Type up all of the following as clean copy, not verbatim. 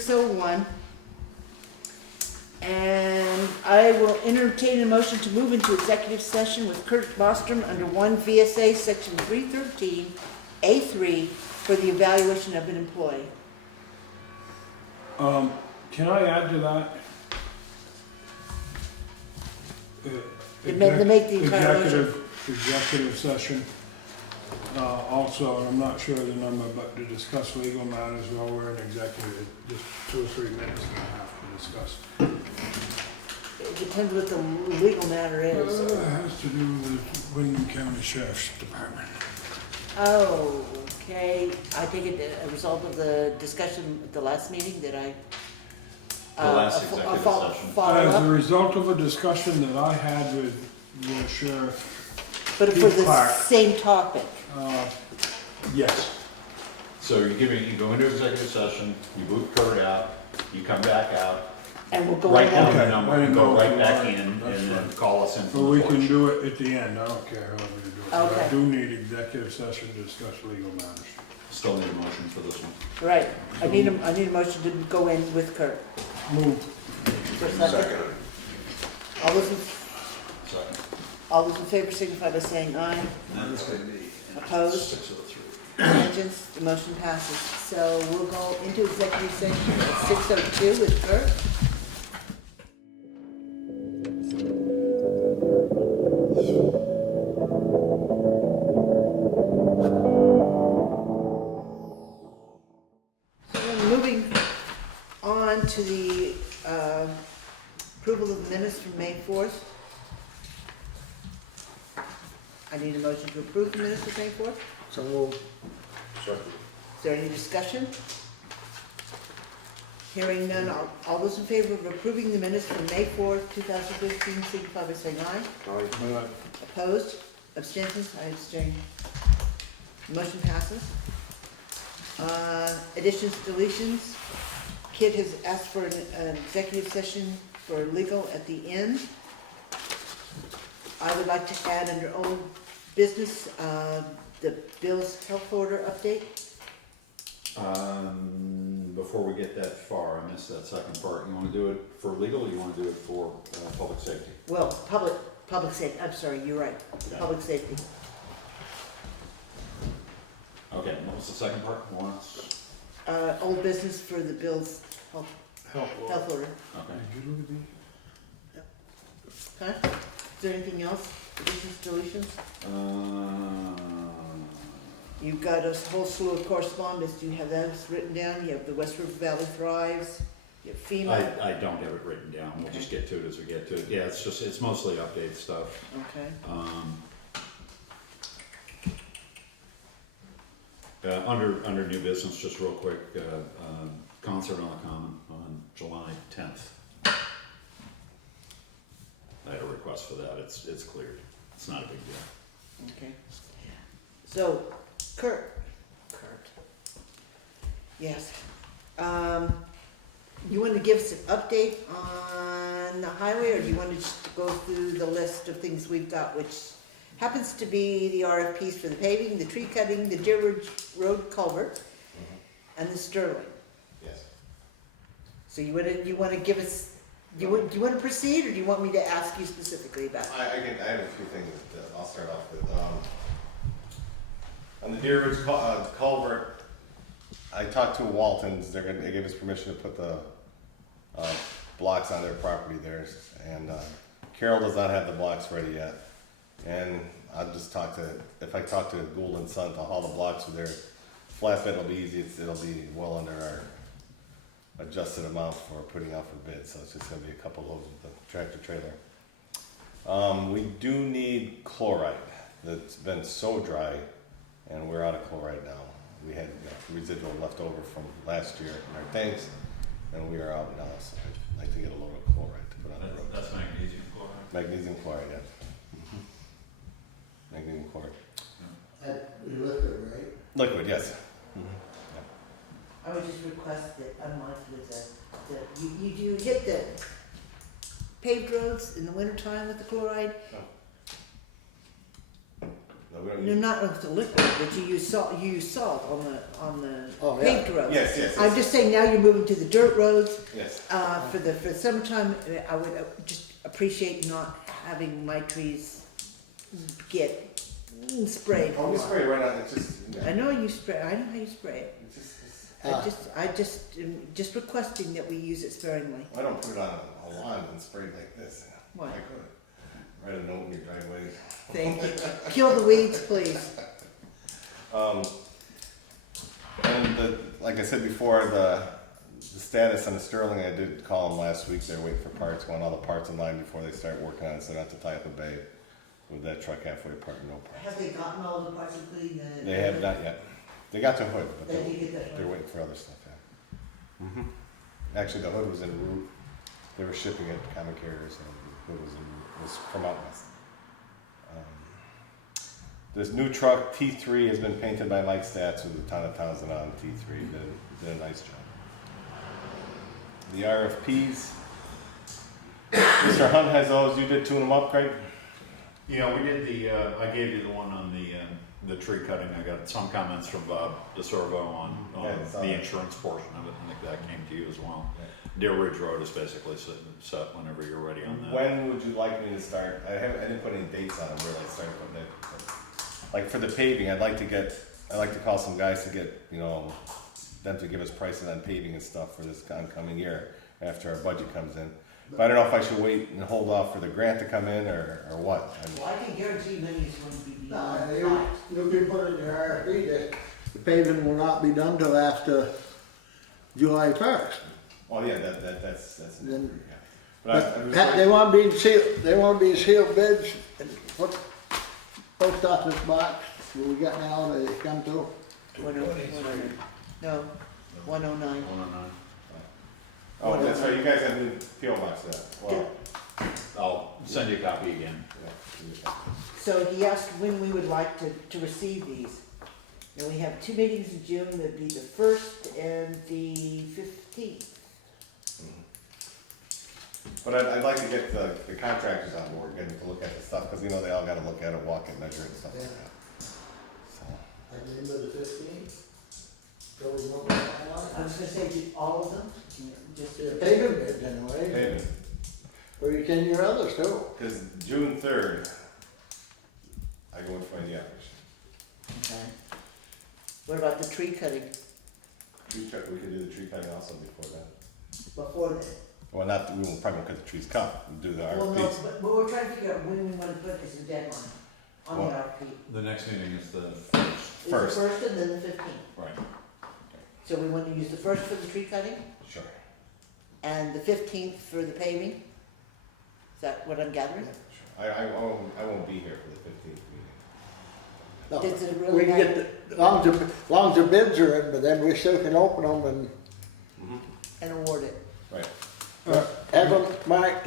6:01. And I will entertain a motion to move into executive session with Kurt Bostrom under 1 VSA section 313 A3 for the evaluation of an employee. Can I add to that? To make the entire motion. Executive session. Also, and I'm not sure of the number, but to discuss legal matters while we're in executive, just 2 or 3 minutes and a half to discuss. It depends what the legal matter is. It has to do with Wyndham County Sheriff's Department. Oh, okay. I take it a result of the discussion at the last meeting that I. The last executive session. Follow As a up, result of a discussion that I had with the sheriff, but for the Clark. same topic. yes. So you go into executive session, you boot Kurt out, you come back out, And we'll go write in down and- the Okay, number, I didn't and go know if right you back wanted- in, and that's then fine. call us in But from we the can porch. do it at the end, I don't care however you do it. But I Okay. do need executive session to discuss legal matters. Still need a motion for this one. Right. I need a motion to go in with Kurt. Move. Is there a second? All those in, Second. all those in favor signify by saying aye. Opposed? 603. Abstentions? The motion passes. So we'll go into executive session at 6:02 with Kurt. So then moving on to the approval of the minutes from May 4th. I need a motion to approve the minutes of May 4th. So we'll. Is there any discussion? Hearing none, all those in favor of approving the minutes from May 4th, 2015, signify by saying aye. Opposed? Abstentions? I abstain. Motion passes. Additions, deletions. Kit has asked for an executive session for legal at the end. I would like to add under old business, the Bill's health order update. Before we get that far, I missed that second part. You wanna do it for legal, or you wanna do it for, public safety? Well, public safety, I'm sorry, you're right, Okay. public safety. Okay, what was the second part? Warrants? Old business for the Bill's health order. Okay. Okay, is there anything else? Additions, deletions? You've got a whole slew of correspondence, do you have those written down? You have the West River Valley Thrives, you have FEMA. I don't have it written down, we'll just get to it as we get to it. Yeah, it's mostly update stuff. Okay, Under new business, just real quick, concert on the Common on July 10th. I had a request for that, it's cleared, it's not a big deal. okay. So, Kurt. Yes. You want to give us an update on the highway, or do you want to just go through the list of things we've got, which happens to be the RFPs for the paving, the tree cutting, the Gentlewolf Road Culvert, and the Sterling? Yes. So you want to give us, do you want to proceed, or do you want me to ask you specifically about it? I have a few things that I'll start off with. On the Deer Ridge culvert, I talked to Waltons. They gave us permission to put the blocks on their property there, and Carol does not have the blocks ready yet. And I'll just if I talk to Gould and Son to haul the blocks with their flatbed, it'll be easy. It'll be well under our adjusted amount for putting out for bid, so it's just gonna be a couple loads with the tractor trailer. We do need chloride. It's been so dry, and we're out of chloride now. We had residual left over from last year in our tanks, and we are out now, so I'd like to get a load of chloride to put on the road. That's magnesium chloride. Magnesium chloride, yeah. Magnesium chloride. Liquid, right? Liquid, yes. I would just request that, unlike with you hit the paved roads in the wintertime with the chloride? No, we don't No, use. not with the liquid, but you use salt on the Oh, yeah. paved roads. Yes. I'm just saying now you're moving to the dirt roads. Yes. For the summertime, I would just appreciate not having my trees get sprayed. Oh, we spray right on, it's just, I know you spray, I know how you spray it. it's, I just requesting that we use it sparingly. I don't put it on a lawn and spray it like this. Why? I could. Write a note in your driveway. Thank you. Kill the weeds, please. And like I said before, the status on the Sterling, I did call them last week. They're waiting for parts. Want all the parts in line before they start working on it, so they don't have to tie up a bay with that truck halfway apart and no parts. Have they gotten all the parts, including the? They have not yet. They got the hood, but They did get that they're one. waiting for other stuff. Yeah. Actually, the hood was en route. They were shipping it common carriers, and the hood was from out west. This new truck T3 has been painted by Mike Stats with a ton of Townshend on T3. Did a nice job. The RFPs. Mr. Hunt has those. You did tune them up, Craig? Yeah, we did I gave you the one on the tree cutting. I got some comments from Bob DeSorvo on Yeah, I saw the that. insurance portion of it. I think that came to you as well. Deer Ridge Road is basically set whenever you're ready on that. When would you like me to start? I didn't put any dates on them really. Start putting it. Like for the paving, I'd like to call some guys to get, them to give us prices on paving and stuff for this oncoming year after our budget comes in. But I don't know if I should wait and hold off for the grant to come in or what. Well, I can guarantee money is going to be No, beyond you can put in your RFP that the paving will not be done till after July 1st. Oh yeah, that's. Then- Yeah. But I was They want to be sealed bids and put post office box, what we got now, they come to. 109. No, 109. 109. Oh, that's right. You guys have new PO box for that. Well, I'll send you a copy again. yeah. So he asked when we would like to receive these. And we have 2 meetings in June, that'd be the 1st and the 15th. But I'd like to get the contractors on board, get them to look at the stuff, because they all gotta look at it, walk it, measure it, and stuff like that. So, At the end of the 15th. So we won't be I was gonna say, do all of them? Just the paving bids anyway, paving, or you can your others too. because June 3rd, I go in for the operation. Okay. What about the tree cutting We could do the tree cutting also before that. before then? Well, we won't probably cut the trees cut, we'll do the Well, no, RFPs. but we're trying to figure out when we wanna put this a deadline on the Well- RFP. The next meeting is the It's the First. 1st and then the 15th. right. So we want to use the 1st for the tree cutting Sure. and the 15th for the paving? Is that what I'm gathering? Sure. I won't be here for the 15th meeting. No, Does it really we can matter? get the, long as the bids are in, but then we still can open them and And award it. Right. have them marked,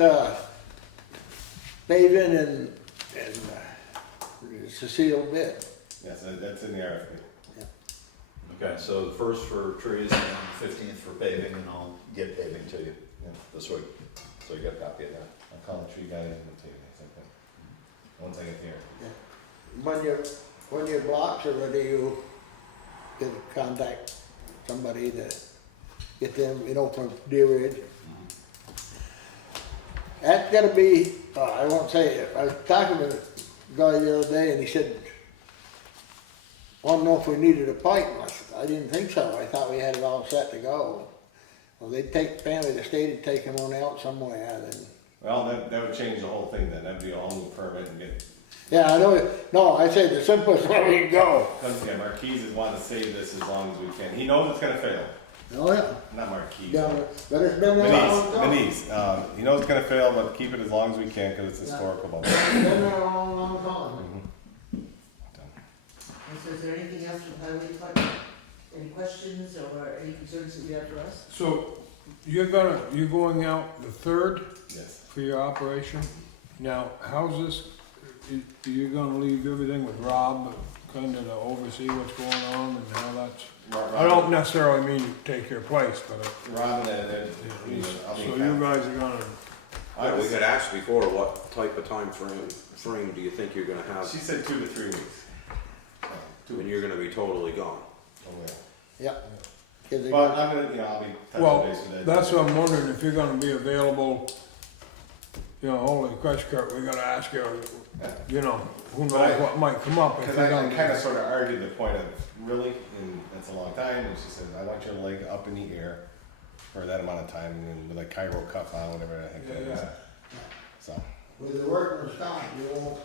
paving and it's a sealed bid. Yes, that's in the RFP. Okay, so the 1st for trees and then the 15th for paving, and I'll get paving to you this week. So you got a copy of that. I'll call the tree guy and tell you something. Once I get there. When your blocks are ready, you can contact somebody to get them, from Deer Ridge. That's gotta be, I won't say it, I was talking with a guy the other day and he said, I don't know if we needed a pipe. I said, I didn't think so, I thought we had it all set to go. Well, apparently the state would take them on out somewhere then. Well, that would change the whole thing then. That'd be a whole new permit and get, Yeah, I know, no, I said the simplest way we can go. because Marquise is wanting to save this as long as we can. He knows it's gonna fail. Oh, yeah. Not Marquise. Yeah, but it's been there a long time. Manise. He knows it's gonna fail, but keep it as long as we can because it's historical. Bubble. It's been there a long, long time. And so is there anything else from Highway Department? Any questions or any concerns that you have for us? So you're going out the 3rd Yes. for your operation? Now, how's this, you're gonna leave everything with Rob, kind of to oversee what's going on and how that's, I don't necessarily mean you take your place, but, Robin and I'll so be you fast. guys are gonna, Yeah, we got asked before, what type of frame do you think you're gonna have? She said 2 to 3 weeks. when you're gonna be totally gone. Oh, Yeah. 'Cause they But got- I'm gonna, I'll be touching Well, base with Ed. that's what I'm wondering, if you're gonna be available, holy crutch cart, we gotta ask you, who knows what might come up if Because you're I gonna. kind of sort of argued the point of, really, and that's a long time, and she said, I want your leg up in the air for that amount of time, and with a Cairo cuff on, whatever the heck that is. Yeah. So, With the workman's comp, you won't,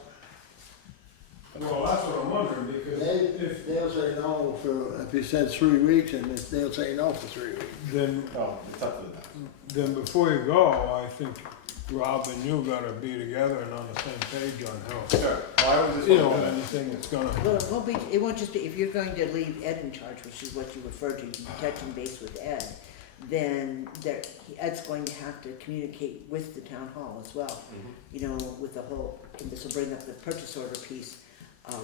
Well, that's what I'm wondering, because if, they'll say no for, if you said 3 weeks, and if they'll say no for 3 weeks. then, oh, it's up to the doctor. then before you go, I think Rob and you gotta be together and on the same page on how, Sure. Well, I was just looking at it. anything that's gonna. Well, it won't just be, if you're going to leave Ed in charge, which is what you referred to, you touching base with Ed, then Ed's going to have to communicate with the town hall as well. With the whole, and this will bring up the purchase order piece,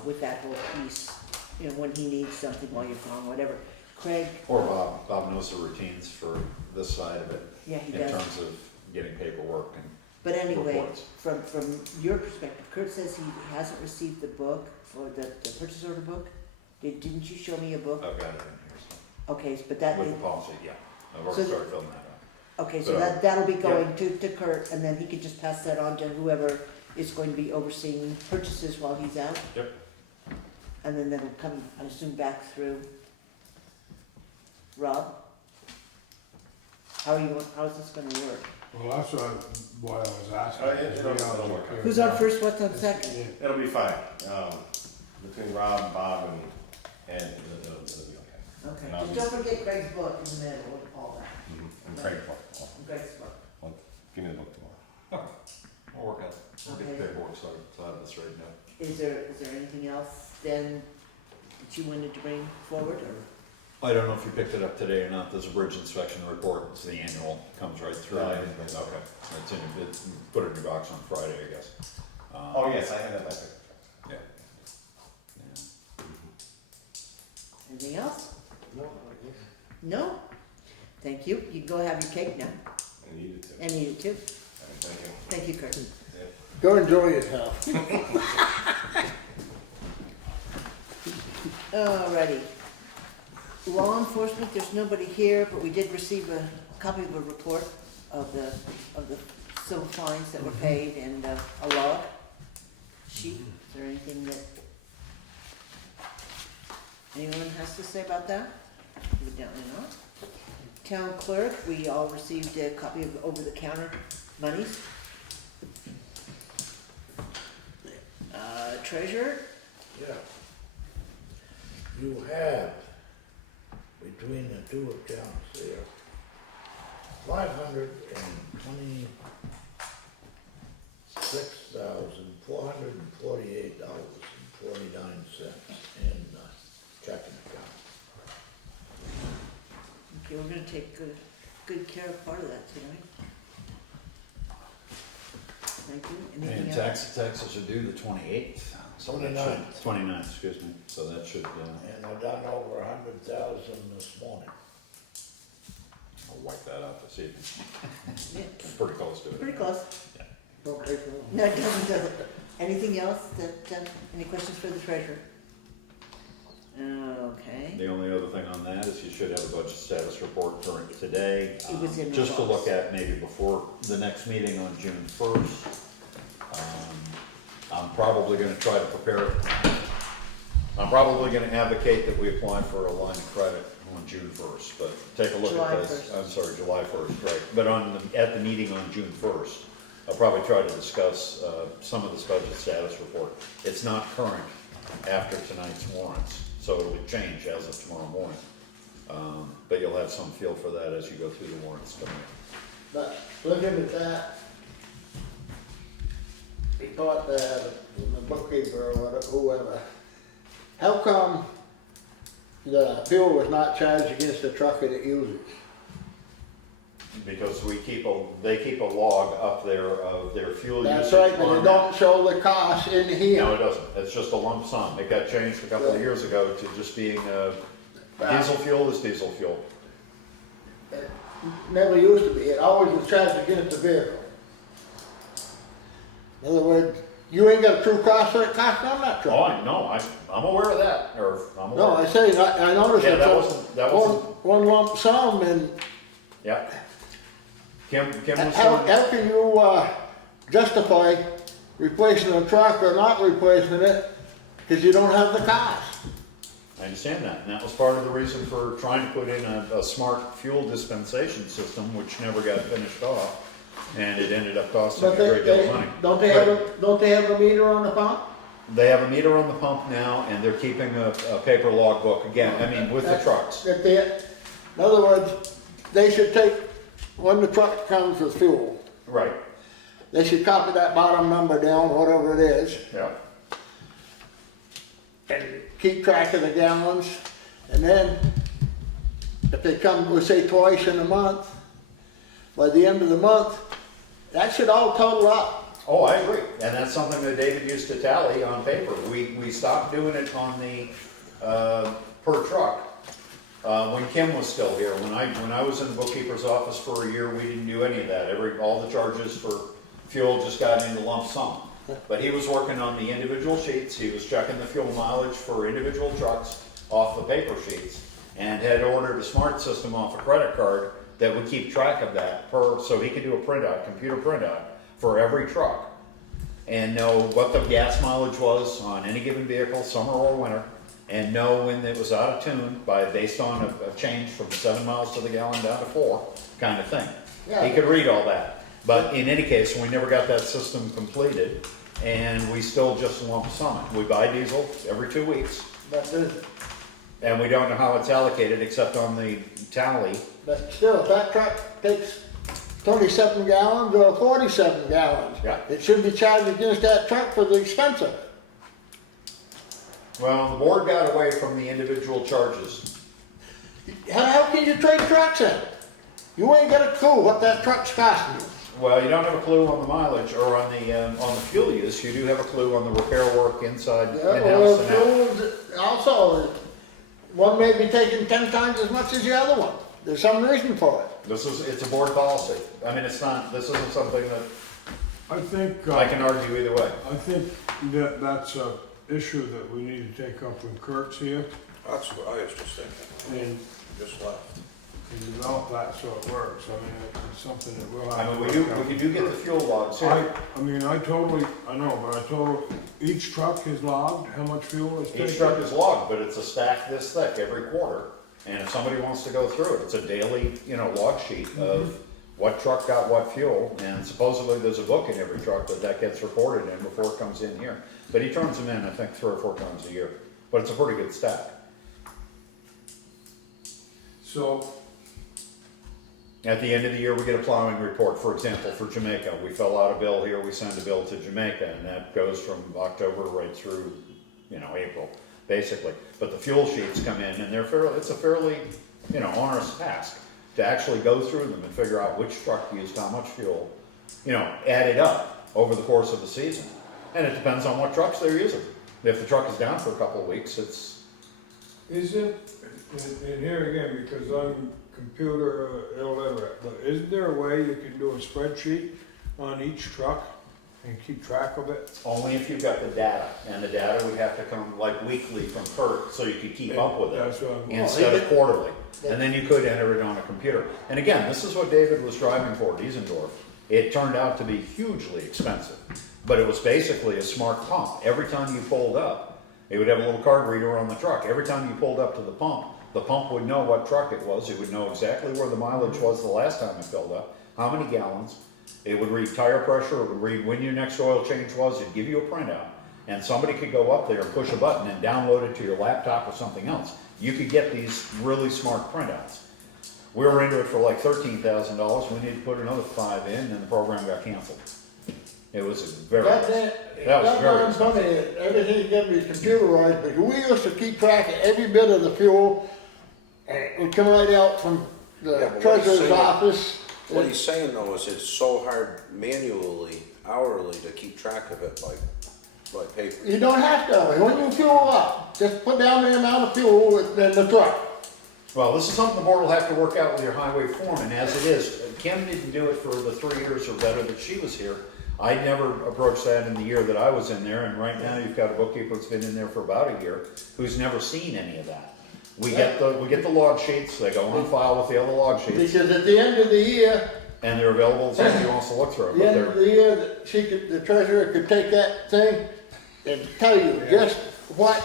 with that whole piece, when he needs something while you're gone, whatever. Craig, Or Bob knows the routines for this side of it. Yeah, he In does. terms of getting paperwork and, but anyway, Reports. from your perspective, Kurt says he hasn't received the book, or the purchase order book? Didn't you show me a book? I've got it in here, so, Okay, but that with is, the policy, yeah. I've already So started filling that out. okay, so But, that'll be going to Kurt, and then he can just pass that on to whoever is going to be overseeing purchases while he's out? Yep. And then that'll come, I assume, back through Rob? How's this gonna work? Well, that's what I was asking. Oh, yeah, it'll work out. Who's on first, what's on second? Yeah. It'll be fine. Between Rob, Bob, and Ed, it'll be okay. Okay, And I'll just be- don't forget Craig's book in the middle of all that, And Craig, Craig's book. give me the book tomorrow. We'll work on it. We'll get the Okay. paperwork started, so I have this straightened out. Is there anything else then that you wanted to bring forward, or? I don't know if you picked it up today or not, there's a bridge inspection report, it's the annual, comes right through. No, I Okay, didn't. put it in your box on Friday, I guess. Oh, yes, I have that back there. Yeah. Anything else? No, No? Thank you. You can go have your cake now, And you do too. and eat it too. Thank you. Thank you, Kurt. Yeah. go enjoy yourself. Alrighty. Law enforcement, there's nobody here, but we did receive a copy of a report of the civil fines that were paid and a log sheet. Is there anything that anyone has to say about that? Evidently not. Town clerk, we all received a copy of over-the-counter monies. Treasurer, Yeah. You have, between the two accounts there, $526,448.49 in checking account. okay, we're gonna take good care of part of that tonight. Thank you. Anything And else? taxes are due the 28th. So that should- 29th. 29th, excuse me, so that should, And I've done over 100,000 this morning. I'll wipe that out this evening. Yeah, It's pretty close to it. pretty close. Okay, so No, it doesn't. Anything else any questions for the treasurer? Okay. The only other thing on that is you should have a budget status report current today. It was in the Just to box. look at maybe before the next meeting on June 1st. I'm probably gonna try to prepare, I'm probably gonna advocate that we apply for a line of credit on June 1st, but take a look July at this. 1st. I'm sorry, July 1st, right. But at the meeting on June 1st, I'll probably try to discuss some of this budget status report. It's not current after tonight's warrants, so it'll change as of tomorrow morning. But you'll have some feel for that as you go through the warrants coming in. but looking at that, he thought that the bookkeeper or whoever, how come the fuel was not charged against the trucker that uses it? Because they keep a log up there of their fuel usage. That's right, but on it that. don't show the cost in No, here. it doesn't. It's just a lump sum. It got changed a couple of years ago to just being, diesel fuel is diesel fuel. It never used to be, it always was charged against the vehicle. In other words, You ain't got a true cost for it cost on that Oh, truck? I know, I'm aware of that, or I'm aware. No, I say, I noticed Yeah, it's that wasn't, one lump sum, and yeah. Kim was how saying, can you, justify replacing a truck or not replacing it, cause you don't have the cost? I understand that, and that was part of the reason for trying to put in a smart fuel dispensation system, which never got finished off, and it ended up costing a But great deal of money. don't they have a meter on the pump? They have a meter on the pump now, and they're keeping a paper logbook again, I mean, with the trucks. That they, in other words, they should take, when the truck comes with fuel, Right, they should copy that bottom number down, whatever it is, yeah. and keep track of the gallons, and then if they come, we say twice in a month, by the end of the month, that should all total up. Oh, I agree, and that's something that David used to tally on paper. We stopped doing it on the, per truck, when Kim was still here. When I was in the bookkeeper's office for a year, we didn't do any of that. All the charges for fuel just got into lump sum. But he was working on the individual sheets, he was checking the fuel mileage for individual trucks off the paper sheets, and had ordered a smart system off a credit card that would keep track of that so he could do a printout, computer printout, for every truck, and know what the gas mileage was on any given vehicle, summer or winter, and know when it was out of tune based on a change from 7 miles to the gallon down to 4, kind of thing. Yeah. He could read all that. But in any case, we never got that system completed, and we still just lump sum it. We buy diesel every 2 weeks, But there's, and we don't know how it's allocated except on the tally. but still, if that truck takes 27 gallons or 47 gallons, Yeah. it should be charged against that truck for the expense of it. Well, the board got away from the individual charges. How can you trade trucks in? You ain't got a clue what that truck's costing you. Well, you don't have a clue on the mileage or on the fuel use. You do have a clue on the repair work inside, Yeah, in-house well, and out. fuels, also, one may be taking 10 times as much as the other one. There's some reason for it. It's a board policy. I mean, this isn't something that I think, I can argue either way. I think that's a issue that we need to take up when Kurt's here That's what I was just thinking, and, just left. and develop that so it works. I mean, it's something that we'll I have mean, to we work out. do get the fuel logs here. I mean, I know, but I told, each truck is logged, how much fuel is taken? Each truck is logged, but it's a stack this thick every quarter. And if somebody wants to go through it, it's a daily, log sheet of what truck got what fuel. And supposedly there's a book in every truck that gets recorded in before it comes in here. But he turns them in, I think, 3 or 4 times a year. But it's a pretty good stack. So, At the end of the year, we get a plowing report, for example, for Jamaica. We fill out a bill here, we send a bill to Jamaica, and that goes from October right through, April, basically. But the fuel sheets come in, and it's a fairly, onerous task to actually go through them and figure out which truck used how much fuel, add it up over the course of the season. And it depends on what trucks they're using. If the truck is down for a couple of weeks, it's, is it, and here again, because I'm computer illiterate, but isn't there a way you can do a spreadsheet on each truck and keep track of it? only if you've got the data, and the data would have to come like weekly from Kurt, so you could keep up with That's it what I'm- instead of quarterly. And then you could enter it on a computer. And again, this is what David was striving for, Diesendorf. It turned out to be hugely expensive, but it was basically a smart pump. Every time you pulled up, it would have a little card reader on the truck. Every time you pulled up to the pump would know what truck it was. It would know exactly where the mileage was the last time it filled up, how many gallons. It would read tire pressure, it would read when your next oil change was, it'd give you a printout. And somebody could go up there and push a button and download it to your laptop or something else. You could get these really smart printouts. We were into it for like $13,000, we needed to put another 5 in, and the program got canceled. It was very, that was very That's funny, everything's gonna be computerized, but we used to keep track of every bit of the fuel, and it would come right out from Yeah, the but what treasurer's he's saying- office. What he's saying though is it's so hard manually, hourly to keep track of it by paper. You don't have to, when you fuel up, just put down the amount of fuel in the truck. well, this is something the board will have to work out with your highway foreman, as it is. Kim didn't do it for the 3 years or better that she was here. I never approached that in the year that I was in there, and right now you've got a bookkeeper that's been in there for about a year, who's never seen any of that. We get the log sheets, they go on file with the other log sheets, Because at the end of the year, and they're available to somebody who wants to look through them, the but end of the year, the treasurer could take that thing and tell you just what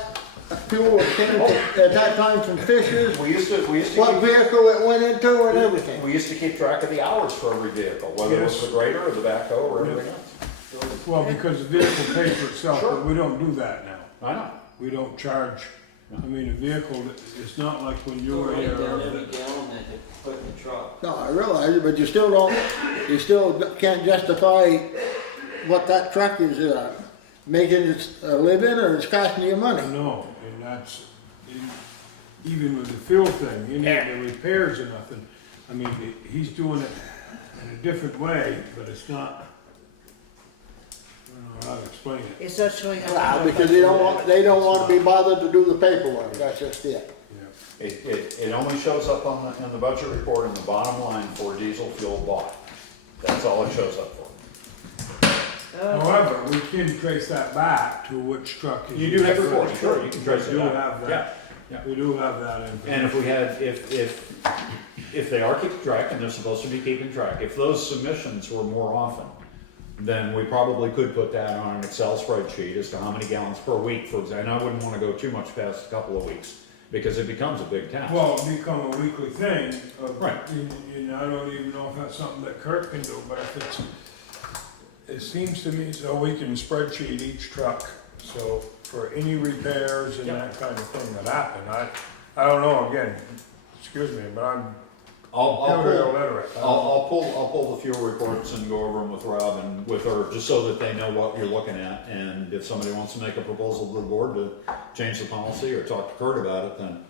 fuel was came at that time from Fishers, we used to what keep, vehicle it went into and everything. we used to keep track of the hours for every vehicle, whether it was Yes. the grader or the backhoe or everything else. Well, because the vehicle pays for itself, Sure. but we don't do that now. I know. We don't charge, I mean, a vehicle, it's not like when you were Write here. down every gallon that they put in the truck. No, I realize it, but you still can't justify what that truck is, making it a living or it's costing you money. No, and that's, even with the fuel thing, any of the repairs or nothing, I mean, he's doing it in a different way, but it's not, I don't know how to explain it. It's not showing up. Well, because they don't want to be bothered to do the paperwork, that's just it. Yeah. It only shows up in the budget report in the bottom line for diesel fuel bought. That's all it shows up for. However, we can trace that back to which truck is. You do have reports, sure, you can trace it We do back. have that. Yeah. We do have that information. And if we had, if they are keeping track, and they're supposed to be keeping track, if those submissions were more often, then we probably could put that on an Excel spreadsheet as to how many gallons per week, for example. And I wouldn't wanna go too much past a couple of weeks, because it becomes a big task. Well, it'll become a weekly thing. Right. And I don't even know if that's something that Kirk can do, but if it's, it seems to me, so we can spreadsheet each truck, so for any repairs and Yep. that kind of thing that happen, I don't know, again, excuse me, but I'm I'll totally pull, illiterate. I'll pull the fuel reports and go over them with Rob and with her, just so that they know what you're looking at. And if somebody wants to make a proposal to the board to change the policy or talk to Kurt about it, then,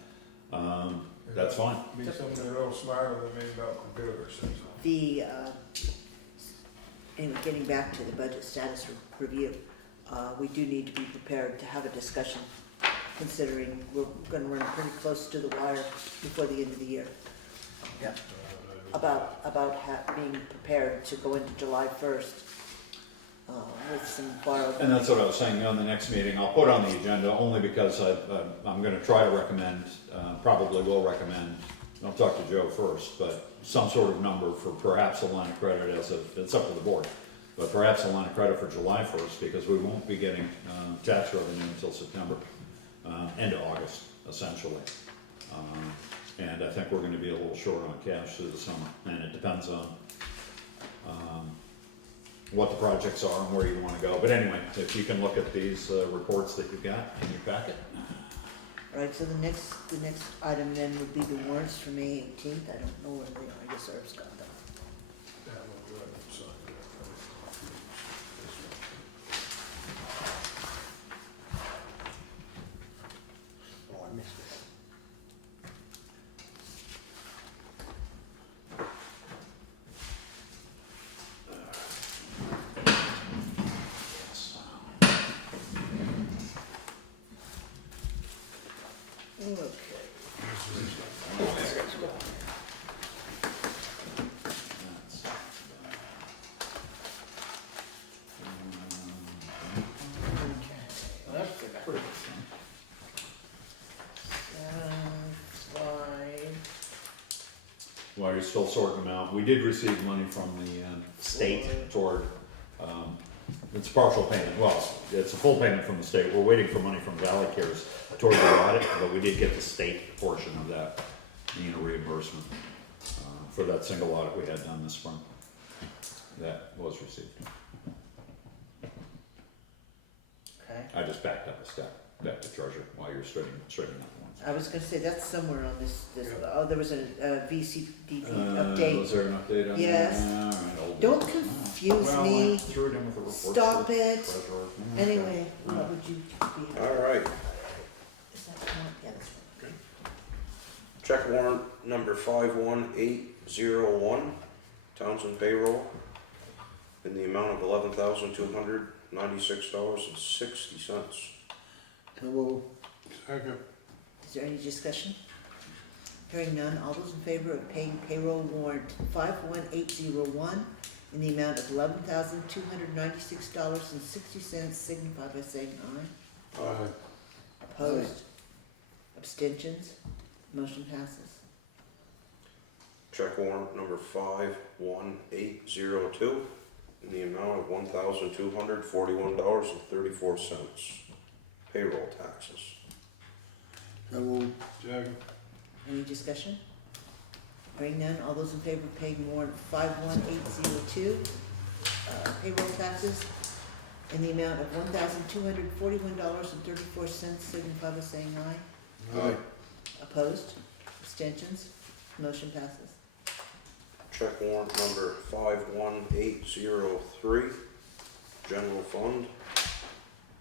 that's fine. Be somebody a little smarter than me about computers, that's all. The, anyway, getting back to the budget status review, we do need to be prepared to have a discussion, considering we're gonna run pretty close to the wire before the end of the year. Yep. About being prepared to go into July 1st, with some borrowed. And that's what I was saying on the next meeting. I'll put on the agenda only because I'm gonna try to recommend, probably will recommend, I'll talk to Joe first, but some sort of number for perhaps a line of credit it's up to the board. But perhaps a line of credit for July 1st, because we won't be getting, tax revenue until September, end of August, essentially. And I think we're gonna be a little short on cash through the summer, and it depends on, what the projects are and where you wanna go. But anyway, if you can look at these, reports that you've got in your packet. Right, so the next item then would be the warrants for May 18th, I don't know where they are, I guess Irv's got them. That one, go ahead and sign Oh, I missed it. Okay. While you're still sorting them out, we did receive money from the state toward, it's partial payment, well, it's a full payment from the state. We're waiting for money from Valley Cares toward the audit, but we did get the state portion of that, reimbursement for that single audit we had done this spring. That was received. Okay, I just backed up a step, back to treasure while you're straightening up the ones. I was gonna say, that's somewhere on this, oh, there was a VCDP Was update. there an update on that? Yes. All right, I'll do Don't it. confuse Well, I me. threw it in with the reports Stop for the it. treasurer. Yeah, okay. Anyway, what would you be, All right, is that one? Yeah, that's one. check warrant number 51801, Townsend payroll, in the amount of $11,296.60. So we'll Second. Is there any discussion? Hearing none, all those in favor of paying payroll warrant 51801 in the amount of $11,296.60, signify by saying aye. Aye. Opposed? Abstentions? Motion passes. Check warrant number 51802 in the amount of $1,241.34. Payroll taxes. So we'll, Second. Any discussion? Hearing none, all those in favor of paying warrant 51802, payroll taxes, in the amount of $1,241.34, signify by saying aye. Aye. Opposed? Abstentions? Motion passes. Check warrant number 51803, general fund,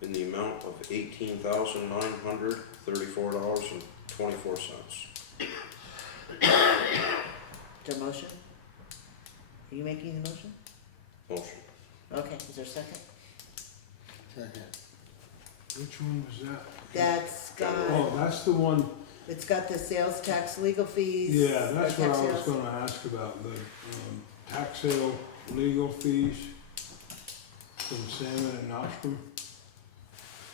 in the amount of $18,934.24. Is there a motion? Are you making the motion? Motion. Okay, is there a second? second. Which one was that? That's got, Oh, that's the one, it's got the sales tax, legal fees. yeah, that's what tax I was sales. gonna ask about, the, tax sale legal fees from Salmon and Nostrum.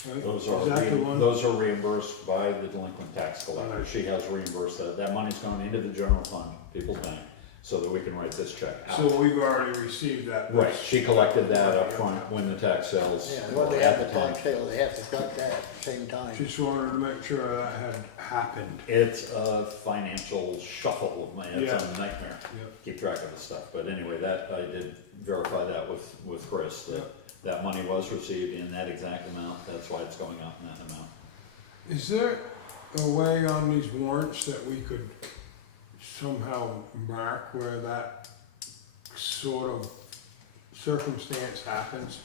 Right? Those Is that the are, one? those are reimbursed by the delinquent tax collector. Right. She has reimbursed that. That money's gone into the general fund, people's bank, so that we can write this check out. So we've already received that. Right, she collected that up front when the tax sales Yeah, were when they have at the the time. tax sale, they have to cut that at the same time. Just wanted to make sure that had happened. It's a financial shuffle of money, it's Yeah. a nightmare, Yep. keep track of the stuff. But anyway, that, I did verify that with Chris, that Yep. that money was received in that exact amount, that's why it's going out in that amount. Is there a way on these warrants that we could somehow mark where that sort of circumstance happens?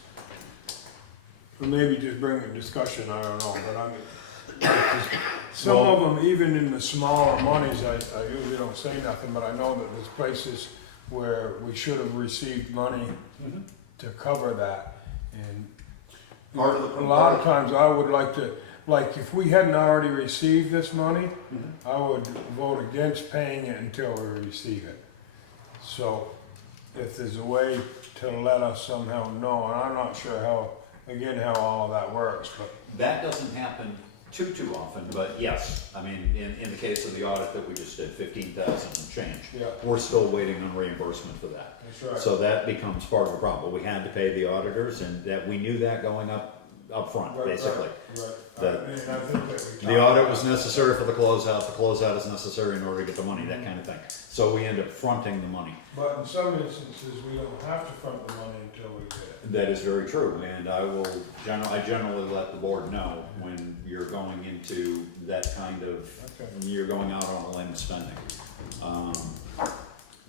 Or maybe just bring a discussion, I don't know, but I mean, some of them, even in the smaller monies, I usually don't say nothing, but I know that there's places where we should have received money to cover that. And Part of the- a lot of times I would like to, like, if we hadn't already received this money, I would vote against paying it until we receive it. So if there's a way to let us somehow know, and I'm not sure how, again, how all of that works, but That doesn't happen too often, but yes, I mean, in the case of the audit that we just did, 15,000 and change. Yeah. We're still waiting on reimbursement for that. that's right. So that becomes part of the problem, but we had to pay the auditors, and that, we knew that going up front, Right, basically. Right. That- I mean, I think that we The talked audit about was necessary for the closeout is necessary in order to get the money, that kind of thing. So we end up fronting the money. But in some instances, we don't have to front the money until we get it. That is very true, and I generally let the board know when you're going into that kind of, Okay. you're going out on a limb spending.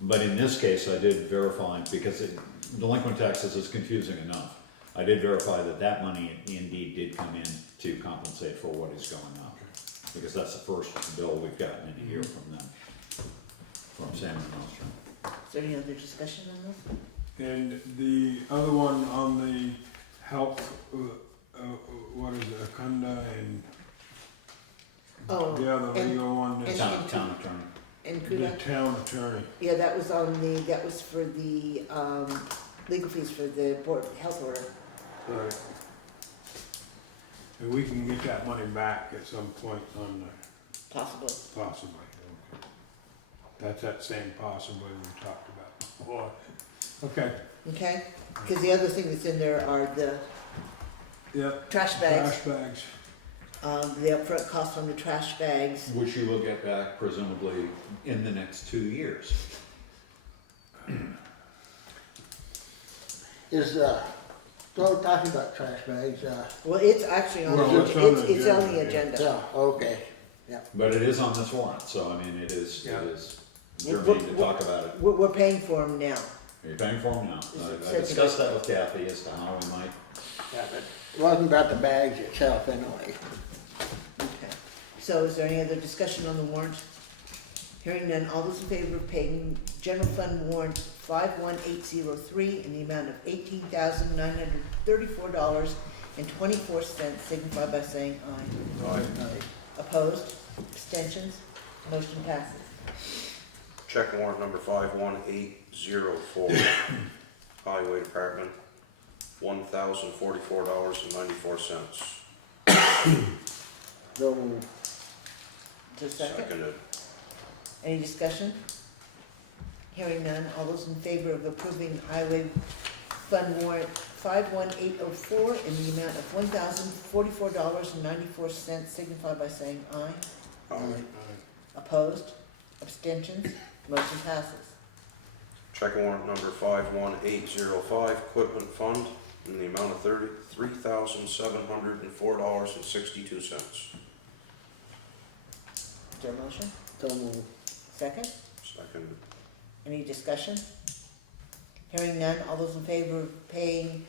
But in this case, I did verify, because delinquent taxes is confusing enough. I did verify that that money indeed did come in to compensate for what is going on. Because that's the first bill we've gotten in a year from them, from Salmon and Nostrum. Is there any other discussion on this? And the other one on the health, what is it, Akunda and Oh, the other and- legal one, and- Town attorney. And the Kuda? town attorney. Yeah, that was for the, legal fees for the board health order. Right. And we can get that money back at some point on the, Possibly. possibly. Okay. That's that same possibly we talked about before. Okay. Okay? Because the other thing that's in there are the Yep. trash bags, Trash bags. the upfront cost on the trash bags. Which you will get back presumably in the next 2 years. Is, so talking about trash bags, Well, it's actually on, Well, the it's on the it's on the agenda, agenda. yeah, okay, But it is on this warrant, so I mean, it is Yeah. germane to talk about it. We're paying for them now. You're paying for them now. Is it I said discussed that with Kathy as to how we might, yeah, but it wasn't about the bags itself anyway. Okay. So is there any other discussion on the warrant? Hearing none, all those in favor of paying general fund warrant 51803 in the amount of $18,934.24, signify by saying aye. Right. Opposed? Abstentions? Motion passes. Check warrant number 51804 Highway Department, $1,044.94. So moved. Just a second. Seconded. Any discussion? Hearing none, all those in favor of approving Highway Fund Warrant 51804 in the amount of $1,044.94 signify by saying aye. Aye. Opposed? Abstentions? Motion passes. Check warrant number 51805, Equipment Fund, in the amount of $33,704.62. Is there a motion? So moved. Second? Seconded. Any discussion? Hearing none, all those in favor of paying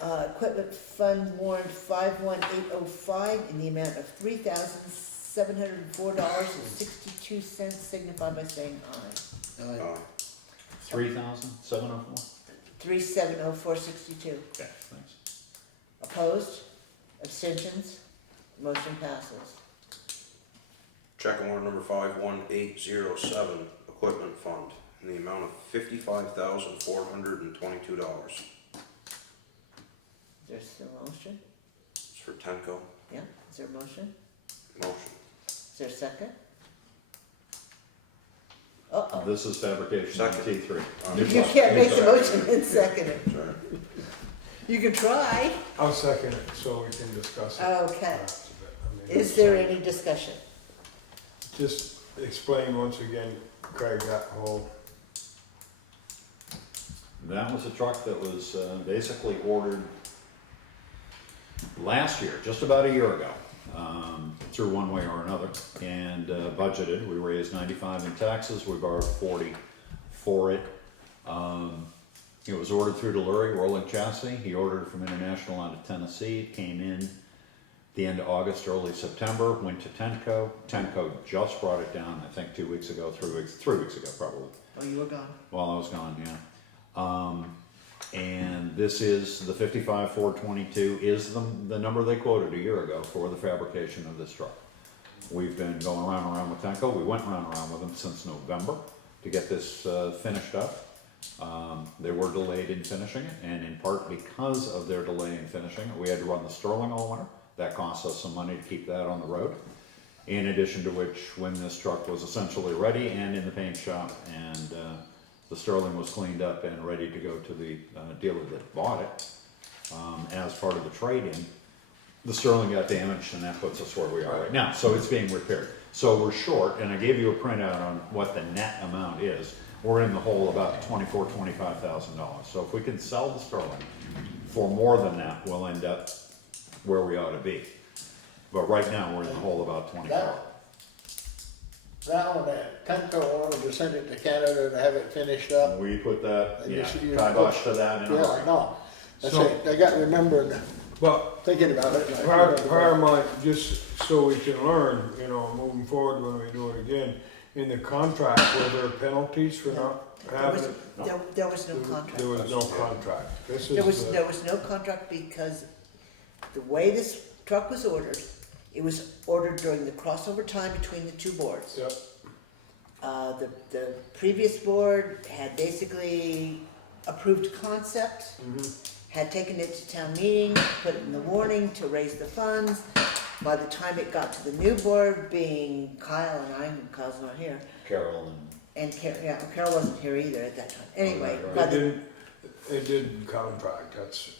Equipment Fund Warrant 51805 in the amount of $3,704.62 signify by saying aye. Aye. Aye. 3,704? 370462. Okay, thanks. Opposed? Abstentions? Motion passes. Check warrant number 51807, Equipment Fund, in the amount of $55,422. Is there a motion? It's for Tenco. Yeah, is there a motion? Motion. Is there a second? Uh-oh. This is fabrication on Second. T3. You can't make the motion and second it. Sorry. You can try. I'll second it so we can discuss it. Okay. perhaps a bit. I mean, Is there any discussion? Just explain once again, Craig, that whole, That was a truck that was basically ordered last year, just about a year ago, through one way or another, and budgeted. We raised 95 in taxes, we borrowed 40 for it. It was ordered through Delury, rolling chassis. He ordered it from International out of Tennessee. It came in the end of August, early September, went to Tenco. Tenco just brought it down, I think 2 weeks ago, 3 weeks ago probably. Oh, you were gone. While I was gone, yeah. And this is the 55,422 is the number they quoted a year ago for the fabrication of this truck. We've been going around with Tenco. We went around with them since November to get this finished up. They were delayed in finishing it, and in part because of their delay in finishing it, we had to run the Sterling all winter. That cost us some money to keep that on the road. In addition to which, when this truck was essentially ready and in the paint shop, and the Sterling was cleaned up and ready to go to the dealer that bought it as part of the trade-in, the Sterling got damaged, and that puts us where we are right now. So it's being repaired. So we're short, and I gave you a printout on what the net amount is. We're in the hole about $25,000. So if we can sell the Sterling for more than that, we'll end up where we ought to be. But right now, we're in the hole about 24. That one, Tenco wanted to send it to Canada to have it finished up. We put that, And yeah, you kibosh to that in a Yeah, I hurry. know. That's So- it. I got remembered but thinking about it. part of my, just so we can learn, moving forward when we do it again, in the contract, were there penalties for not having it? There was no contract. There was no contract. This There was, is, there was no contract because the way this truck was ordered, it was ordered during the crossover time between the two boards. yep, The previous board had basically approved concept, had taken it to town meeting, put it in the warning to raise the funds. By the time it got to the new board, being Kyle and I, and Kyle's not here, Carol and Carol wasn't here either at that time. Anyway, right, right. by it didn't contract,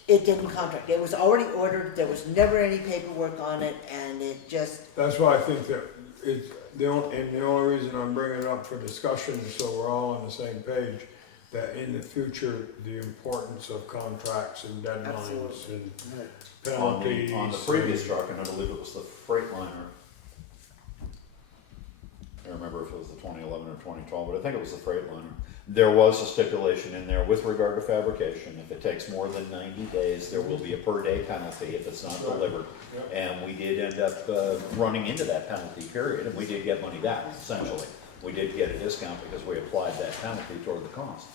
it didn't contract. It was already ordered, there was never any paperwork on it, and it just, that's why I think that the only reason I'm bringing it up for discussion is so we're all on the same page, that in the future, the importance of contracts and deadlines Absolutely. and on penalties. the previous truck, and I believe it was the Freightliner. I don't remember if it was the 2011 or 2012, but I think it was the Freightliner. There was a stipulation in there with regard to fabrication. If it takes more than 90 days, there will be a per day penalty if it's not delivered. And we did end up running into that penalty period, and we did get money back, essentially. We did get a discount because we applied that penalty toward the cost.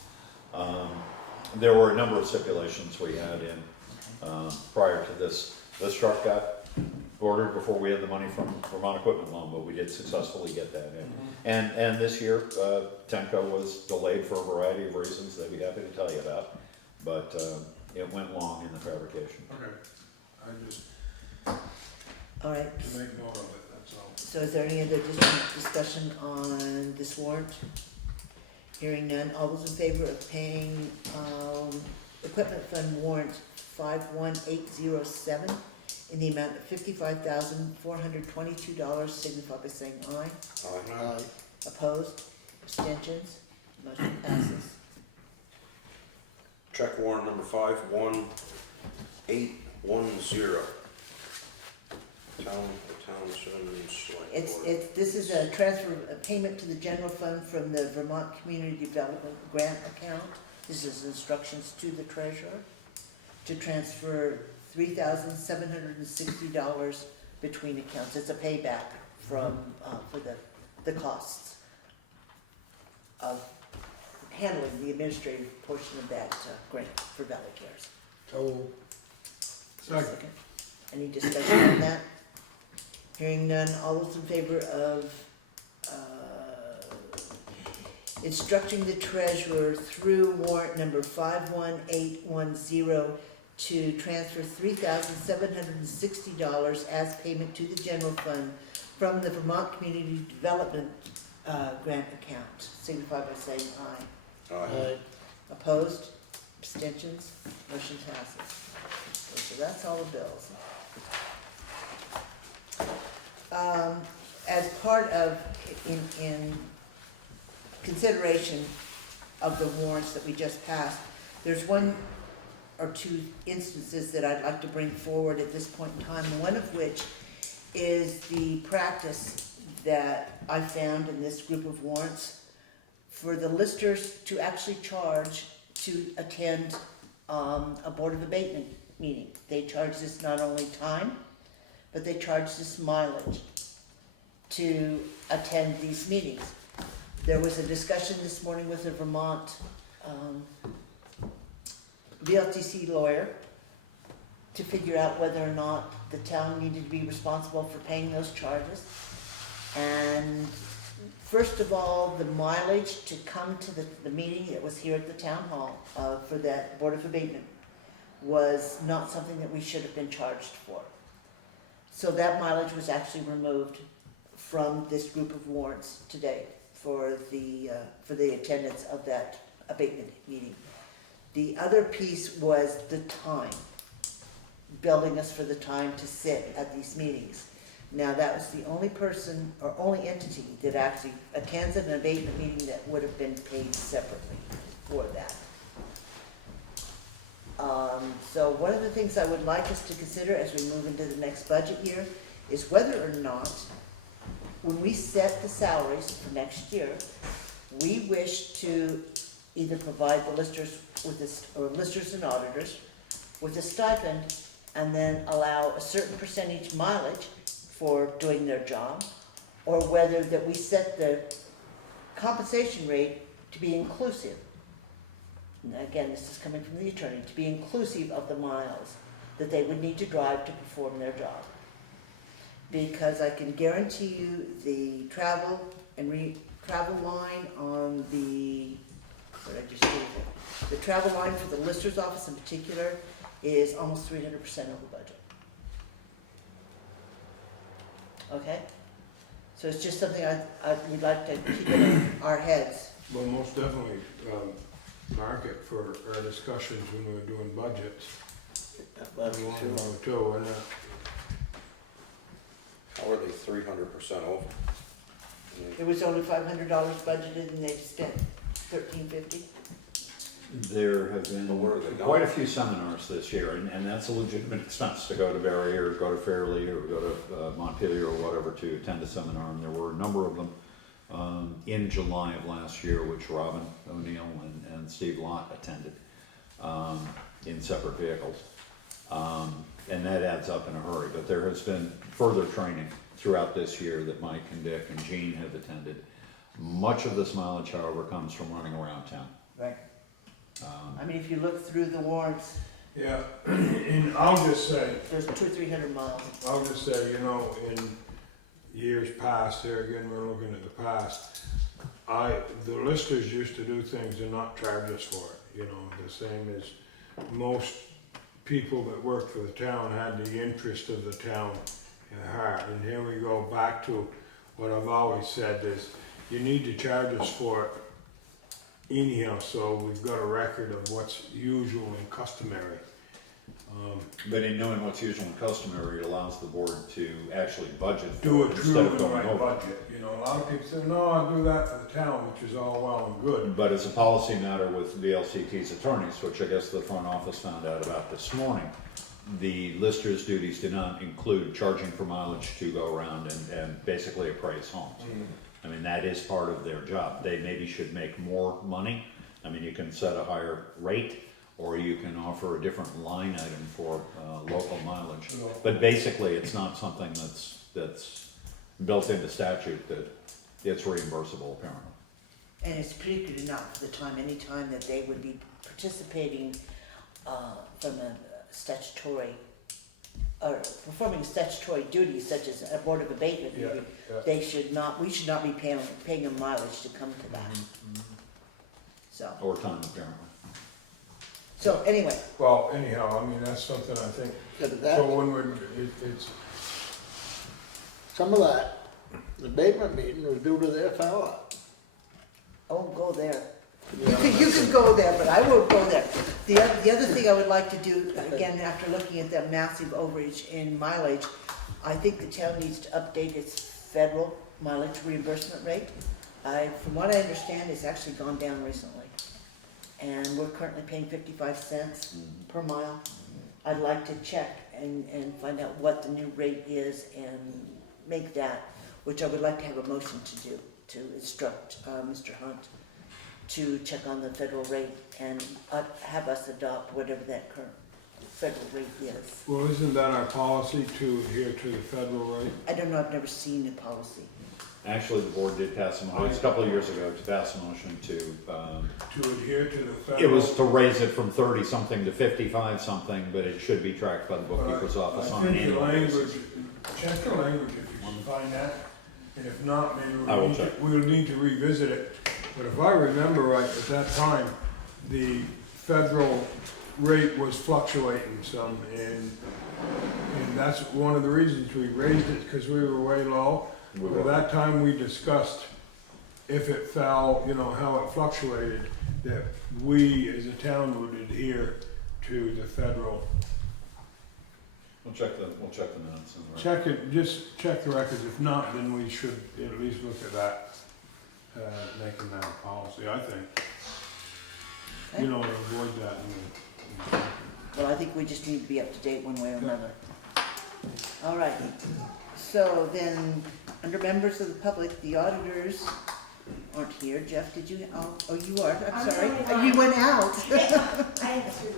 There were a number of stipulations we had in prior to this. This truck got ordered before we had the money from Vermont Equipment Loan, but we did successfully get that in. And this year, Tenco was delayed for a variety of reasons they'd be happy to tell you about. but, it went long in the fabrication. Okay, I just, All right, to make note of it, that's all. so is there any other additional discussion on this warrant? Hearing none, all those in favor of paying, equipment fund warrant 51807 in the amount of $55,422, signify by saying aye. Aye. Opposed? Abstentions? Motion passes. Check warrant number 51810. Townshend Selectboard. This is a transfer, a payment to the general fund from the Vermont Community Development Grant account. This is instructions to the treasurer to transfer $3,760 between accounts. It's a payback from, for the costs of handling the administrative portion of that grant for Valley Cares. So, Second. Any discussion on that? Hearing none, all those in favor of instructing the treasurer through warrant number 51810 to transfer $3,760 as payment to the general fund from the Vermont Community Development Grant account, signify by saying aye. aye. Opposed? Abstentions? Motion passes. So that's all the bills. As part of, in consideration of the warrants that we just passed, there's one or two instances that I'd like to bring forward at this point in time, one of which is the practice that I found in this group of warrants for the listers to actually charge to attend a Board of Abatement meeting. They charge this not only time, but they charge this mileage to attend these meetings. There was a discussion this morning with a Vermont VLTC lawyer to figure out whether or not the town needed to be responsible for paying those charges. And first of all, the mileage to come to the meeting that was here at the town hall for that Board of Abatement was not something that we should have been charged for. So that mileage was actually removed from this group of warrants today for the attendance of that abatement meeting. The other piece was the time, billing us for the time to sit at these meetings. Now, that was the only person or only entity that actually attends an abatement meeting that would have been paid separately for that. So one of the things I would like us to consider as we move into the next budget year is whether or not, when we set the salaries for next year, we wish to either provide the listers with this, or listers and auditors with a stipend, and then allow a certain percentage mileage for doing their job, or whether that we set the compensation rate to be inclusive. And again, this is coming from the attorney, to be inclusive of the miles that they would need to drive to perform their job. Because I can guarantee you the travel and travel line on the, what did I just do? The travel line for the lister's office in particular is almost 300% over budget. Okay? So it's just something we'd like to keep in our heads. Well, most definitely, mark it for our discussions when we're doing budgets. That's We want to true. know too, and How are they 300% over? There was only $500 budgeted and they've spent $1,350. There have been But where are they quite a going? few seminars this year, and that's a legitimate expense to go to Barry or go to Fairleigh or go to Montpelier or whatever to attend a seminar, and there were a number of them in July of last year, which Robin O'Neill and Steve Lott attended in separate vehicles. And that adds up in a hurry, but there has been further training throughout this year that Mike and Dick and Gene have attended. Much of this mileage, however, comes from running around town. Right. I mean, if you look through the warrants, yeah, and I'll just say, there's 200 or 300 miles. I'll just say, you know, in years past, there again, we're looking at the past, the listers used to do things and not charge us for it, you know, the same as most people that work for the town had the interest of the town at heart. And here we go back to what I've always said is, you need to charge us for it anyhow, so we've got a record of what's usual and customary. But in knowing what's usual and customary, it allows the board to actually budget Do for a it true instead of and going right over. budget, you know, a lot of people say, no, I'll do that for the town, which is all well and good. But as a policy matter with VLCT's attorneys, which I guess the front office found out about this morning, the lister's duties do not include charging for mileage to go around and basically appraise homes. I mean, that is part of their job. They maybe should make more money. I mean, you can set a higher rate, or you can offer a different line item for local mileage. But basically, it's not something that's built into statute that it's reimbursable, apparently. And it's pretty good enough for the time, any time that they would be participating from a statutory, or performing statutory duties such as a board of abatement. Yeah, yeah. They should not, we should not be paying them mileage to come to that. So, Or time, apparently. so anyway, Well, anyhow, I mean, that's something I think, Yeah, but that, so when it's, some of that, the abatement meeting was due to their fella. I won't go there. You can go there, but I won't go there. The other thing I would like to do, again, after looking at the massive overage in mileage, I think the town needs to update its federal mileage reimbursement rate. From what I understand, it's actually gone down recently. And we're currently paying 55 cents per mile. I'd like to check and find out what the new rate is and make that, which I would like to have a motion to do, to instruct Mr. Hunt to check on the federal rate and have us adopt whatever that current federal rate is. well, isn't that our policy to adhere to the federal rate? I don't know, I've never seen the policy. Actually, the board did pass a motion, it was a couple of years ago, to pass a motion to, To adhere to the federal? it was to raise it from 30-something to 55-something, but it should be tracked by the bookkeeper's office on an I think the annual language, basis. check the language if you can find that, and if not, maybe I will we'll check. need to revisit it. But if I remember right, at that time, the federal rate was fluctuating some, and that's one of the reasons we raised it, because we were way low. We At were. that time, we discussed if it fell, you know, how it fluctuated, that we as a town would adhere to the federal. We'll check the minutes. and the Check it, just check the records, if not, then we should at least look at that, making that a policy, I think. You know, to avoid that. Well, I think we just need to be up to date one way or another. All right, so then, under members of the public, the auditors aren't here. Jeff, did you, oh, you are, I'm sorry. You went out. I have two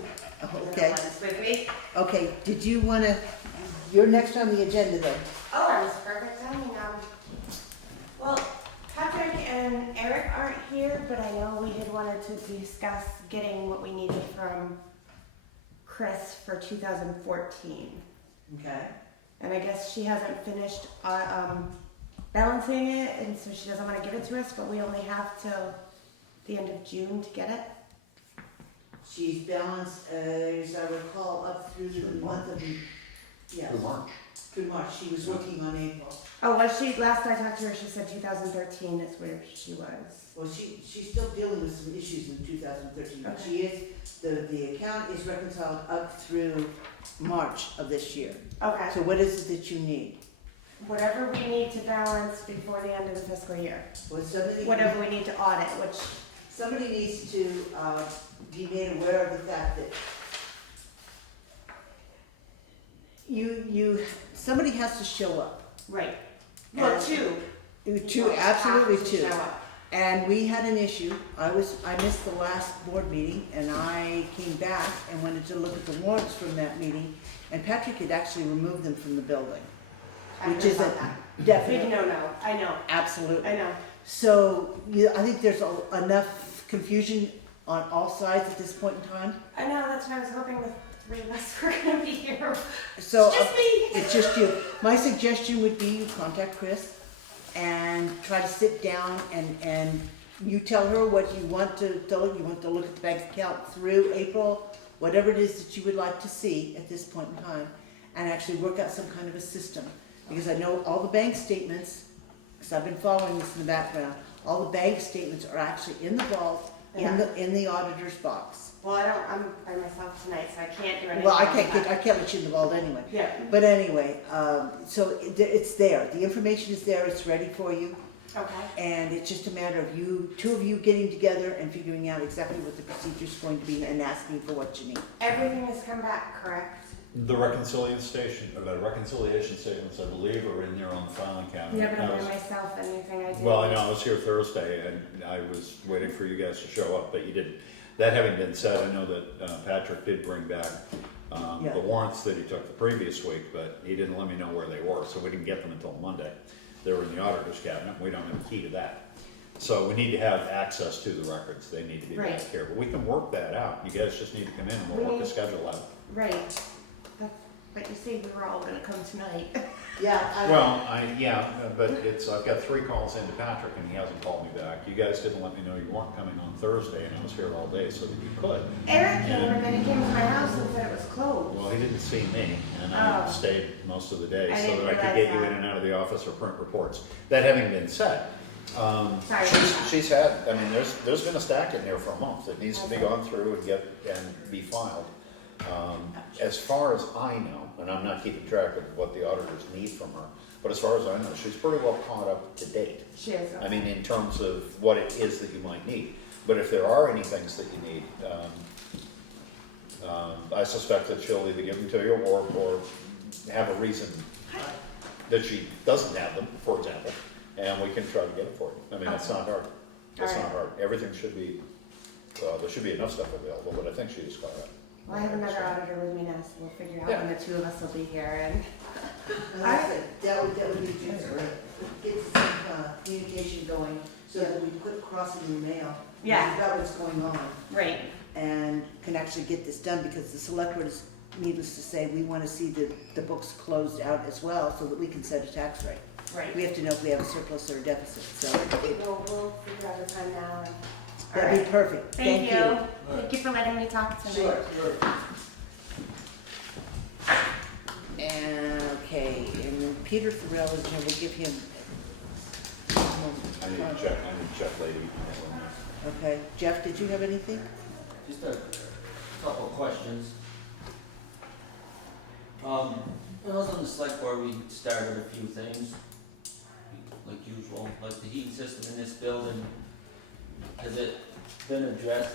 Okay, ones with me. okay, did you wanna, you're next on the agenda then. Oh, that was perfect timing. Well, Patrick and Eric aren't here, but I know we had wanted to discuss getting what we needed from Chris for 2014. Okay. And I guess she hasn't finished balancing it, and so she doesn't want to give it to us, but we only have till the end of June to get it. She's balanced, as I recall, up through the month of, yes, Through March. through March. She was working on April. Oh, was she, last I talked to her, she said 2013 is where she was. Well, she's still dealing with some issues in 2013, but Okay. she is, the account is reconciled up through March of this year. Okay. So what is it that you need? Whatever we need to balance before the end of the fiscal year. Well, somebody, Whatever we need to audit, which, somebody needs to, be made aware of the fact that somebody has to show up. right. Well, And- two. Two, Well, absolutely have to two. show up. And we had an issue. I missed the last board meeting, and I came back and wanted to look at the warrants from that meeting, and Patrick had actually removed them from the building, I which heard is a about that. Big definite, no, I know, absolute. I know. So, I think there's enough confusion on all sides at this point in time. I know, that's why I was hoping the three of us were gonna be here. So, It's just me. it's just you. My suggestion would be you contact Chris and try to sit down and you tell her what you want to tell her. You want to look at the bank account through April whatever it is that you would like to see at this point in time, and actually work out some kind of a system. Because I know all the bank statements, because I've been following this in the background, all the bank statements are actually in the vault, in the auditor's box. Well, I'm by myself tonight, so I can't do anything. Well, I about that. can't let you in the vault anyway. Yeah. But anyway, so it's there, the information is there, it's ready for you, Okay. and it's just a matter of two of you getting together and figuring out exactly what the procedure's going to be and asking for what you need. Everything has come back, correct? The reconciliation statements, I believe, are in there on the filing cabinet. Yeah, but I I'm was- by myself, anything I do. Well, I know, I was here Thursday, and I was waiting for you guys to show up, but you didn't. That having been said, I know that Patrick did bring back Yeah. the warrants that he took the previous week, but he didn't let me know where they were, so we didn't get them until Monday. They were in the auditor's cabinet, we don't have a key to that. So we need to have access to the records, they need to be back Right. here, but we can work that out. You guys just need to come in and we'll work the schedule out. Right. But you say we were all gonna come tonight. Yeah, Well, but I've got 3 calls into Patrick and he hasn't called me back. You guys didn't let me know you weren't coming on Thursday and I was here all day so that you could. Eric came and then he came to my house and said it was closed. Well, he didn't see me and I Oh. stayed most of the day I so didn't that I could realize get you that. in and out of the office or print reports. That having been said, Sorry. she's had, I mean, there's been a stack in there for a month that needs to be gone through and be filed. As far as I know, and I'm not keeping track of what the auditors need from her, but as far as I know, she's pretty well caught up to date. She is. I mean, in terms of what it is that you might need. But if there are any things that you need, I suspect that she'll either give them to you or have a reason that she doesn't have them, for example, and we can try to get it for you. I mean, it's not hard. It's not hard. Everything should be, there should be enough stuff available, but I think she's caught up. Well, I have another auditor with me now, so we'll figure out Yeah. when the 2 of us will be here and. that would be good. Get some communication going so that we put crossing in the mail. Yeah. Figure out what's going on Right. and can actually get this done because the select board is, needless to say, we want to see the books closed out as well so that we can set a tax rate. Right. We have to know if we have a surplus or a deficit, so We'll figure out the time now. And... that'd be perfect. Thank you. Thank you for letting me talk tonight. Sure. And, okay, and then Peter Farrell is here, we'll give him. I need to check lady. Okay, Jeff, did you have anything? Just a couple of questions. When I was on the select board, we started a few things, like usual, like the heating system in this building. Has it been addressed,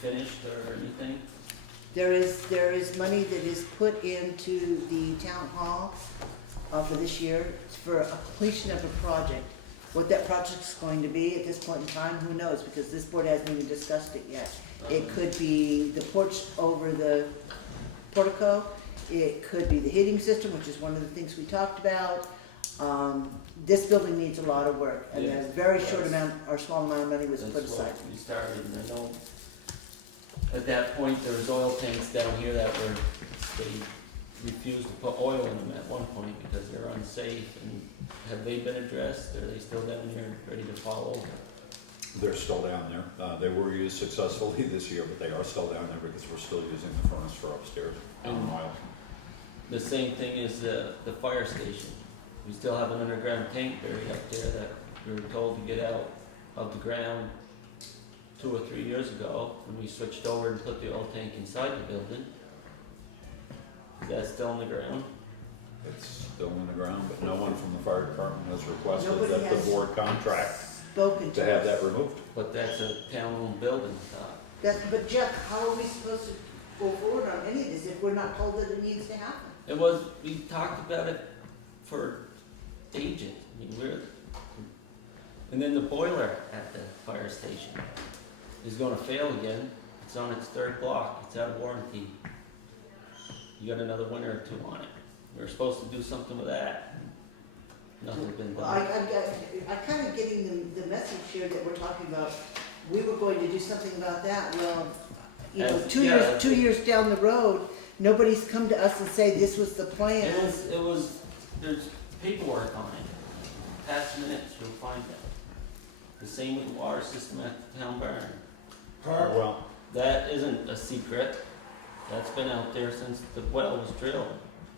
finished or anything? There is money that is put into the town hall for this year for a completion of a project. What that project's going to be at this point in time, who knows, because this board hasn't even discussed it yet. It could be the porch over the portico, it could be the heating system, which is one of the things we talked about. This building needs a lot of work, and a very short amount, or small amount of money was put That's aside. what we started, and I know at that point, there was oil tanks down here that were, they refused to put oil in them at one point because they're unsafe, and have they been addressed, are they still down here ready to fall over? They're still down there. They were used successfully this year, but they are still down there because we're still using the furnace for upstairs on oil. The same thing is the fire station. We still have an underground tank buried up there that we were told to get out of the ground 2 or 3 years ago when we switched over and put the oil tank inside the building. Is that still on the ground? It's still in the ground, but no one from the fire department has requested Nobody that has the board contract Spoken to to have us. that removed. But that's a town-owned building, But Jeff, how are we supposed to go forward on any of this if we're not told that it needs to happen? It was, we talked about it for ages. I mean, and then the boiler at the fire station is gonna fail again. It's on its 3rd block. It's out of warranty. You got another winter or 2 on it. We were supposed to do something with that. Nothing's been Well, done. I'm kind of getting the message here that we're talking about, we were going to do something about that. Well, you know, As- 2 yeah, years, 2 years down the road, nobody's come to us and say this was the plan. It was, there's paperwork on it. Past minutes, you'll find that. The same with the water system at the town barn. Well, That isn't a secret. That's been out there since the well was drilled.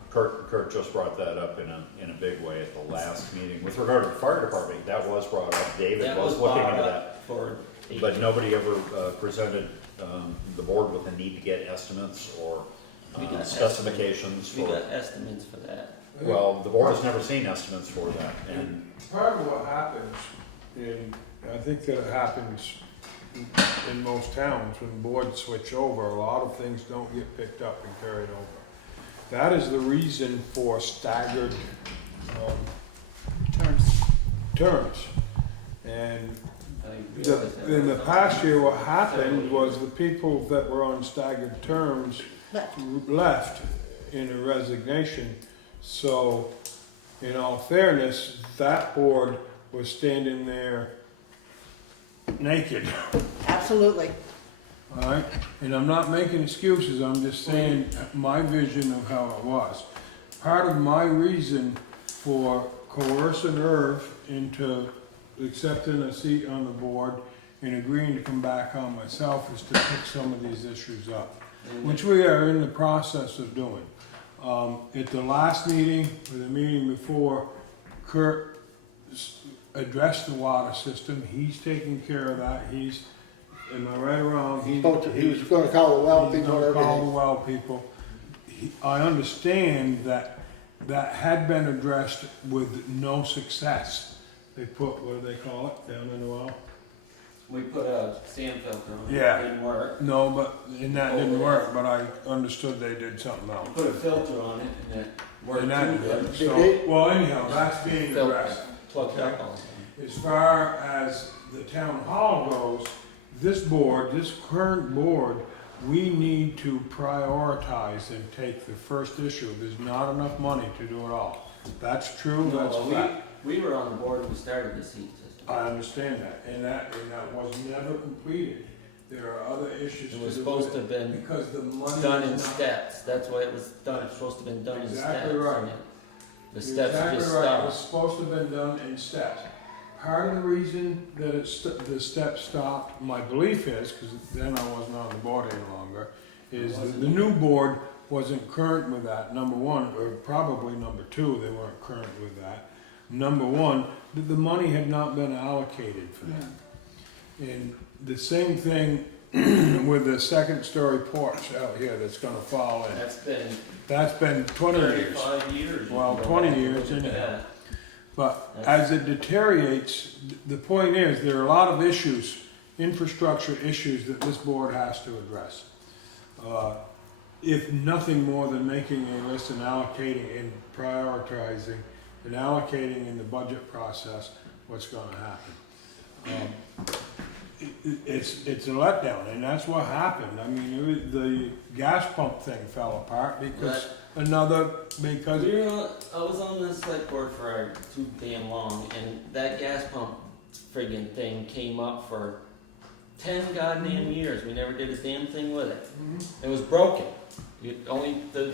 Kurt just brought that up in a big way at the last meeting. With regard to the fire department, that was brought up. David That was was looking brought into up that. for But agent. nobody ever presented the board with the need to get estimates or We got specifications We for, got estimates for that. well, the board has never seen estimates for that. And Part of what happens, and I think that it happens in most towns, when boards switch over, a lot of things don't get picked up and carried over. That is the reason for staggered terms. And in the past year, what happened was the people that were on staggered terms left in a resignation. So, in all fairness, that board was standing there naked, Absolutely. all right? And I'm not making excuses, I'm just saying my vision of how it was. Part of my reason for coercing Irv into accepting a seat on the board and agreeing to come back on myself is to pick some of these issues up, which we are in the process of doing. At the last meeting, or the meeting before, Kurt addressed the water system. He's taking care of that. He's, am I right or wrong? He was gonna call the well He's people and gonna call the everything. well people. I understand that that had been addressed with no success. They put, what do they call it, down in the well? We put a sand filter on it. Yeah. It didn't work. No, but, and that didn't work, but I understood they did something else. Put a filter on it and it worked And that, too good. so, well anyhow, that's being Filter addressed. plugged up all the time. As far as the town hall goes, this board, this current board, we need to prioritize and take the first issue. There's not enough money to do it all. That's true, that's No, fact. we were on the board when we started the seat system. I understand that, and that was never completed. There are other issues to It do was with supposed to it have been because the money done is in not- steps. That's why it was done. It's supposed to have been done in steps. Exactly right. and The You're steps exactly just right. It was stopped. supposed to have been done in steps. Part of the reason that the steps stopped, my belief is, because then I wasn't on the board any longer, is that the new board wasn't current with that, number one, or probably number two, they weren't current with that. Number one, that the money had not been allocated for that. And the same thing with the second story porch out here that's gonna fall in. That's been 20 years. 35 years. Well, you know, 20 back and years, look at anyhow. that. But as it deteriorates, the point is, there are a lot of issues, infrastructure issues that this board has to address. If nothing more than making a list and allocating and prioritizing and allocating in the budget process what's gonna happen. It's a letdown, and that's what happened. I mean, the gas pump thing fell apart because because I was on the select board for too damn long, and that gas pump friggin' thing came up for 10 goddamn years. We never did a damn thing with it. It was broken. Only the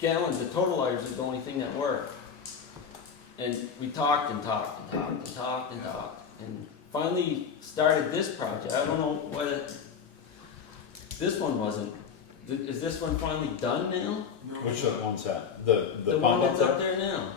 gallons, the totalizers is the only thing that worked. And we talked and talked and talked and talked and talked, and finally started this project. I don't know whether this one wasn't. Is this one finally done now? which one's that? The The pump one that's up up there? there now.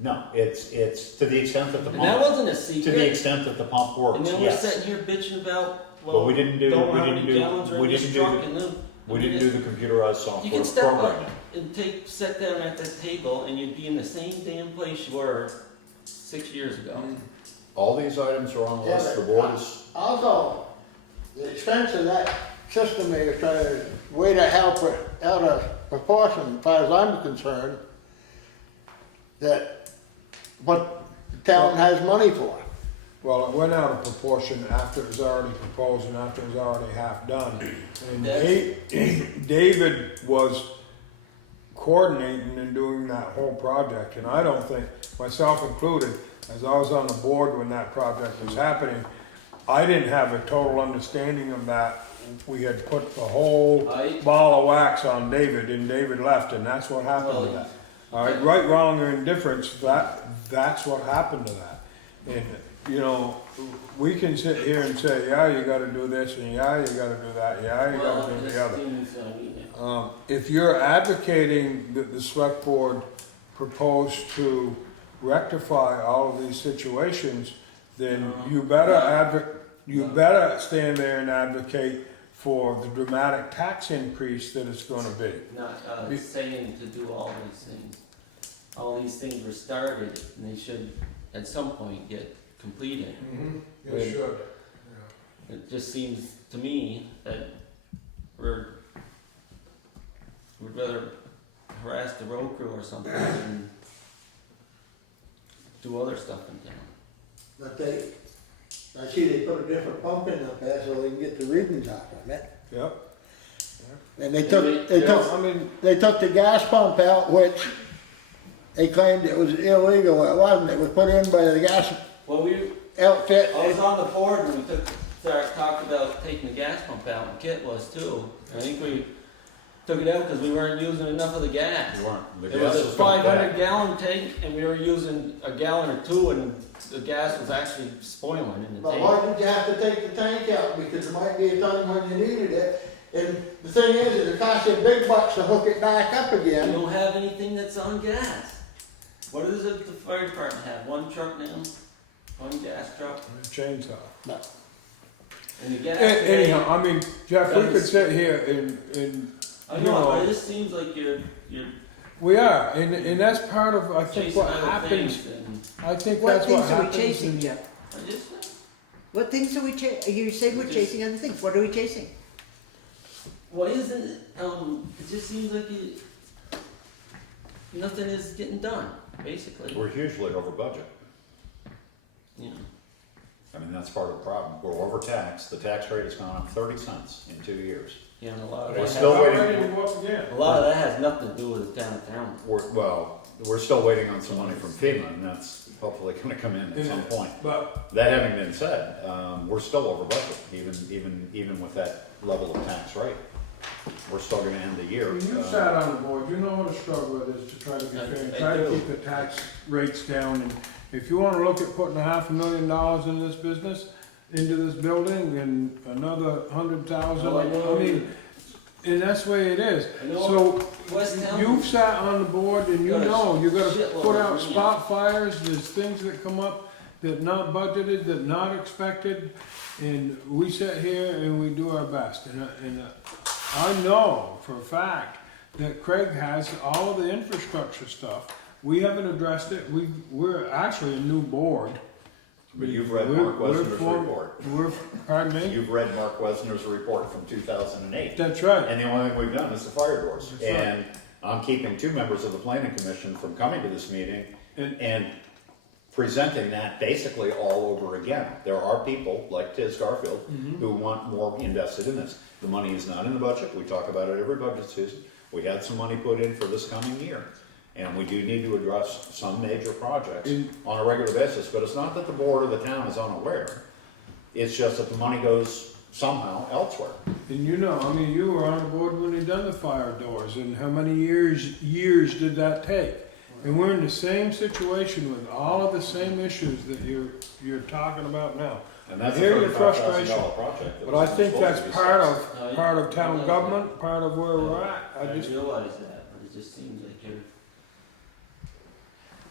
No, it's to the extent that the And that pump, wasn't a to secret. the extent that the pump And works, then we're yes. sitting here bitching about, But well, we didn't do, don't know we how didn't many do, gallons are we in this didn't do, truck the- and then. we didn't do the computerized You software can step programming. up and sit down at that table and you'd be in the same damn place you were 6 years ago. All these items are on the Yeah, list, the but- board is, Also, the expense of that system they are trying to way to help it out of proportion, as far as I'm concerned, that what the town has money for. well, it went out of proportion after it was already proposed and after it was already half done. And David was coordinating and doing that whole project, and I don't think, myself included, as I was on the board when that project was happening, I didn't have a total understanding of that. We had put the whole ball of wax on David, and David left, and that's what happened to that. All right, right, wrong, or indifference, that's what happened to that. And you know, we can sit here and say, yeah, you gotta do this, and yeah, you gotta do that, yeah, you Well, gotta do this the other. seems, If you're advocating that the select board propose to rectify all of these situations, then you better stand there and advocate for the dramatic tax increase that it's gonna be. not saying to do all these things. All these things were started, and they should, at some point, get completed. It should. It just seems to me that we'd rather harass the road crew or something than do other stuff in town. But I see they put a different pump in up there so they can get the readings off of it. Yep. And they Yeah, I mean, took the gas pump out, which they claimed it was illegal. It wasn't. It was put in by the gas Well, outfit. I was on the board when we talked about taking the gas pump out, and Kit was too. I think we took it out because we weren't using enough of the gas. You weren't, the It gas was a was coming 500 back. gallon tank, and we were using a gallon or two, and the gas was actually spoiling in the But tank. why did you have to take the tank out? Because there might be a time when you needed it. And the thing is, it costs you big bucks to hook it back up We again. don't have anything that's on gas. What does the fire department have? One truck now? One gas truck? chainsaw. And the gas. Anyhow, I mean, Jeff, we could sit here and, I you know, know, but it just seems like you're we are, and that's part of, I think, chasing what other happens, things, and I think What that's what things are we happens. chasing, in- Jeff? I just, What things are we you say we're chasing other things, what are we chasing? why isn't it, it just seems like nothing is getting done, basically, We're hugely over budget. you know. I mean, that's part of the problem. We're overtaxed. The tax rate has gone up 30 cents in 2 years. Yeah, and a lot of We're that still has, waiting. Already, once again. a lot of that has nothing to do with the town of Town. We're still waiting on some money from FEMA, and that's hopefully gonna come in at some point. But, That having been said, we're still over budget, even with that level of tax rate. We're still gonna end the year. when you sat on the board, you know what a struggle it is to try to be fair, and I try to do. keep the tax rates down, and if you wanna look at putting $500,000 in this business, into this building, and another 100,000, Oh, I know. I mean, and that's the way it is. I know. So, West Town. you've sat on the board and you Got a know, you gotta shitload put of out money. spot fires, there's things that come up that not budgeted, that not expected, and we sit here and we do our best, and I know for a fact that Craig has all of the infrastructure stuff. We haven't addressed it, we're actually a new board. But you've read We're- Mark we're Wesner's form- report. Pardon me? You've read Mark Wesner's report from 2008. That's right. And the only thing we've done is the fire doors. That's right. And I'm keeping 2 members of the planning commission from coming to this meeting and presenting that basically all over again. There are people like Tiz Garfield who want more invested in this. The money is not in the budget. We talk about it every budget season. We had some money put in for this coming year. And we do need to address some major projects on a regular basis, but it's not that the board or the town is unaware. It's just that the money goes somehow elsewhere. And you know, I mean, you were on the board when they done the fire doors, and how many years did that take? And we're in the same situation with all of the same issues that you're talking about now. And that's I a hear your $35,000 frustration, project. that but I was think supposed that's to be part fixed. of town government, part of where we're at. I realize that, but it just seems like you're.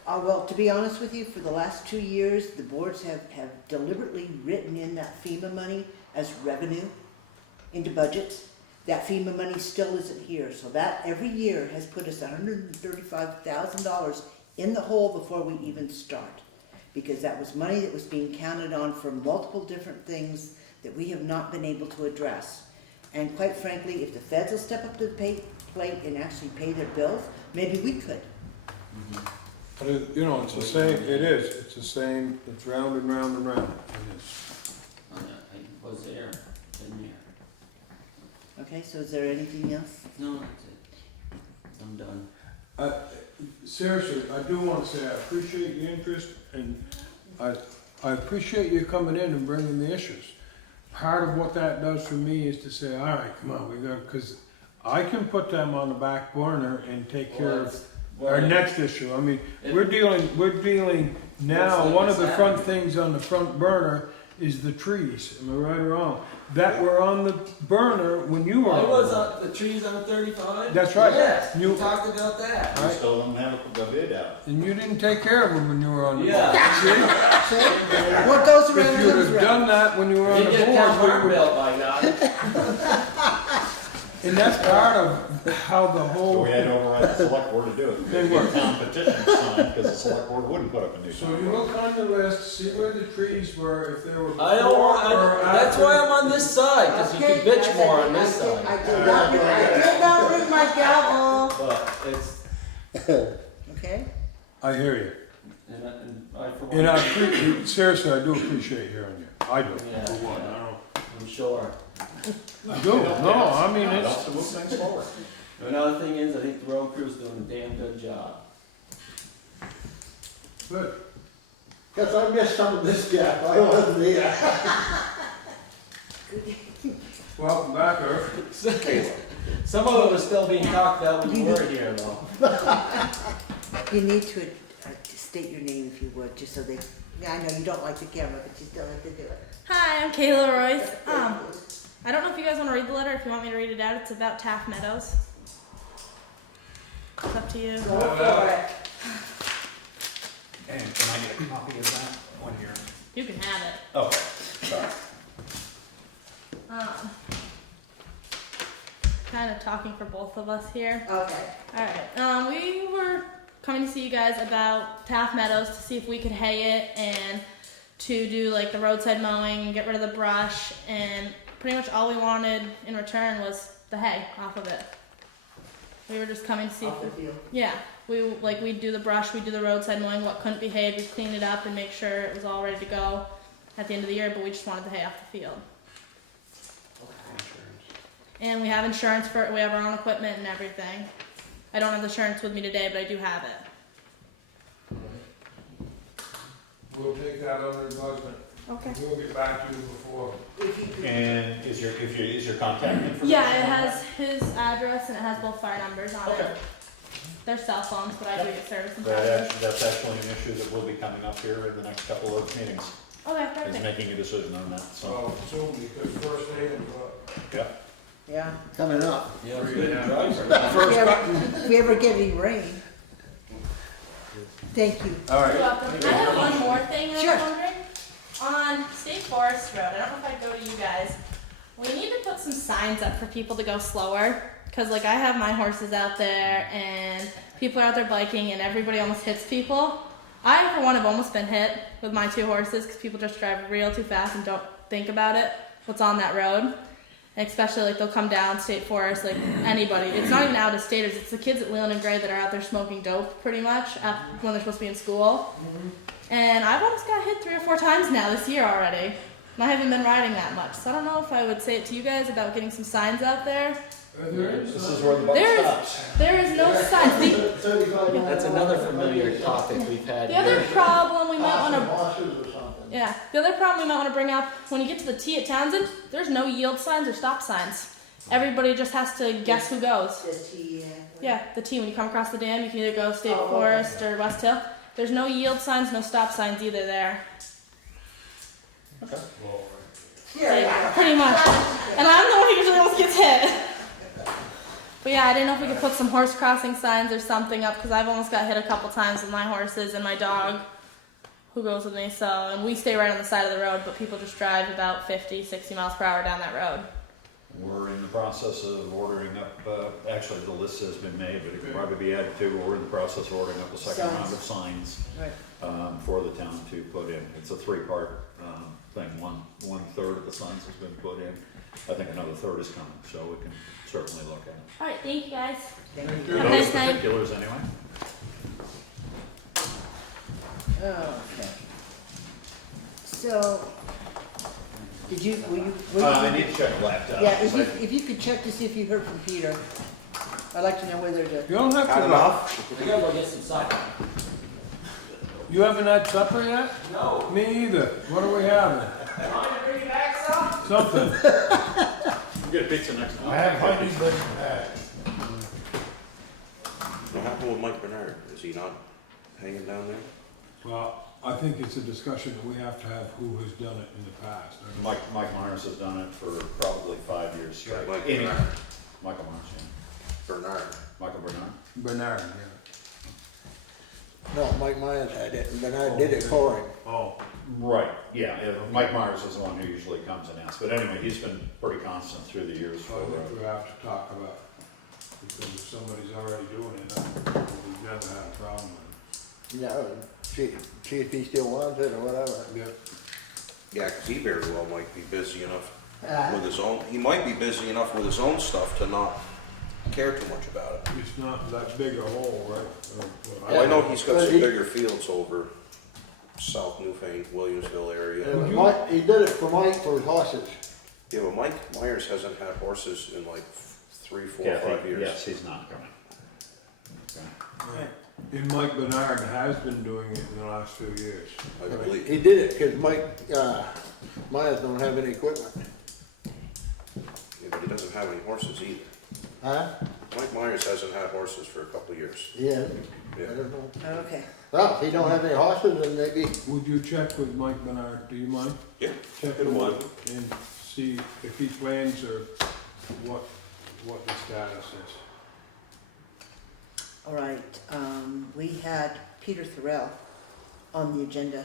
Well, to be honest with you, for the last 2 years, the boards have deliberately written in that FEMA money as revenue into budgets. That FEMA money still isn't here, so that every year has put us $135,000 in the hole before we even start. Because that was money that was being counted on for multiple different things that we have not been able to address. And quite frankly, if the feds will step up to the plate and actually pay their bills, maybe we could. But you know, it's the same, it's the same, it's round and round and round. It is. I was there, been there. Okay, so is there anything else? No, that's it. I'm done. Seriously, I do want to say I appreciate your interest, and I appreciate you coming in and bringing the issues. Part of what that does for me is to say, all right, come on, we got, because I can put them on the back burner and take care of our next issue. I mean, we're dealing Now, Looks like one of it's the front happening. things on the front burner is the trees, am I right or wrong? That were on the burner when you were I on. was on the trees on 35. That's right. Yes, You- we talked about that. We still don't have a bid out. And you didn't take care of them when you were on the board. Yeah. See? What goes around If you'd comes have around. done that when you were on You the get board, town we farm would- bill by God. and that's part of how the So whole. we had to override the select board to do it. They We were. had town petition signed because the select board wouldn't put up a new So town you road. look on the list, see where the trees were, if they were before I don't want, or that's after. why I'm on this side, because you Okay, can bitch guys, more I on this did- I side. did not bring my gavel. But it's, Okay, I hear you. and I for one. And seriously, I do appreciate hearing you. I do. Yeah, For one, yeah. I don't. I'm sure. I do, no, I mean, It it's, helps to move things forward. Another thing is, I think the road crew's doing a damn good job. good. Cause I missed some of this gap, I wasn't here. Welcome back, Earth. Some of them are still being talked about when you were here, though. you need to state your name if you would, just so they, I know you don't like the camera, but you still have to do it. Hi, I'm Kayla Royce. I don't know if you guys want to read the letter. If you want me to read it out, it's about Taft Meadows. It's up to you. Go for it. And can I get a copy of that one here? You can have it. Oh, sorry. Kind of talking for both of us here. Okay. All right. We were coming to see you guys about Taft Meadows to see if we could hay it and to do like the roadside mowing and get rid of the brush, and pretty much all we wanted in return was the hay off of it. We were just coming to see Off if the field. yeah, we'd do the brush, we'd do the roadside mowing, what couldn't be hayed, we'd clean it up and make sure it was all ready to go at the end of the year, but we just wanted the hay off the field. And we have insurance for it, we have our own equipment and everything. I don't have the insurance with me today, but I do have it. We'll take that under advisement. Okay. We'll get back to you before. If you could, And is your contact information? Yeah, it has his address and it has both phone numbers on Okay. it. They're cell phones, but I do get service and That's actually an issue that will be coming up here in the next couple of meetings, Okay, is perfect. making a decision on that, so, Soon, because first day is yeah. yeah. Coming up. Yeah, it's good and dry for now. If we ever get any rain. Thank you. all You're right. welcome. I have one more thing I Sure. was wondering. On State Forest Road, I don't know if I'd go to you guys. We need to put some signs up for people to go slower. Cause like I have my horses out there and people are out there biking and everybody almost hits people. I, for one, have almost been hit with my two horses because people just drive real too fast and don't think about it, what's on that road. And especially like they'll come down State Forest, like anybody. It's not even out of staters, it's the kids at Leland and Gray that are out there smoking dope pretty much when they're supposed to be in school. And I've almost got hit 3 or 4 times now this year already. And I haven't been riding that much. So I don't know if I would say it to you guys about getting some signs out there. This is where the buck There stops. There is no signs. The, 35 That's another familiar topic we've had the other here. problem we might want to Horses or something. Yeah, the other problem we might want to bring up, when you get to the T at Townsend, there's no yield signs or stop signs. Everybody just has to guess who goes. Yeah, the T, when you come across the dam, you can either go State Forest or West Hill. There's no yield signs, no stop signs either there. Like, pretty much. And I'm the one who usually almost gets hit. But yeah, I didn't know if we could put some horse crossing signs or something up, because I've almost got hit a couple times with my horses and my dog who goes with me. So, and we stay right on the side of the road, but people just drive about 50, 60 miles per hour down that road. We're in the process of ordering up, actually the list has been made, but it could probably be added to, we're in the process of ordering up a second round of signs Right. for the town to put in. It's a 3-part thing. One third of the signs has been put in. I think another third is coming, so we can certainly look at it. Alright, thank you guys. Thank you. Have a Those nice night. particulars anyway. Okay. So, did you, were you? I need to check the laptop. Yeah, if you could check to see if you heard from Peter. I'd like to know whether to, You don't have Had to, enough? We gotta go get some supper. you haven't had supper yet? No. Me either. What are we having? Want to bring back some? Something. We'll get pizza next week. I have honey but What happened with Mike Bernard? Is he not hanging down there? Well, I think it's a discussion that we have to have who has done it in the past. I don't- Mike Myers has done it for probably 5 years straight. Mike Any- Bernard. Michael Myers, yeah. Bernard. Michael Bernard. Bernard, yeah. No, Mike Myers had it, and Bernard did it for him. Oh, Right, yeah, Mike Myers is the one who usually comes and asks, but anyway, he's been pretty constant through the years so for, I think we have to talk about, because if somebody's already doing it, we've never had a problem with Yeah, see if he still wants it or whatever. it. Yep. Yeah, 'cause he very well might be busy enough with his own, he might be busy enough with his own stuff to not care too much about it. It's not that big a hole, right? Well, I know he's got But some he- bigger fields over South Newfane, Williamsville area. And Mike, he did it for Mike for his horses. Yeah, but Mike Myers hasn't had horses in like 3, 4, yeah, 5 years. yes, he's not coming. Okay. Right. And Mike Bernard has been doing it in the last few years. I believe. He did it because Mike, Myers don't have any equipment. Yeah, but he doesn't have any horses either. Huh? Mike Myers hasn't had horses for a couple of years. Yeah, I Yeah. don't know. Okay. Well, if he don't have any horses, then maybe, Would you check with Mike Bernard, do you mind? Yeah. Check Good with one. him and see if he plans or what the status is. All right, we had Peter Thorell on the agenda,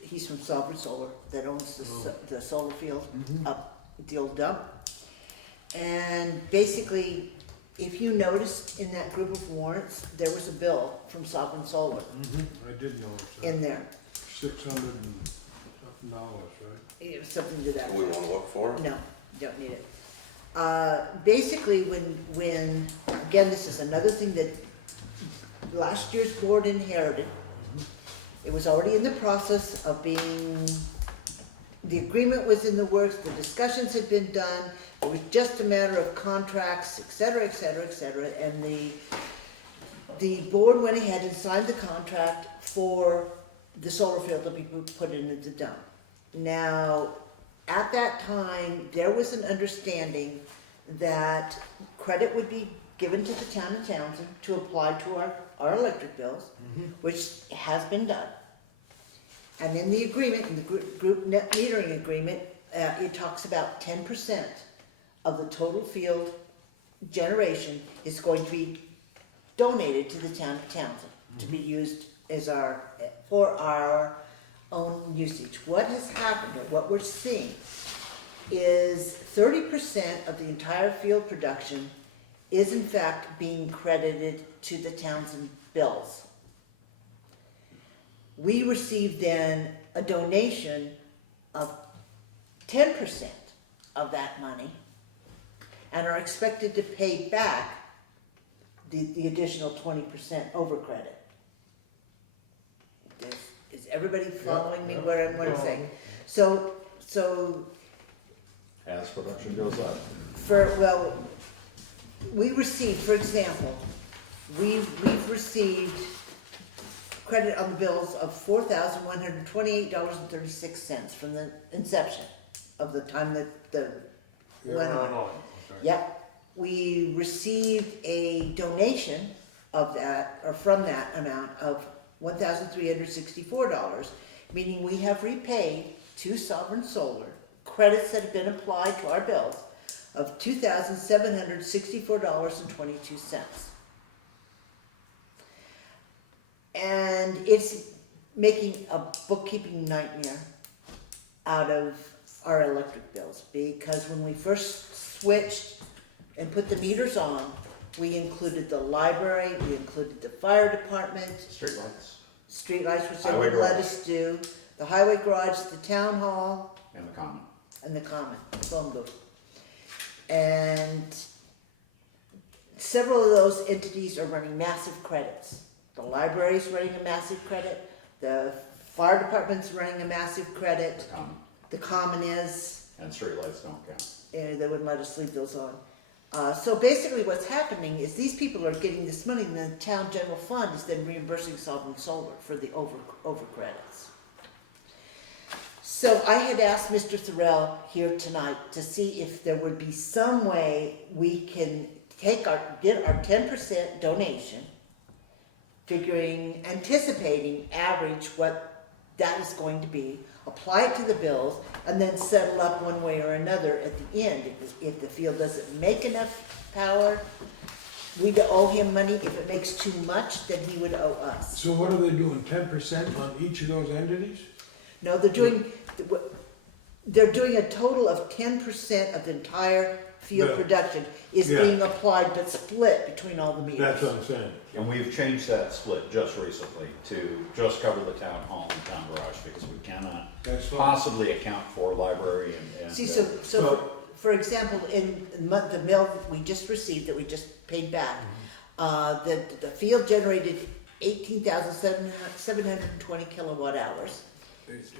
he's from Sovereign Solar, that owns the solar field up at the old dump. And basically, if you noticed in that group of warrants, there was a bill from Sovereign Solar I did notice in that, there, $600 and something dollars, right? It was something to that Do we effect. wanna look for it? No, you don't need it. Basically, when, again, this is another thing that last year's board inherited. It was already in the process of being, the agreement was in the works, the discussions had been done. It was just a matter of contracts, et cetera, et cetera, et cetera, and the board went ahead and signed the contract for the solar field to be put into the dump. Now, at that time, there was an understanding that credit would be given to the town of Townsend to apply to our electric bills, which has been done. And in the agreement, in the group net metering agreement, it talks about 10% of the total field generation is going to be donated to the town of Townsend to be used as for our own usage. What has happened, or what we're seeing, is 30% of the entire field production is in fact being credited to the Townsend bills. We received then a donation of 10% of that money and are expected to pay back the additional 20% over credit. Is everybody following me what I'm saying? So As production goes up. we received, for example, we've received credit on the bills of $4,128.36 from the inception of the time that the went on. Okay. Yep, we received a donation of that, or from that amount of $1,364, meaning we have repaid to Sovereign Solar credits that have been applied to our bills of $2,764.22. And it's making a bookkeeping nightmare out of our electric bills, because when we first switched and put the meters on, we included the library, we included the fire department, Streetlights. streetlights, which they Highway wouldn't let garage. us do, the highway garage, the town hall, And the common. and the common, phone booth. And several of those entities are running massive credits. The library's running a massive credit, the fire department's running a massive The credit, common. the common is, And streetlights don't count. they wouldn't let us leave those on. So basically what's happening is these people are getting this money and the town general fund is then reimbursing Sovereign Solar for the over credits. So I had asked Mr. Thorell here tonight to see if there would be some way we can get our 10% donation figuring, anticipating average what that is going to be, apply it to the bills, and then settle up one way or another at the end. If the field doesn't make enough power, we'd owe him money. If it makes too much, then he would owe us. So what are they doing, 10% on each of those entities? No, they're doing a total of 10% of the entire field Yeah. production is Yeah. being applied, but split between all the meters. That's what I'm saying. And we've changed that split just recently to just cover the town hall and town garage, because we cannot That's fine. possibly account for library and. See, so for example, in the mill that we just received, that we just paid back, the field generated 18,720 kilowatt hours, Let me just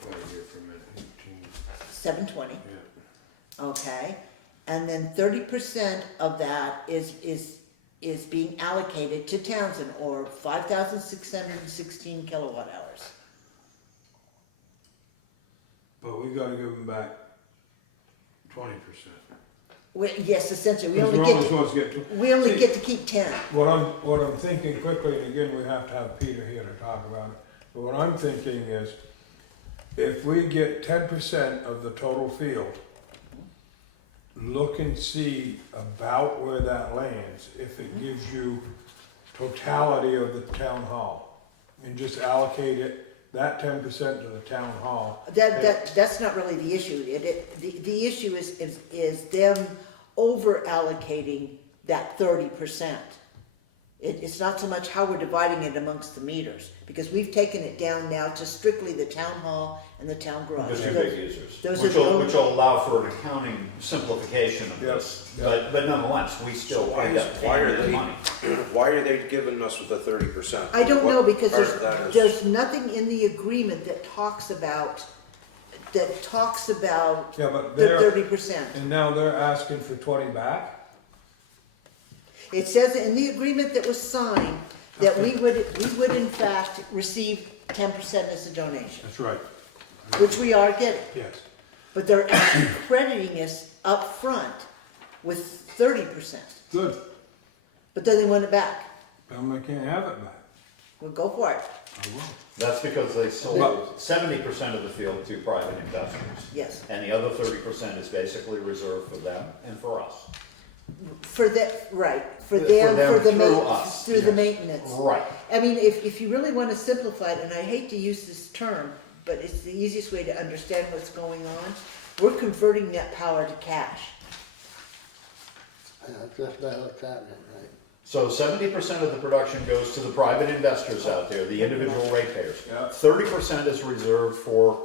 play here for a minute, 18, 720, yeah. okay? And then 30% of that is being allocated to Townsend, or 5,616 kilowatt hours. But we gotta give them back 20%. Yes, essentially, we Because only we're get only to, supposed to get to. we only See, get to keep 10. What I'm thinking quickly, and again, we have to have Peter here to talk about it, but what I'm thinking is, if we get 10% of the total field, look and see about where that lands, if it gives you totality of the town hall, and just allocate it, that 10% to the town hall. That's not really the issue. The issue is them over allocating that 30%. It's not so much how we're dividing it amongst the meters, because we've taken it down now to strictly the town hall and the town garage. Because you're big users, those which are the will, only- which will allow for an accounting simplification of this, Yep. but nonetheless, we still Why end up why are paying the they, money. why are they giving us with the 30%? I don't know, because What part of that is- there's nothing in the agreement that talks about Yeah, but the they're, 30%. and now they're asking for 20 back? It says in the agreement that was signed that we would in fact receive 10% as a donation, That's right, which we are getting. yes. But they're actually crediting us up front with 30%, Good, but then they want it back. tell them they can't have it back. Well, go for it, I will. That's because they sold 70% of the field to private investors. yes. And the other 30% is basically reserved for them and for us. For that, right, for For them, them for the through us, through the yes. maintenance. Right. I mean, if you really want to simplify it, and I hate to use this term, but it's the easiest way to understand what's going on, we're converting that power to cash. That's just about what's happening, right? So 70% of the production goes to the private investors out there, the individual ratepayers. Yeah. 30% is reserved for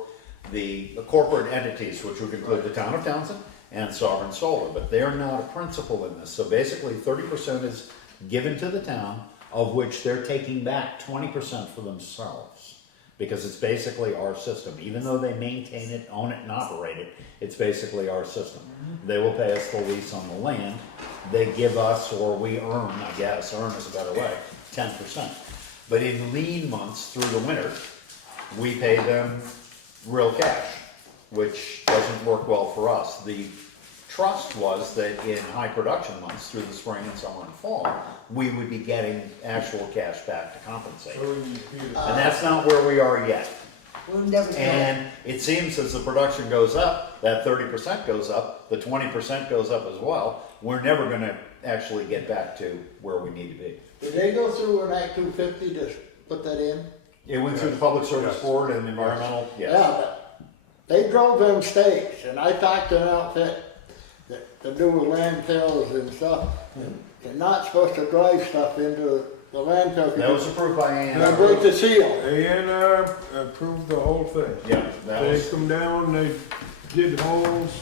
the corporate entities, which would include the town of Townsend and Sovereign Solar, but they're not a principal in this. So basically 30% is given to the town, of which they're taking back 20% for themselves. Because it's basically our system. Even though they maintain it, own it, and operate it, it's basically our system. They will pay us the lease on the land. They give us, or we earn, I guess, earn is a better way, 10%. But in lean months through the winter, we pay them real cash, which doesn't work well for us. The trust was that in high production months through the spring and summer and fall, we would be getting actual cash back to compensate. And that's not where we are yet. We'll never know. And it seems as the production goes up, that 30% goes up, the 20% goes up as well. We're never gonna actually get back to where we need to be. Did they go through an Act 250 to put that in? It went through the Public Service Yes. Board and environmental, yes. Yeah, but they drove them stakes, and I talked to an outfit that do with landfills and stuff. They're not supposed to drive stuff into the landfill. That was approved by They break ANR. the seal. A&R approved the whole thing. Yeah, that They was, come down, they did holes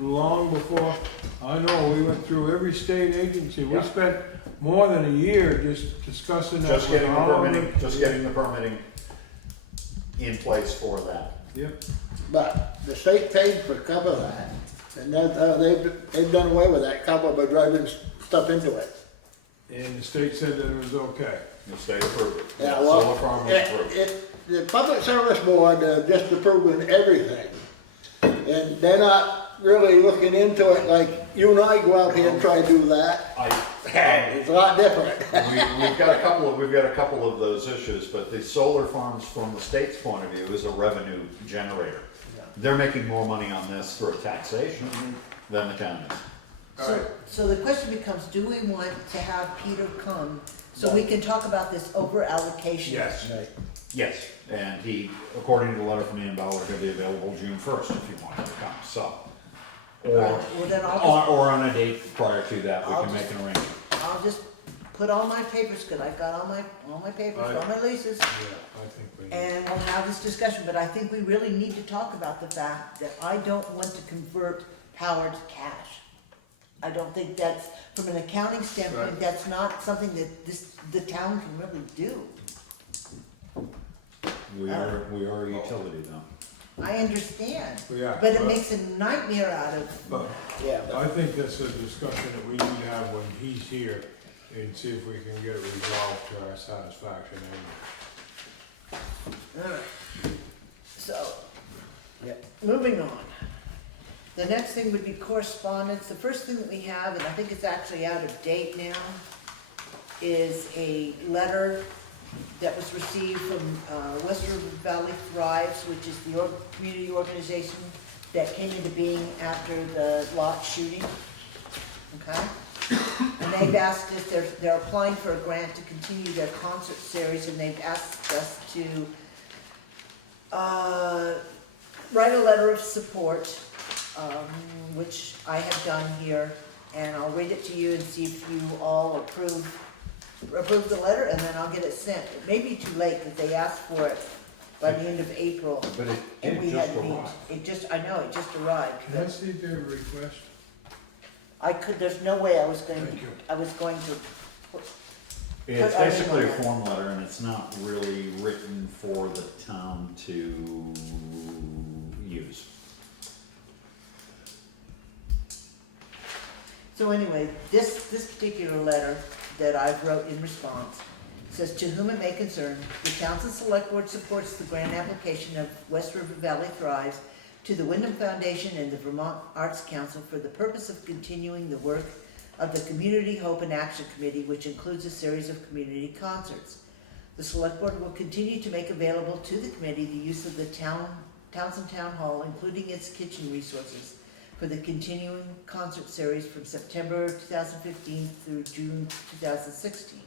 long before, I know, we went through every state agency. We Yeah. spent more than a year just discussing that. just with getting the all of permitting, them. just getting the permitting in place for that. Yep, But the state paid for cover that, and they've done away with that cover by driving stuff into it. and the state said that it was okay. The state approved it. Yeah, Solar well, farm was approved. the Public Service Board just approving everything. And they're not really looking into it like you and I go out here and try to do that. It's a lot different. We've got a couple of those issues, but the solar farms from the state's point of view is a revenue generator. They're making more money on this through taxation than the town is. So the question becomes, do we want to have Peter come so we can talk about this over allocation? Yes. Yes, and he, according to the letter from Ian Bauer, could be available June 1st if you wanted to come, so. Well, then I'll Or on a date prior to that, we I'll can make just- an arrangement. I'll just put all my papers, cause I've got all my papers, all my leases, Yeah, I think we need. and we'll have this discussion, but I think we really need to talk about the fact that I don't want to convert power to cash. I don't think that's, from an accounting standpoint, Right. that's not something that the town can really do. We are a utility though. I understand, Yeah, but it but- makes a nightmare out of, But Yeah, I think that's a discussion that we need to have when he's here and see if we can get it resolved to our satisfaction. alright. So, moving on. The next thing would be correspondence. The first thing that we have, and I think it's actually out of date now, is a letter that was received from West River Valley Thrives, which is the community organization that came into being after the lot shooting. Okay? And they've asked us, they're applying for a grant to continue their concert series, and they've asked us to write a letter of support, which I have done here, and I'll read it to you and see if you all approve the letter, and then I'll get it sent. It may be too late, because they asked for it by the end of April. But it And we just hadn't arrived. I know, it just arrived. Can I see their request? There's no way I was going Thank you. to, It's But I basically a mean, form letter and it's not really written for the town to use. so anyway, this particular letter that I've wrote in response says, "To whom it may concern, the Townshend Selectboard supports the grant application of West River Valley Thrives to the Wyndham Foundation and the Vermont Arts Council for the purpose of continuing the work of the Community Hope and Action Committee, which includes a series of community concerts. The Select Board will continue to make available to the committee the use of the Townsend Town Hall, including its kitchen resources, for the continuing concert series from September 2015 through June 2016.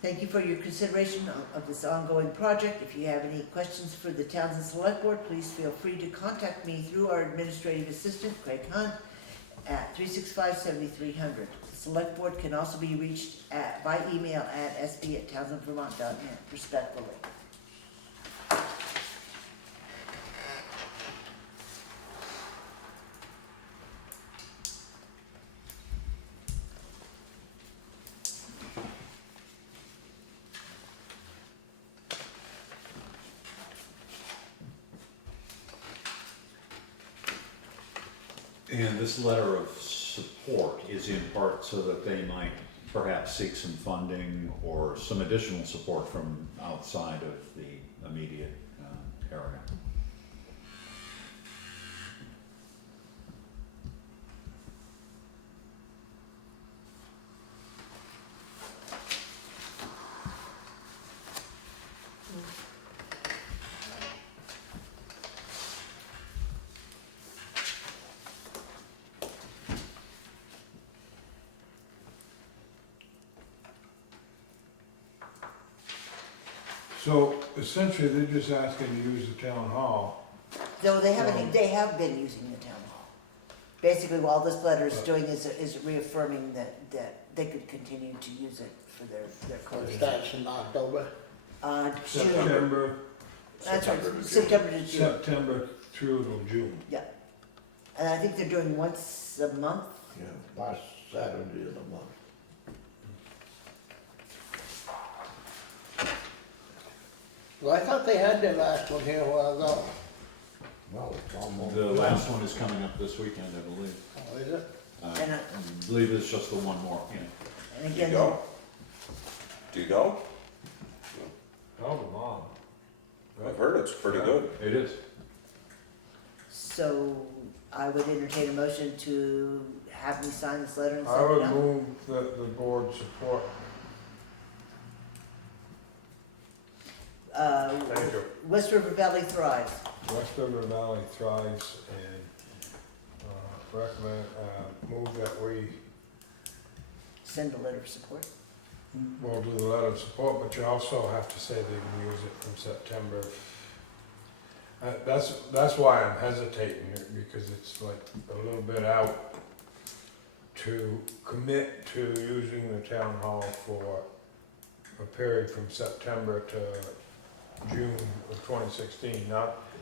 Thank you for your consideration of this ongoing project. If you have any questions for the Townsend Select Board, please feel free to contact me through our administrative assistant, Craig Hunt, at 365-7300. The Select Board can also be reached by email at sb@townsendvermont.net, respectfully." And this letter of support is in part so that they might perhaps seek some funding or some additional support from outside of the immediate area. So essentially, they're just asking to use the town hall. Though they have been using the town hall. Basically, all this letter is doing is reaffirming that they could continue to use it for their it concerts. starts in October. June, September, that's right, September to June. September to June, September through till June. yeah. And I think they're doing once a month. Yeah, last Saturday of the month. Well, I thought they had their last one here a while ago. Well, it's almost. The last one is coming up this weekend, I believe. Oh, is it? And, I believe it's just the one more, yeah. And Do you again, go? Do you go? Hell, the mom. I've heard it's pretty good. It is. So I would entertain a motion to have me sign this letter and I send it would out. move that the board support. Thank you. West River Valley thrives. West River Valley thrives and, recommend, move that we Send a letter of support. will do the letter of support, but you also have to say they can use it from September. That's why I'm hesitating here, because it's like a little bit out to commit to using the town hall for a period from September to June of 2016.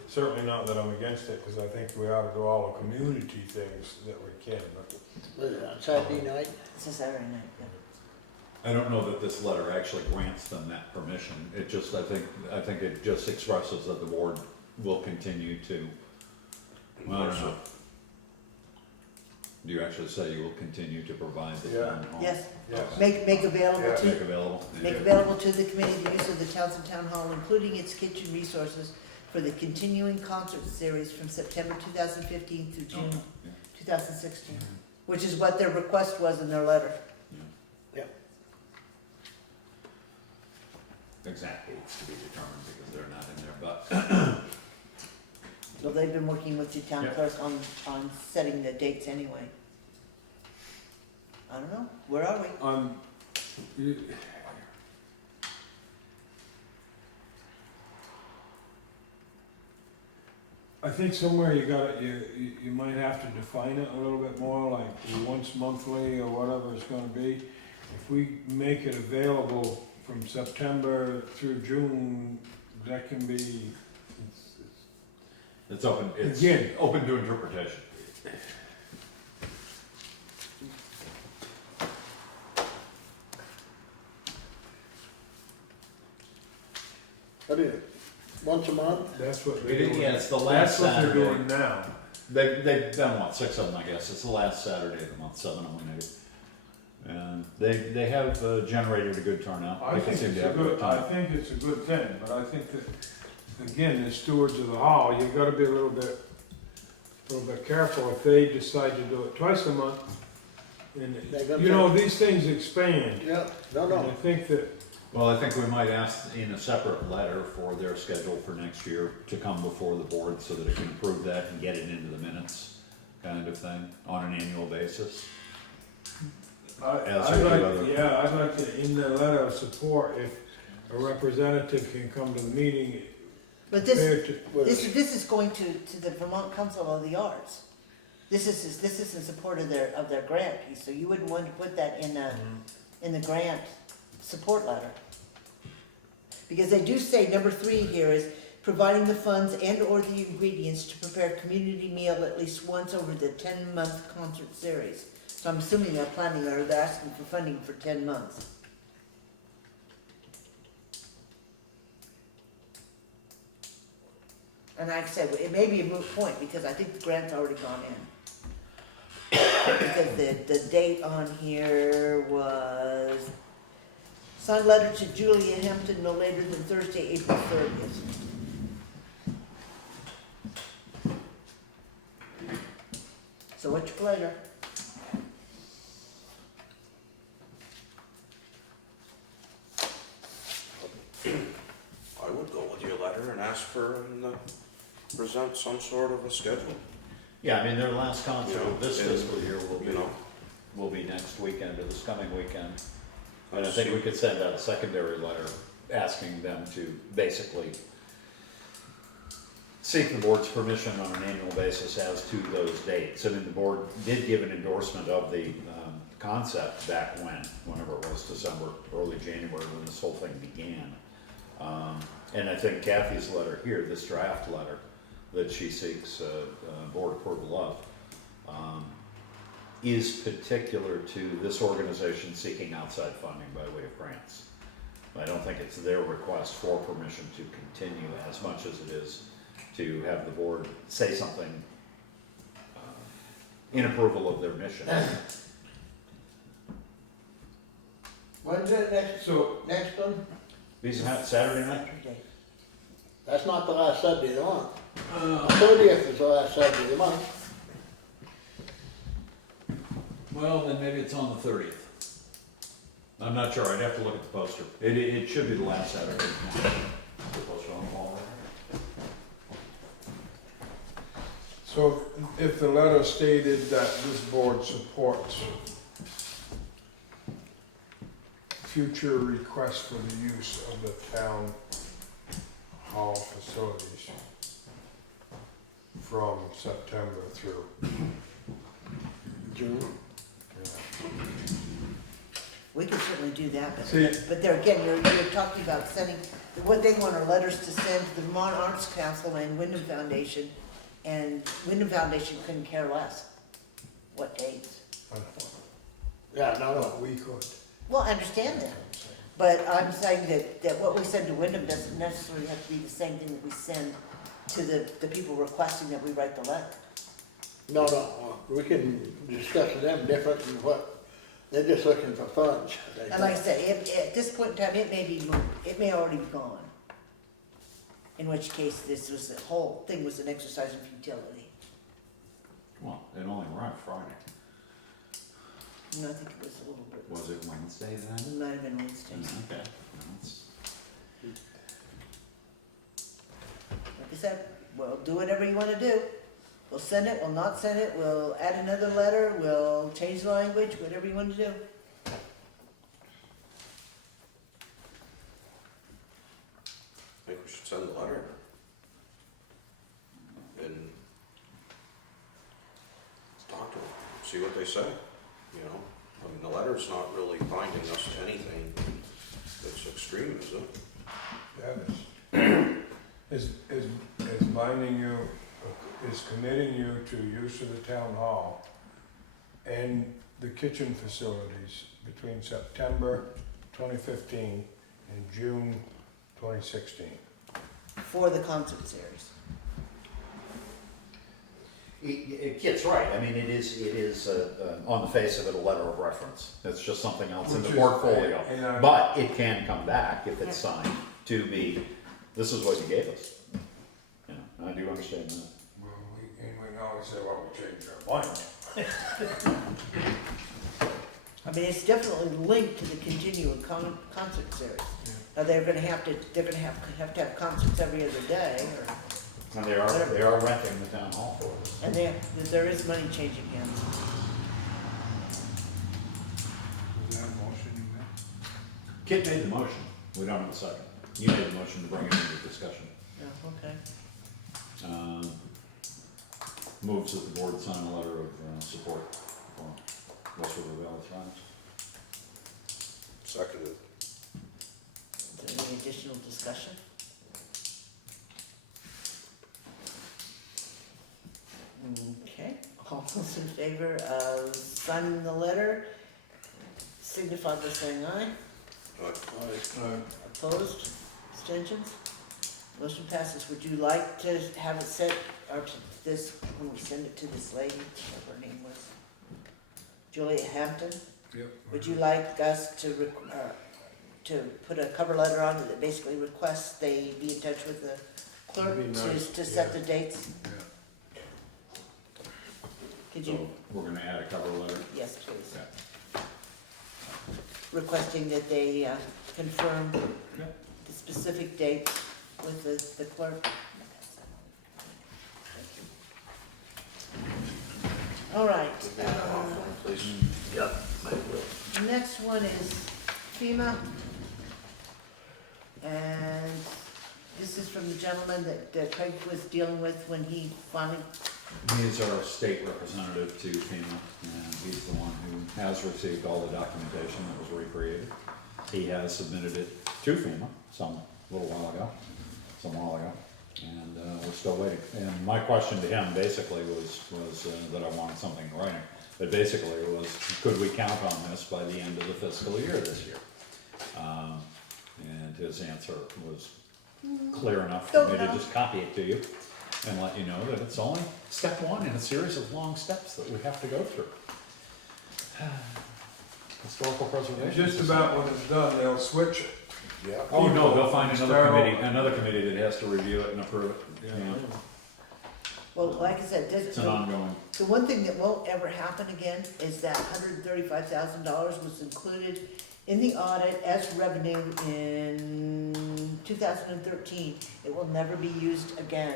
Certainly not that I'm against it, because I think we ought to do all the community things that we can, but Was it on Saturday night? It's a Saturday night, yeah. I don't know that this letter actually grants them that permission. It just, I think it just expresses that the board will continue to, well, I don't know. Do you actually say you will continue to provide the Yeah. town hall? Yes, yes. make available Yeah. Make to, available? make available to the committee the use of the Townsend Town Hall, including its kitchen resources for the continuing concert series from September 2015 through June Yeah. 2016, which is what their request was in their letter. Exactly, it's to be determined because they're not in there, but So they've been working with the town Yeah. clerk on setting the dates anyway. I don't know, where are we? You- I think somewhere you might have to define it a little bit more, like once monthly or whatever it's gonna be. If we make it available from September through June, that can be, it's open, it's Again. open to interpretation. What is it, once a month? that's what they're doing. Yeah, it's the last That's what they're Saturday. doing now. They've done what, 6 of them, I guess. It's the last Saturday of the month, 7 of them maybe. And they have generated a good turnout. I They think seem it's to a have good, I turnout. think it's a good thing, but I think that, again, as stewards of the hall, you gotta be a little bit careful if they decide to do it twice a month. And, They're gonna you know, these things expand. Yeah, no, And I no, think that, Well, I think we might ask in a separate letter for their schedule for next year to come before the board so that it can approve that and get it into the minutes, kind of thing, on an annual basis. As I'd we do like, other- yeah, I'd like to, in the letter of support, if a representative can come to the meeting. But this, prepared to- this is going to the Vermont Council of the Arts. This is in support of their grant piece, so you wouldn't want to put that in the grant support letter. Because they do say, number 3 here is, providing the funds and or the ingredients to prepare a community meal at least once over the 10-month concert series. So I'm assuming they're planning, or they're asking for funding for 10 months. And like I said, it may be a moot point, because I think the grant's already gone in. Because the date on here was, signed letter to Julia Hampton no later than Thursday, April 30th. So what's your pleasure? I would go with your letter and ask for, and present some sort of a schedule. Yeah, I mean, their last concert of this You know, fiscal year you know. will be next weekend or this coming weekend. And I think we could send out a secondary letter asking them to basically seek the board's permission on an annual basis as to those dates. I mean, the board did give an endorsement of the concept back whenever it was December, early January, when this whole thing began. And I think Kathy's letter here, this draft letter that she seeks board approval of, is particular to this organization seeking outside funding by way of grants. I don't think it's their request for permission to continue as much as it is to have the board say something in approval of their mission. when's it next, So, next one? These are Saturday night? Saturday. That's not the last Saturday of the month. 30th is the last Saturday of the month. Well, then maybe it's on the 30th. I'm not sure, I'd have to look at the poster. It should be the last Saturday. The poster on the wall. So if the letter stated that this board supports future requests for the use of the town hall facilities from September through June. We can certainly do that, See- but there again, you're talking about sending, what they want are letters to send to the Vermont Arts Council and Wyndham Foundation, and Wyndham Foundation couldn't care less what dates. Yeah, no. we could. Well, I understand that, but I'm saying that what we send to Wyndham doesn't necessarily have to be the same thing that we send to the people requesting that we write the letter. No, we can discuss with them different than what, they're just looking for funds. they And like I think. said, at this point in time, it may be moved, it may already be gone. In which case, this was, the whole thing was an exercise of futility. Well, it only arrived Friday. And I think it was a little bit. Was it Wednesday then? It might have been Wednesday. Okay. That's- Like I said, well, do whatever you wanna do. We'll send it, we'll not send it, we'll add another letter, we'll change the language, whatever you wanna do. I think we should send the letter. And talk to them, see what they say, you know? I mean, the letter's not really binding us to anything that's extreme, is it? That is binding you, is committing you to use of the town hall and the kitchen facilities between September 2015 and June 2016. For the concert series. Kit's right, I mean, it is, on the face of it, a letter of reference. It's just something else in the Which is- portfolio. and I- But it can come back if it's signed to be, this is what you gave us. You know, I do understand that. Well, we can always say, well, we changed our mind. I mean, it's definitely linked to the continuing concert series. Yeah. Now, they're gonna have to have concerts every other day, or, And they are renting the town hall for us. and there is money changing hands. Was that a motion you made? Kit made the motion, we don't have a second. You made the motion to bring it into discussion. Yeah, okay. Moves that the board sign a letter of support for West River Valley Tribes. Seconded. Is there any additional discussion? Okay, all those in favor of signing the letter, signify by saying aye. Opposed, abstentions? Motion passes. Would you like to have it sent, or to this, when we send it to this lady, whatever her name was? Julia Hampton? Yep. Would you like us to put a cover letter on it that basically requests they be in touch with the clerk That'd be nice, to set yeah. the dates? Yeah. Could So you, we're gonna add a cover letter. yes, please. Yeah. Requesting that they confirm Yeah. the specific dates with the clerk. All right. Please. Yep, I will. Next one is FEMA. And this is from the gentleman that Craig was dealing with when he finally, He's our state representative to FEMA, and he's the one who has received all the documentation that was recreated. He has submitted it to FEMA some while ago, and we're still waiting. And my question to him basically was that I wanted something in writing. But basically it was, could we count on this by the end of the fiscal year this year? And his answer was clear enough for me to just copy it to you and let you know that it's only step one in a series of long steps that we have to go through. Historical preservation. Just about when it's done, they'll switch it. Yeah. Oh, no, they'll find Start another committee that has to review it and approve it. Yeah. Yeah. Well, like I said, It's an ongoing, the one thing that won't ever happen again is that $135,000 was included in the audit as revenue in 2013. It will never be used again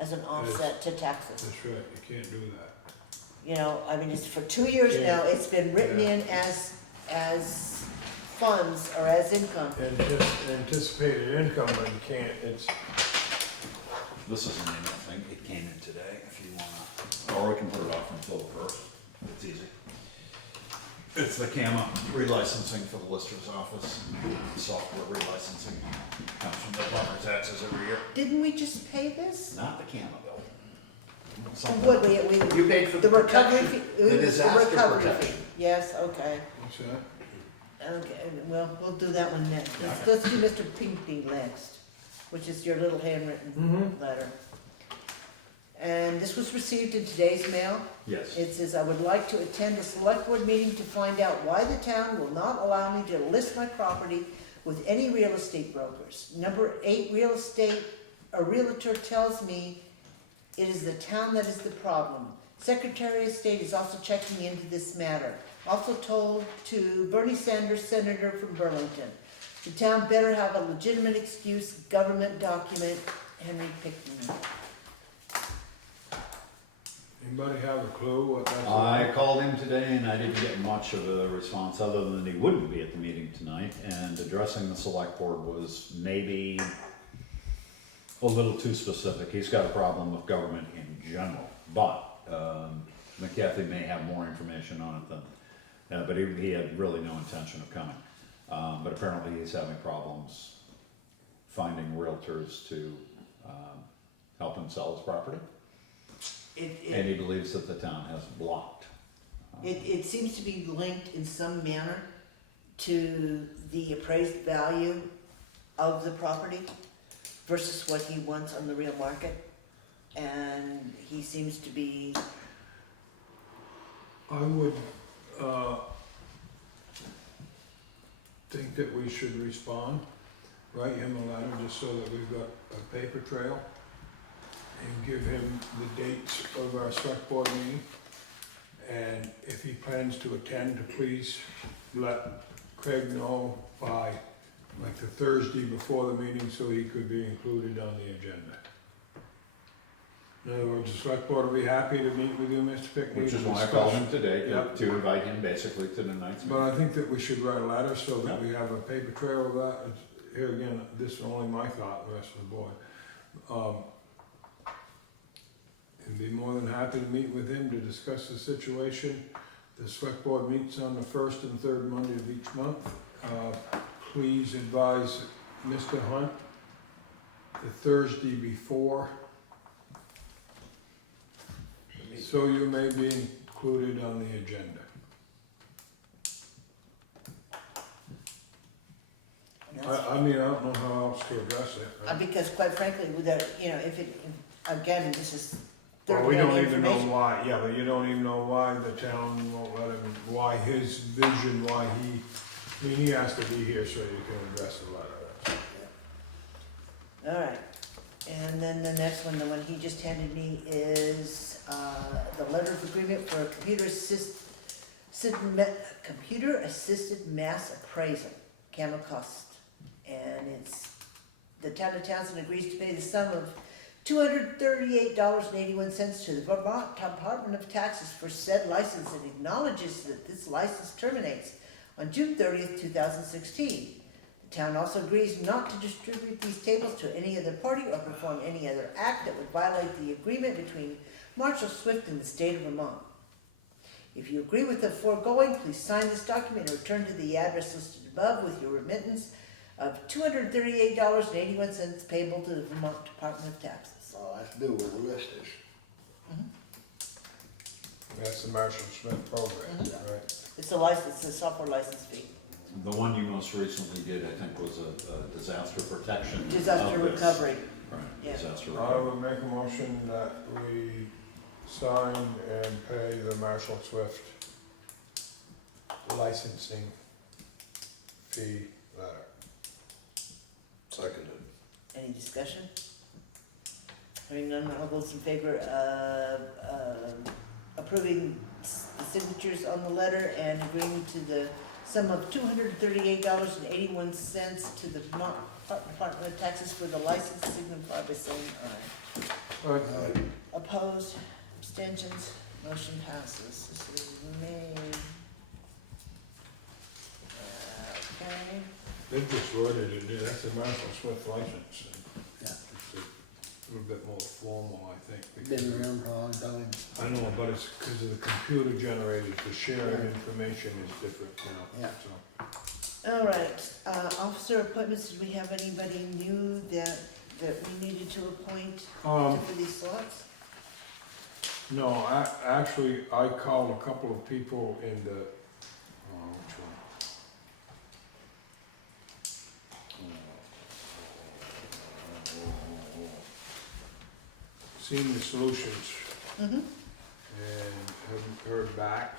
as an offset to taxes. That's right, you can't do that. You know, I mean, it's for 2 years now, it's been written in as funds or as income. And just anticipated income, but you can't, it's, this is an email thing, it came in today, if you wanna, or we can put it off until the first, it's easy. It's the CAMA relicensing for the Lister's office, software relicensing, comes from the property taxes every year. Didn't we just pay this? Not the CAMA bill. What, we, You paid for the the recovery protection, fee? the disaster recovery protection. fee. Yes, okay. what's that? Okay, well, we'll do that one next. Let's do Mr. Pinckney next, which is your little handwritten letter. And this was received in today's mail. Yes. It says, I would like to attend a select board meeting to find out why the town will not allow me to list my property with any real estate brokers. Number 8, real estate, a realtor tells me it is the town that is the problem. Secretary of State is also checking into this matter. Also told to Bernie Sanders, Senator from Burlington. The town better have a legitimate excuse, government document, Henry Pinckney. Anybody have a clue what that's I about? called him today and I didn't get much of a response other than he wouldn't be at the meeting tonight, and addressing the select board was maybe a little too specific. He's got a problem with government in general, but McCarthy may have more information on it than, but he had really no intention of coming. But apparently he's having problems finding realtors to help him sell his property. And he believes that the town has blocked. It seems to be linked in some manner to the appraised value of the property versus what he wants on the real market. And he seems to be, I would, think that we should respond, write him a letter just so that we've got a paper trail, and give him the dates of our select board meeting. And if he plans to attend, to please let Craig know by like the Thursday before the meeting so he could be included on the agenda. In other words, the select board will be happy to meet with you, Mr. Pickney. Which is to why I discuss- called him today, Yep. to invite him basically to tonight's But meeting. I think that we should write a letter so that we have a paper trail of that. Here again, this is only my thought, the rest of the board. And be more than happy to meet with him to discuss the situation. The select board meets on the first and third Monday of each month. Please advise Mr. Hunt the Thursday before, so you may be included on the agenda. I mean, I don't know how else to address it. because quite frankly, with that, you know, if it, again, this is Well, we third-hand don't even know information. why, yeah, but you don't even know why the town won't let him, why his vision, why he, I mean, he has to be here so you can address the letter. All right, and then the next one, the one he just handed me is, the letter of agreement for a computer assisted mass appraisal, CAMA cost. And it's, the town of Townsend agrees to pay the sum of $238.81 to the Vermont Department of Taxes for said license, and acknowledges that this license terminates on June 30th, 2016. The town also agrees not to distribute these tables to any other party or perform any other act that would violate the agreement between Marshall Swift and the state of Vermont. If you agree with the foregoing, please sign this document and return to the address listed above with your remittance of $238.81 payable to the Vermont Department of Taxes. Oh, that's due with the listers. That's the Marshall Smith program, right? It's a license, a software license fee. The one you most recently did, I think, was a disaster protection. Disaster of this. recovery. Right, Yeah. disaster I recovery. would make a motion that we sign and pay the Marshall Swift licensing fee letter. Seconded. Any discussion? Hearing none, all those in favor of approving the signatures on the letter and agreeing to the sum of $238.81 to the Vermont Department of Taxes for the license, signify by saying aye. Opposed, abstentions, motion passes. This is made. Okay. They just worded it, that's a Marshall Swift license. Yeah. It's a little bit more formal, I think. Been around for a long time. I know, but it's because of the computer generated, the sharing information is different now. Yeah. So. All right, officer appointments, did we have anybody new that we needed to appoint for these slots? No, actually, I called a couple of people in the, which one? Senior Solutions, Mm-hmm. and haven't heard back.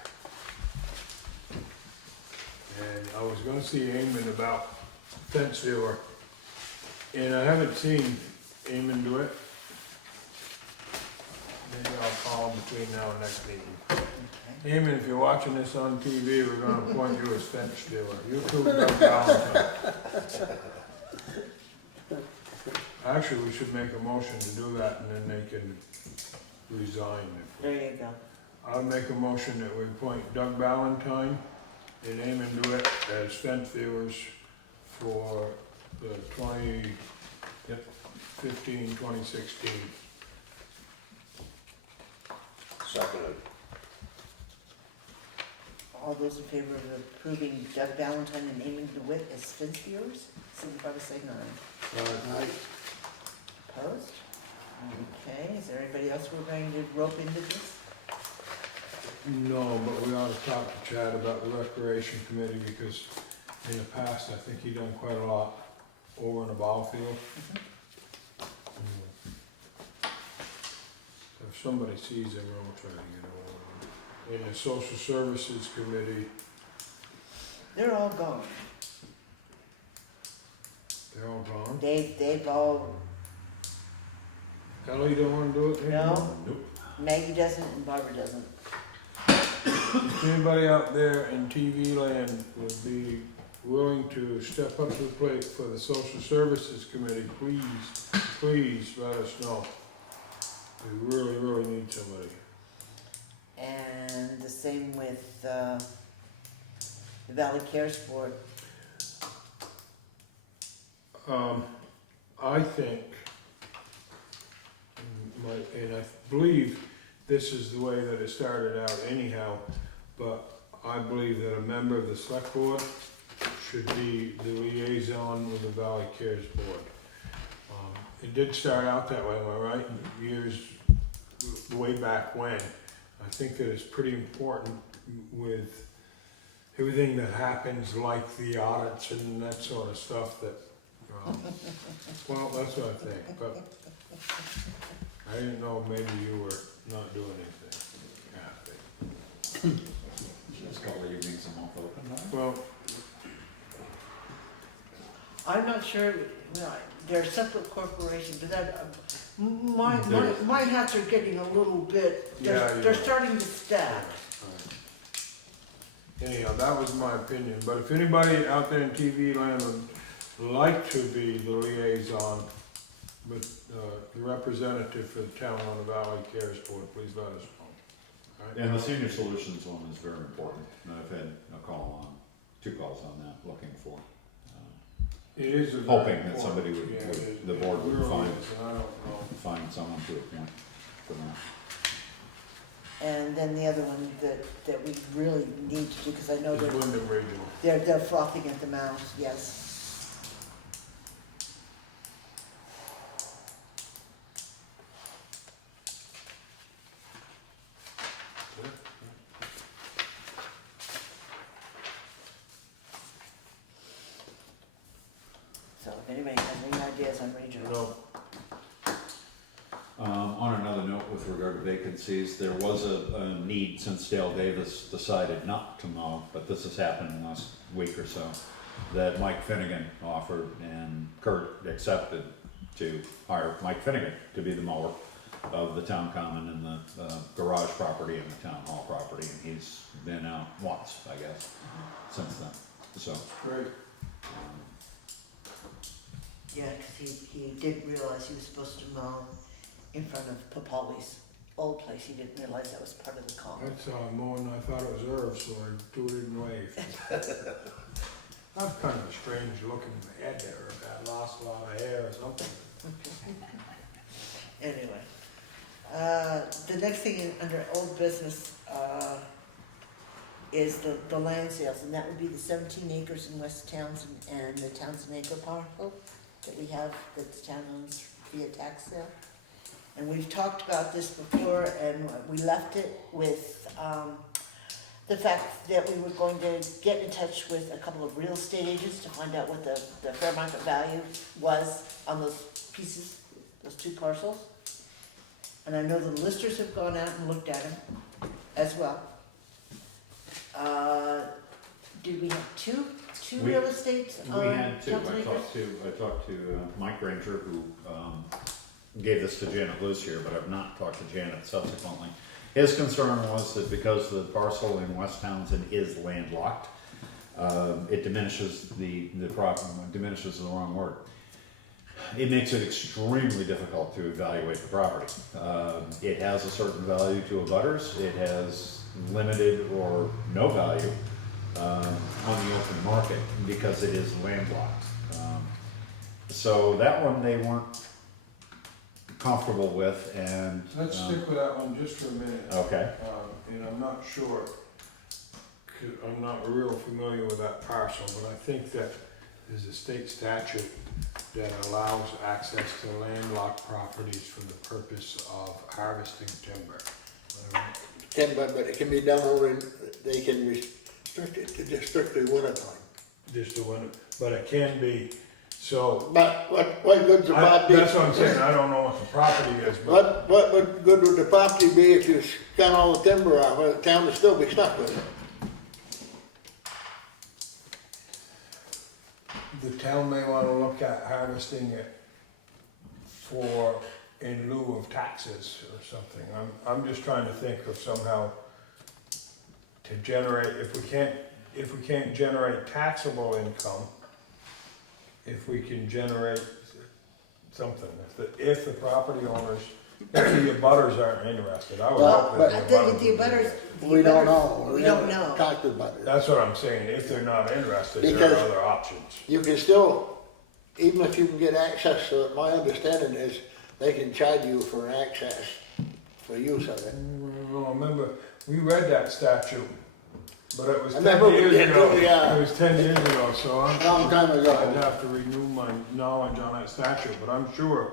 And I was gonna see Eamon about fence viewer, and I haven't seen Eamon do it. Maybe I'll call him between now and next meeting. Okay. Eamon, if you're watching this on TV, we're gonna appoint you as fence viewer. You too, Doug Valentine. Actually, we should make a motion to do that, and then they can resign. There you go. I'll make a motion that we appoint Doug Valentine and Eamon Dewitt as fence viewers for the 2015-2016. Seconded. All those in favor of approving Doug Valentine and Amy DeWitt as fence viewers, signify by saying aye. Aye. Opposed? Okay, is there anybody else we're going to rope into this? No, but we ought to talk to Chad about the recreation committee, because in the past, I think he done quite a lot over in the ball field. If somebody sees him, I'll try to get over him. In the social services committee, They're all gone. they're all gone. They've all, Ellie don't wanna do it anymore? no, Nope. Maggie doesn't and Barbara doesn't. If anybody out there in TV land would be willing to step up to the plate for the social services committee, please let us know. We really need somebody. And the same with, the Valley Cares Board. I think, and I believe this is the way that it started out anyhow, but I believe that a member of the select board should be the liaison with the Valley Cares Board. It did start out that way, am I right? Years, way back when. I think that it's pretty important with everything that happens, like the audits and that sort of stuff that, well, that's what I think, but I didn't know, maybe you were not doing anything. Kathy. Just got the evenings a month open, right? Well, I'm not sure, they're separate corporations, but that, my hats are getting a little bit, they're starting to stack. anyhow, that was my opinion, but if anybody out there in TV land would like to be the liaison with the representative for the town on the Valley Cares Board, please let us know. All right? And the senior solutions one is very important, and I've had two calls on that, looking for, It is a very hoping that important- somebody would, yeah, the board would really find, is, and I don't know. find someone to appoint for that. And then the other one that we really need to do, because I know It's Wyndham Regional. they're frothing at the mouth, yes. So if anybody has any ideas on regional. No, On another note with regard to vacancies, there was a need since Dale Davis decided not to mow, but this has happened in the last week or so, that Mike Finnegan offered and Kurt accepted to hire Mike Finnegan to be the mower of the town common and the garage property and the town hall property, and he's been out once, I guess, since then, so. Great. Yeah, because he didn't realize he was supposed to mow in front of Papali's old place. He didn't realize that was part of the common. That's more than I thought it was herbs, so I tooted and waved. That's kind of a strange looking head there, if that lost a lot of hair or something. Anyway, the next thing under old business, is the land sales, and that would be the 17 acres in West Townsend and the Townsend acre parcel that we have, that the town owns via tax sale. And we've talked about this before, and we left it with, the fact that we were going to get in touch with a couple of real estate agents to find out what the fair market value was on those pieces, those two parcels. And I know the listers have gone out and looked at them as well. Did we have two We- real estates We on had two. Townsend Acres? I talked to Mike Granger, who gave this to Janet Luce here, but I've not talked to Janet subsequently. His concern was that because the parcel in West Townsend is landlocked, it diminishes diminishes the wrong word. It makes it extremely difficult to evaluate the property. It has a certain value to abutters. It has limited or no value on the open market because it is landlocked. So that one they weren't comfortable with, and Let's stick with that one just for a minute. okay. And I'm not sure, 'cause I'm not real familiar with that parcel, but I think that there's a state statute that allows access to landlocked properties for the purpose of harvesting timber. Timber, but it can be done over in, they can restrict it to just strictly wintertime. Just the one, but it can be, so, But what good's the property? that's what I'm saying, I don't know what the property is, but What good would the property be if you cut all the timber out, well, the town would still be stuck with it? the town may wanna look at harvesting it for, in lieu of taxes or something. I'm just trying to think of somehow to generate, if we can't generate taxable income, if we can generate something, if the property owners, if the abutters aren't interested, I would Well, hope but that The the abutters. abutters. We don't know. We don't know. Talked about it. That's what I'm saying, if they're not interested, there Because- are other options. You can still, even if you can get access to it, my understanding is they can charge you for access, for use of it. Well, remember, we read that statute, but it was I 10 remember we years did, ago. yeah. It was 10 years ago, so Long time ago. I'd have to renew my knowledge on that statute, but I'm sure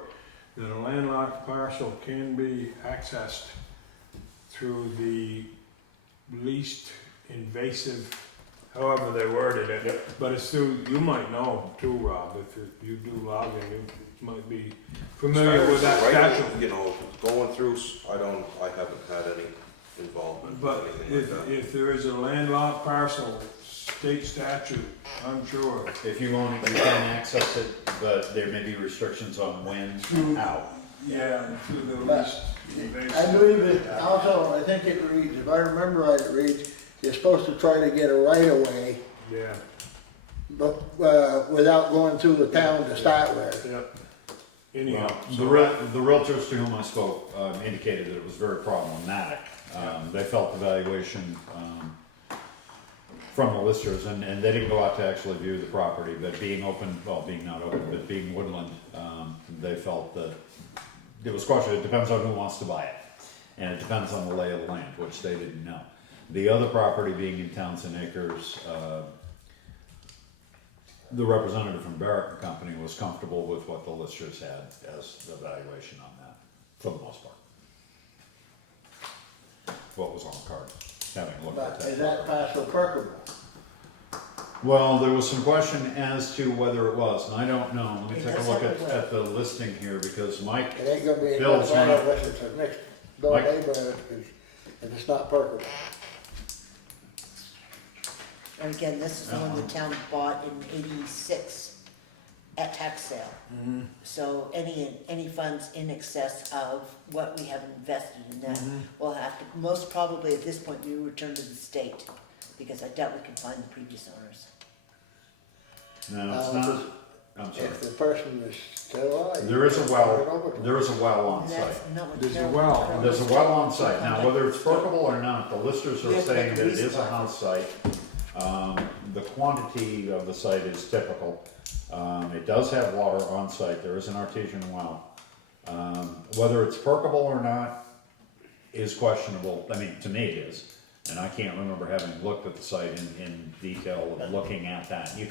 that a landlocked parcel can be accessed through the least invasive, however they worded it. Yep. But it's through, you might know too, Rob, if you do logging, you might be familiar with that Right, statute. you know, going through, I haven't had any involvement But with anything like that. if there is a landlocked parcel, state statute, I'm sure. If you own it, you can access it, but there may be restrictions on when and how. Yeah, through the But least invasive. I believe it, also, I think it reads, if I remember right, it reads, you're supposed to try to get a right of way, Yeah, but, without going through the town to start with. yeah. Anyhow, The so the realtors to whom I spoke indicated that it was very problematic. They felt the valuation from the listers, and they didn't go out to actually view the property, but being open, well, being not open, but being woodland, they felt that it was questioned. It depends on who wants to buy it, and it depends on the lay of the land, which they didn't know. The other property being in Townshend Acres, the representative from Barrett and Company was comfortable with what the listers had as the valuation on that, for the most part. What was on the card, having looked at But that. is that parcel perkable? Well, there was some question as to whether it was, and I don't know. Let me It take a does look have a at the listing here, because Mike, It ain't gonna be Bill's notified not- unless it's a next door Mike? neighbor, if it's not perkable. And again, this is the one the town bought in '86. at tax sale. So any funds in excess of what we have invested in that will have to, most probably at this point, we will return to the state, because I doubt we can find the previous owners. No, it's not, I'm sorry. If the person is still alive. There is a turn it well, over to them. there is a well on And site. that's not what There's a Carol- well. Carol There's a was well on saying. site. Now, whether it's workable or not, the listers You are have to saying make a that it lease is a offer. house site. The quantity of the site is typical. It does have water on site. There is an artesian well. Whether it's perkable or not is questionable. I mean, to me it is. And I can't remember having looked at the site in detail of looking at that. You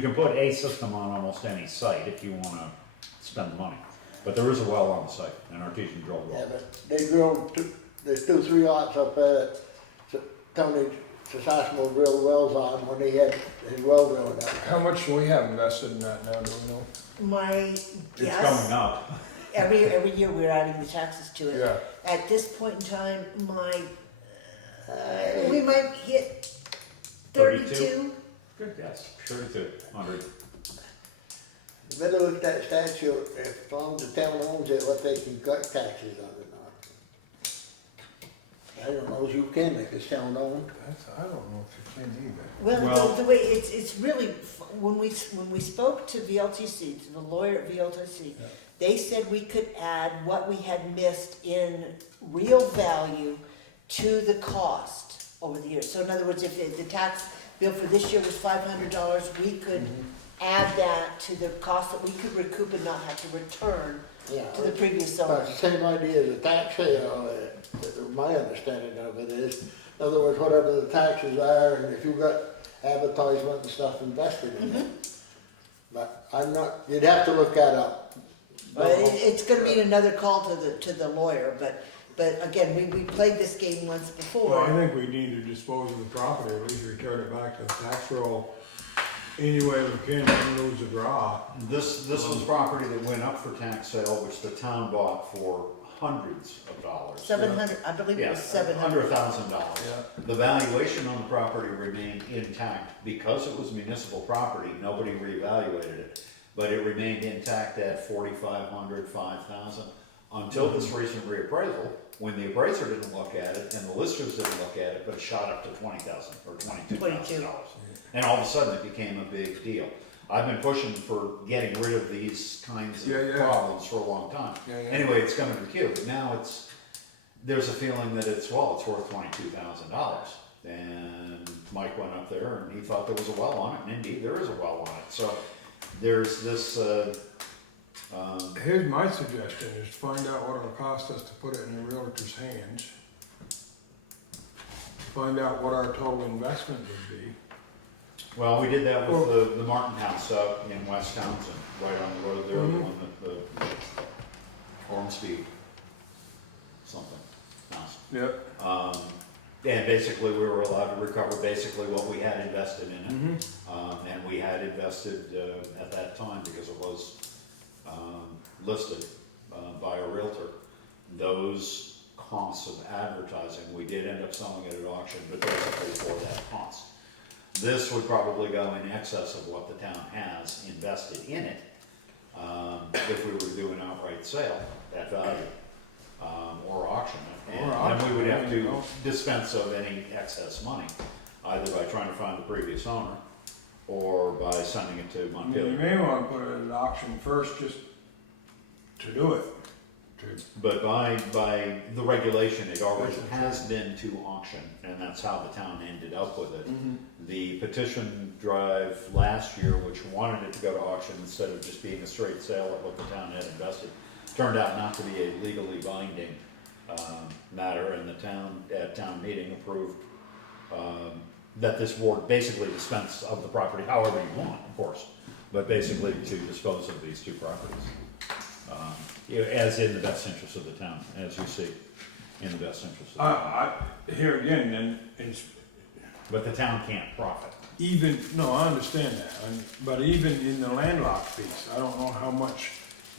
can put a system on almost any site if you wanna spend the money. But there is a well on the site, an artesian drilled Yeah, well. but they drilled there's 3 lots up there that Tony Sasasmo drilled wells on when he had his well drilling up. How much do we have invested in that now, do we know? My It's guess, coming up. every year we're adding the taxes to it. Yeah. At this point in time, we might hit 32. Good guess. 3,200. You better look at that statute, if long as the town owns it, what they can cut taxes on it or not. I don't know if you can if it's town owned. I don't know if you can either. Well, Well- the way, it's really, when we spoke to VLTC, to the lawyer at VLTC, they said we could add what we had missed in real value to the cost over the years. So in other words, if the tax bill for this year was $500, we could add that to the cost that we could recoup and not have to return Yeah. to the previous But owner. it's the same idea as a tax sale, my understanding of it is, in other words, whatever the taxes are, and if you've got advertisement and stuff invested in it. But I'm not, you'd have to look that up. But it's gonna be another call to the lawyer, but again, we played this game once Well, I before. think we need to dispose of the property, at least return it back to the tax roll any way we can, and lose the draw. This was property that went up for tax sale, which the town bought for hundreds of dollars. 700, I believe it Yeah, was 700. under $1,000. Yeah. The valuation on the property remained intact. Because it was municipal property, nobody reevaluated it. But it remained intact at 4,500, 5,000, until this recent reappraisal, when the appraiser didn't look at it and the listers didn't look at it, but it shot up to 20,000 or $22,000. And all of a sudden it became a big deal. I've been pushing for getting rid of these kinds of Yeah. problems for a long time. Yeah. Anyway, it's coming to queue, but now there's a feeling that it's worth $22,000. And Mike went up there and he thought there was a well on it, and indeed there is a well on it. So there's this, Here's my suggestion, is find out what it'll cost us to put it in the realtor's hands. Find out what our total investment would be. well, we did that with the Martin House up in West Townsend, right on the road there, the one that the Ormsby something house. Yep. And basically, we were allowed to recover basically what we had invested in it. And we had invested at that time, because it was listed by a realtor, those costs of advertising. We did end up selling it at auction, but basically for that cost. This would probably go in excess of what the town has invested in it, if we were to do an outright sale at value, or auction it. And then we would have to dispense of any excess money, either by trying to find the previous owner, or by sending it to You Montpelier. may wanna put it at auction first, just to do it. But by the regulation, it already has been to auction, and that's how the town ended up with it. The petition drive last year, which wanted it to go to auction instead of just being a straight sale of what the town had invested, turned out not to be a legally binding matter, and the town, at town meeting, approved that this board basically dispense of the property however you want, of course, but basically to dispose of these two properties. As in the best interest of the town, as you see, in the best interest of the town. Here again, then, it's But the town can't profit. no, I understand that, but even in the landlocked piece, I don't know how much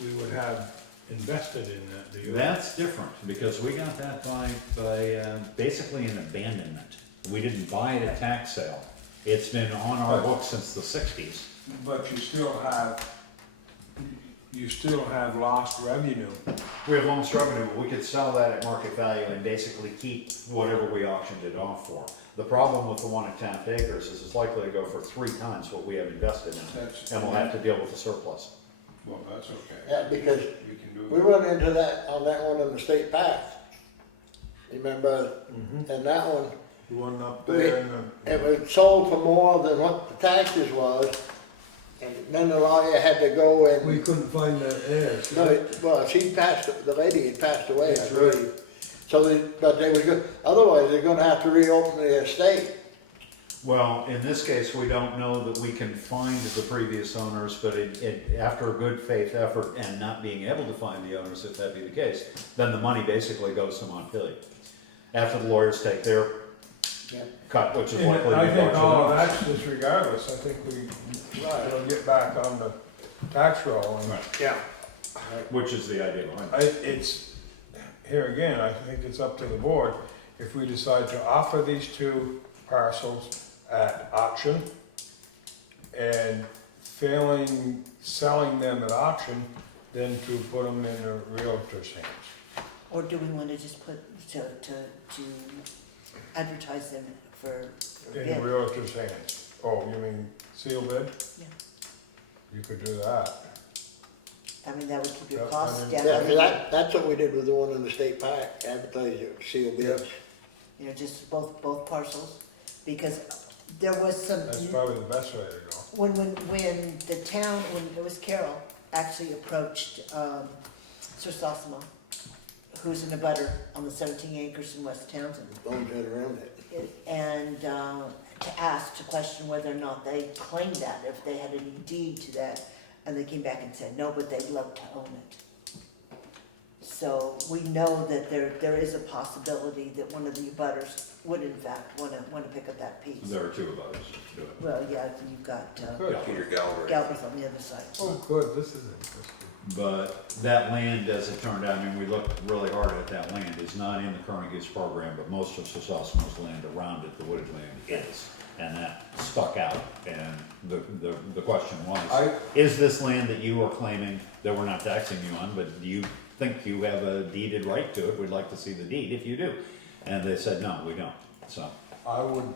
we would have invested in that deal. That's different, because we got that by basically an abandonment. We didn't buy it at tax sale. It's been on our books since the 60s. But you still have lost revenue. We have lost revenue, but we could sell that at market value and basically keep whatever we auctioned it off for. The problem with the one at Taft Acres is it's likely to go for 3 times what we have invested in it, That's- and we'll have to deal with the surplus. Well, that's okay. Yeah, because We can do we run into that on that one in the state park. Remember, and that one, The one up there in the. it was sold for more than what the taxes was, and then the lawyer had to go and, We couldn't find the heirs. no, well, she passed, the lady had passed away, I That's right. believe. So but they were good, otherwise they're gonna have to reopen the estate. Well, in this case, we don't know that we can find the previous owners, but after a good faith effort and not being able to find the owners, if that be the case, then the money basically goes to Montpelier. After the lawyers take their Yeah. cut, which is And likely to I be think larger all of than ours. that's disregardless, I think we'll get back on the tax roll and. Yeah. Which is the idea behind it. It's, here again, I think it's up to the board, if we decide to offer these 2 parcels at auction, and failing selling them at auction, then to put them in a realtor's hands. Or do we wanna just put, to advertise them for In a bid? realtor's hands. Oh, you mean seal bid? Yeah. You could do that. I mean, that would keep your Yeah, costs I mean- down. Yeah, I 'cause mean, that's what we did with the one in the state park, advertised it, sealed bids. you know, just both parcels, because there was some. That's probably the best way to go. When the town, when it was Carol, actually approached, Sir Sosimo, who's in a butter on the 17 acres in West Townsend, Bones right around it. and, to question whether or not they claimed that, if they had any deed to that, and they came back and said, no, but they'd love to own it. So we know that there is a possibility that one of the abutters would in fact wanna pick up that piece. There are 2 of others to do it. Well, yeah, you've got, Good. Peter Galbraith. Galbraith on the other side. Oh, good, this is interesting. But that land, as it turned out, I mean, we looked really hard at that land, is not in the current use program, but most of Sosimo's land around it, the wooded land, is. And that stuck out, and the question was, is this land that you are claiming that we're not taxing you on, but do you think you have a deeded right to it? We'd like to see the deed if you do. And they said, no, we don't, so. I would,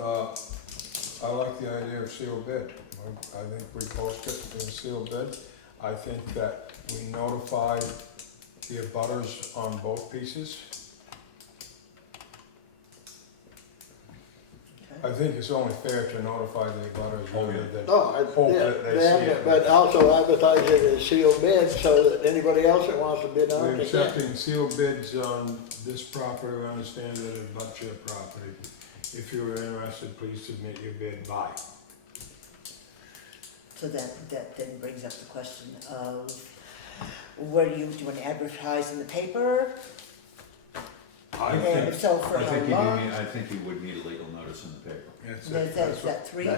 I like the idea of sealed bid. I think we post it in a sealed bid. I think that we notify the abutters on both pieces. I think it's only fair to notify the abutters rather than No, hope yeah, that they see it. but also advertise it as sealed bids so that anybody else that wants to bid on We're it, they can. accepting sealed bids on this property, we understand that it abuts your property. If you're interested, please submit your bid by. So that then brings up the question of, where do you want to advertise in the paper? I And think, so for I how think long? I think you would need a legal notice in the paper. that's Is it. That's what- that 3?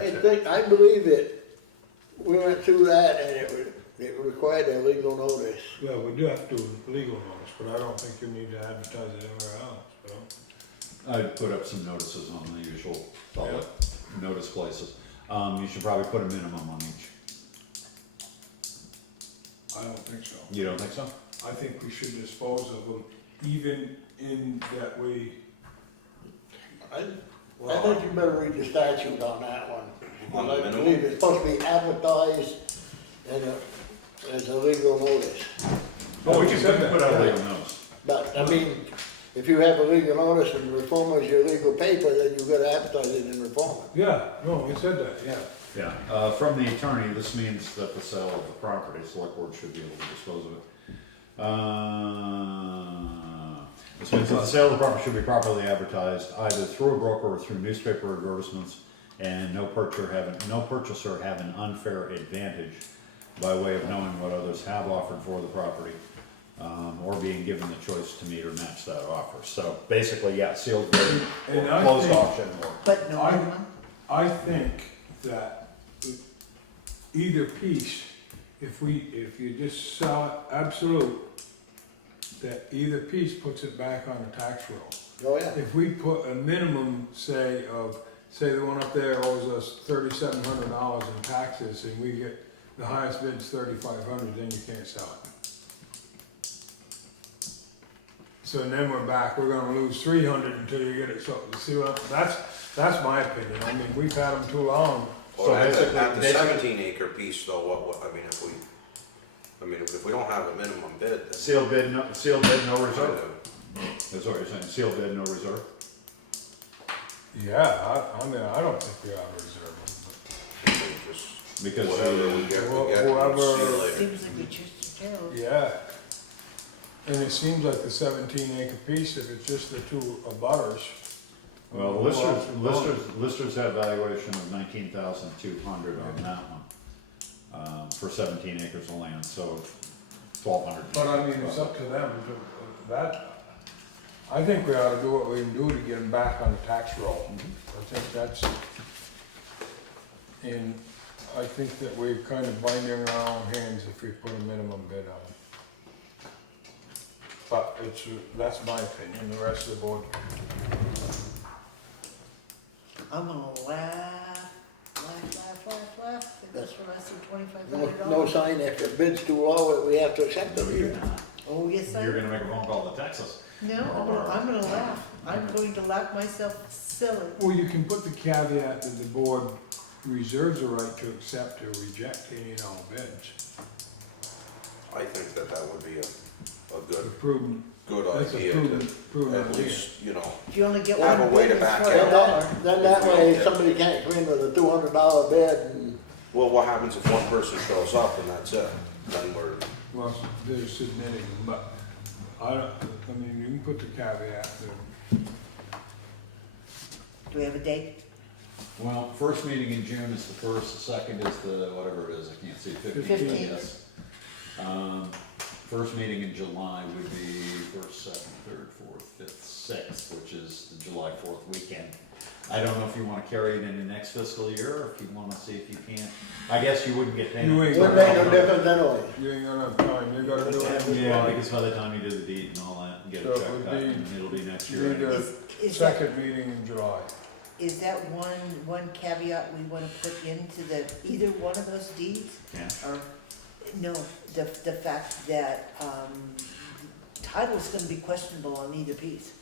I believe it, we went through that and it required a legal notice. Yeah, we do have to do legal notice, but I don't think you need to advertise it anywhere else, so. I'd put up some notices on the usual public notice places. You should probably put a minimum on each. I don't think so. You don't think so? I think we should dispose of them, even in that we. I think you better read the statute on that one. On the I minimum? believe it's supposed to be advertised as a legal notice. Oh, we can said that, put out a yeah. legal notice. But, I mean, if you have a legal notice and Reformer is your legal paper, then you've got to advertise it in Reformer. Yeah, no, we said that, yeah. Yeah, from the attorney, this means that the sale of the property, select board should be able to dispose of it. This means that the sale of the property should be properly advertised either through a broker or through newspaper advertisements, and no purchaser have an unfair advantage by way of knowing what others have offered for the property, or being given the choice to meet or match that offer. So basically, yeah, sealed bid or And I closed think- auction or. But no I- minimum? I think that either piece, if you just sell it absolute, that either piece puts it back on the tax roll. Oh, yeah. If we put a minimum, say, of say the one up there owes us $3,700 in taxes, and we get, the highest bid's $3,500, then you can't sell it. So then we're back, we're gonna lose 300 until you get it sold. See what, that's my opinion. I mean, we've had them too long. Well, at basically- the 17-acre piece though, I mean, if we don't have a minimum bid, then. Sealed bid, no reserve. That's what you're saying, sealed bid, no reserve? Yeah, I mean, I don't think we ought to reserve them. Just Because whatever we get, we get, Whoever- we'll see you later. Seems like we choose to tell. Yeah. And it seems like the 17-acre piece, if it's just the two abutters. Well, who else is going? listers had valuation of 19,200 on that one, for 17 acres of land, so 1,200. But I mean, it's up to them to, that, I think we ought to do what we can do to get them back on the tax roll. I think that's, and I think that we're kind of binding our own hands if we put a minimum bid on them. But it's, that's my opinion, the rest of the board. I'm gonna laugh, if that's for less than $2,500. No sign if the bid's too low, we have to accept No, you're it. not. Oh, yes, I You're gonna make a phone call to Texas. No, I'm gonna laugh. I'm going to laugh myself silly. Well, you can put the caveat that the board reserves the right to accept or reject any and all bids. I think that would be a It's a good, prudent, good that's a idea prudent to at idea. least, you know, If you only get Have one a way bid, to it's back for out. $1. Then that way, somebody can't come in with a $200 bid and, well, what happens if one person shows up and that's it? Then we're, Well, they're submitting, but I don't, I mean, you can put the caveat that Do we have a date? Well, first meeting in June is the first, the second is the, whatever it is, I can't see, 15th, I 15th. guess. First meeting in July would be first, second, third, fourth, fifth, sixth, which is the July 4th weekend. I don't know if you wanna carry it into next fiscal year, or if you wanna see if you can't, I guess you wouldn't get paid. You ain't wouldn't make no difference anyway. you ain't gonna have time, you gotta do it in Yeah, July. because by the time you do the deed and all that, and get So it it checked would out, be- and it'll be next You year. need a Is that, second meeting in July. is that one caveat we wanna put into either one of those deeds? Yeah. Or, no, the fact that, title's gonna be questionable on either piece.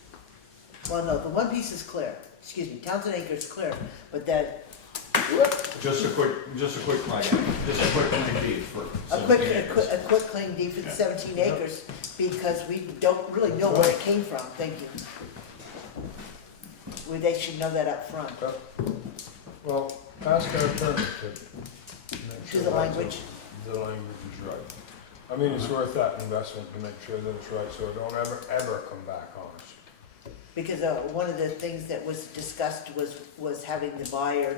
Well, no, the one piece is clear, excuse me, Townshend Acre is clear, but that, Just a quick claim deed for a quick, 17 acres. a quick claim deed for the Yeah. 17 acres, because we don't really know where it came from, thank you. They should know that up front. Well, ask our attorney to make sure To the that's- language. The language is right. I mean, it's worth that investment to make sure that it's right, so it don't ever come back on us. Because one of the things that was discussed was having the buyer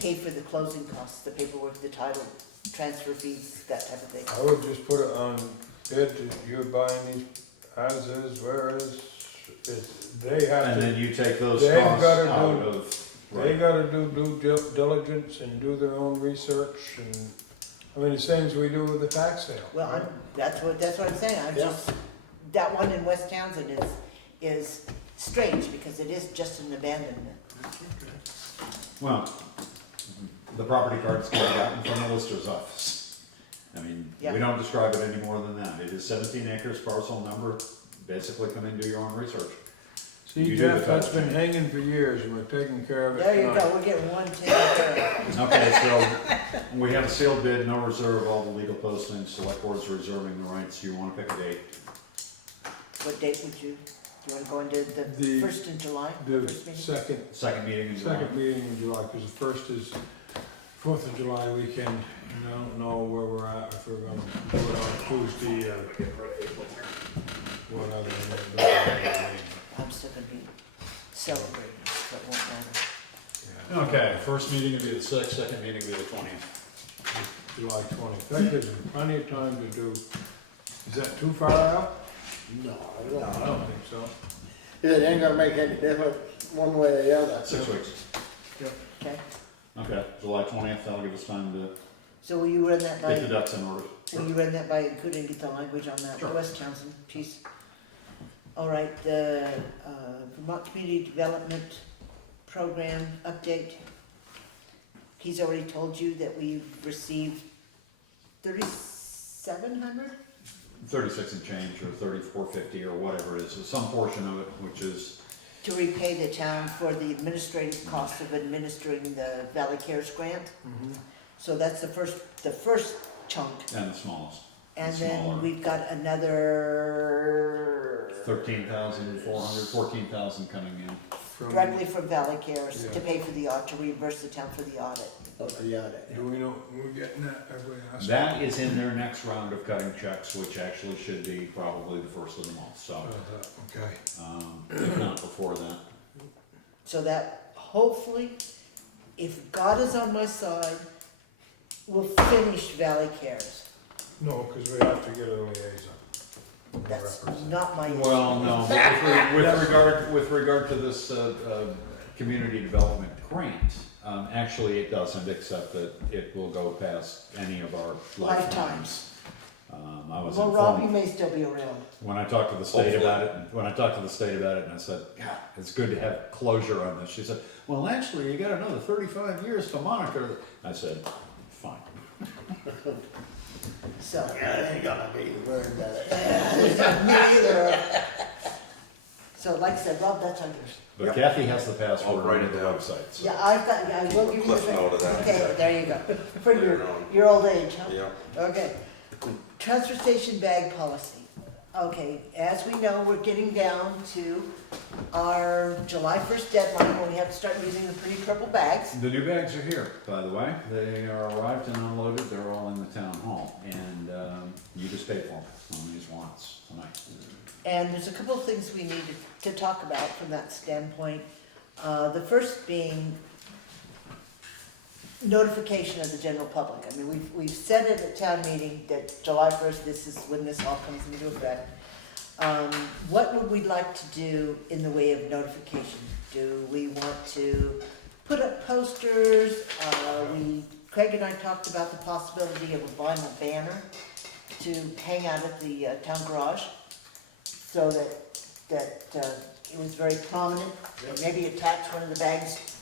pay for the closing costs, the paperwork, the title, transfer fees, that type of thing. I would just put it on bid, that you're buying these as is, where is, they have And then to, you take those They've costs gotta out do- of, they right, gotta do due diligence and do their own research and, I mean, the same as we do with the tax sale. Well, that's what I'm saying, Yeah. that one in West Townsend is strange, because it is just an abandonment. well, the property card's got gotten from the lister's office. I mean, Yeah. we don't describe it any more than that. It is 17 acres, parcel number, basically come in and do your own research. See, You do the Jeff, that's title been change. hanging for years and we're taking care of it There you tonight. go, we're getting one taken care of. Okay, so we have a sealed bid, no reserve, all the legal postings, select board's reserving the rights. You wanna pick a date? What date would you wanna go into the The- first in July? The First meeting? Second meeting in July. second meeting in July, because the first is 4th of July weekend, and I don't know where we're at, if we're gonna do it on Tuesday or what other than I'm still gonna be celebrating, so it won't matter. Okay, first meeting will be the 6th, second meeting will be the 20th. July 20th. That gives them plenty of time to do, is that too far out? no, I No, don't. I don't think so. It ain't gonna make any difference one way or the other. 6 weeks. Okay, Okay, July 20th, that'll give us time to so will you run that get the by, ducks in order. will you run that by Kuda and get the language on that Sure. West Townsend piece? All right, the Vermont Community Development program update. He's already told you that we've received 3,700? 36 and change, or 3450, or whatever it is, some portion of it, which is, To repay the town for the administrative cost of administering the Valley Cares grant. So that's the first chunk. and the smallest. And Smaller. then we've got another 13,400, 14,000 coming in. directly from Valley Cares Yeah. to pay for the audit, to reimburse the town for the audit. Oh, the audit. Do we know, we're getting that, everybody asked? That is in their next round of cutting checks, which actually should be probably the first of the month, so, Okay. if not before that. So that hopefully, if God is on my side, we'll finish Valley Cares. No, because we have to get a liaison. That's Representative. not my issue. Well, no, but with regard to this, community development grant, actually it doesn't, except that it will go past any of our lifetimes. I was Well, Rob, you informed, may still be around. when I talked to the state about it, and I said, God, it's good to have closure on this, she said, well, actually, you got another 35 years to monitor it. I said, fine. So, Yeah, ain't gonna be worried about it. me either. So like I said, Rob, that's on yours. But Kathy has the password I'll write to it the down. website, so. Yeah, I will give you Cliff note of the, that. okay, there you go. For Later on. your old age, huh? Yeah. Okay. Transfer station bag policy. Okay, as we know, we're getting down to our July 1st deadline when we have to start using the pretty purple bags. The new bags are here, by the way. They are arrived and unloaded. They're all in the town hall, and you just paid for them on these warrants tonight. And there's a couple of things we need to talk about from that standpoint. The first being notification of the general public. I mean, we've said it at town meeting that July 1st, this is when this all comes into effect. What would we like to do in the way of notification? Do we want to put up posters? Craig and I talked about the possibility of a vinyl banner to hang out at the town garage, so that it was very prominent, maybe attach one of the bags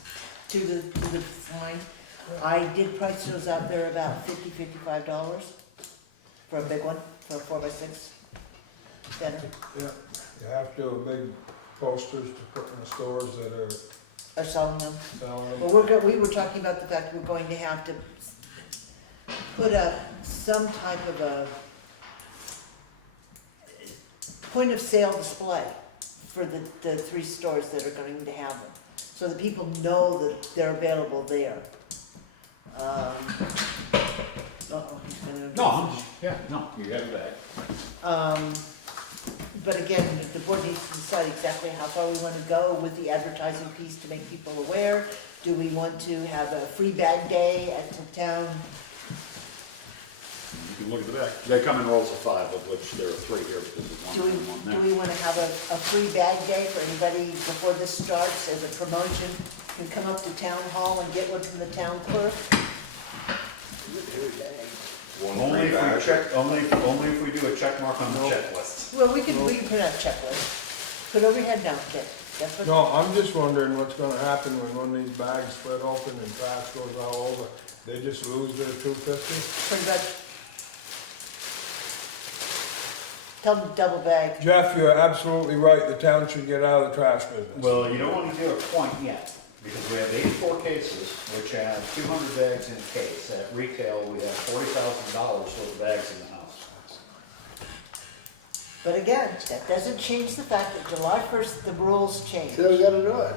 to the sign. I did price those out there about $55 for a big one, for a 4x6 banner. Yeah, you have to do big posters to put in the stores that are Or selling them. selling them. Well, we were talking about the fact we're going to have to put up some type of a point of sale display for the 3 stores that are going to have them, so that people know that they're available there. He's gonna. No, you have it back. But again, the board needs to decide exactly how far we want to go with the advertising piece to make people aware. Do we want to have a free bag day at the town? You can look at the back. They come in rolls of 5, of which there are 3 here because there's Do one we, now. do we want to have a free bag day for anybody before this starts as a promotion? Can come up to town hall and get one from the town clerk? One Only free if we bag. only if we do a check mark on the checklist. Well, we can put out a checklist. Put overhead down, Kit. That's what. No, I'm just wondering what's gonna happen when one of these bags split open and trash goes all over. They just lose their $2.50? Pretty much. Tell them to double bag. Jeff, you're absolutely right. The town should get out of the trash business. Well, you don't want to do it quite yet, because we have 84 cases, which have 200 bags in a case. At retail, we have $40,000 worth of bags in the house. But again, that doesn't change the fact that July 1st, the rules change. Still gotta do it.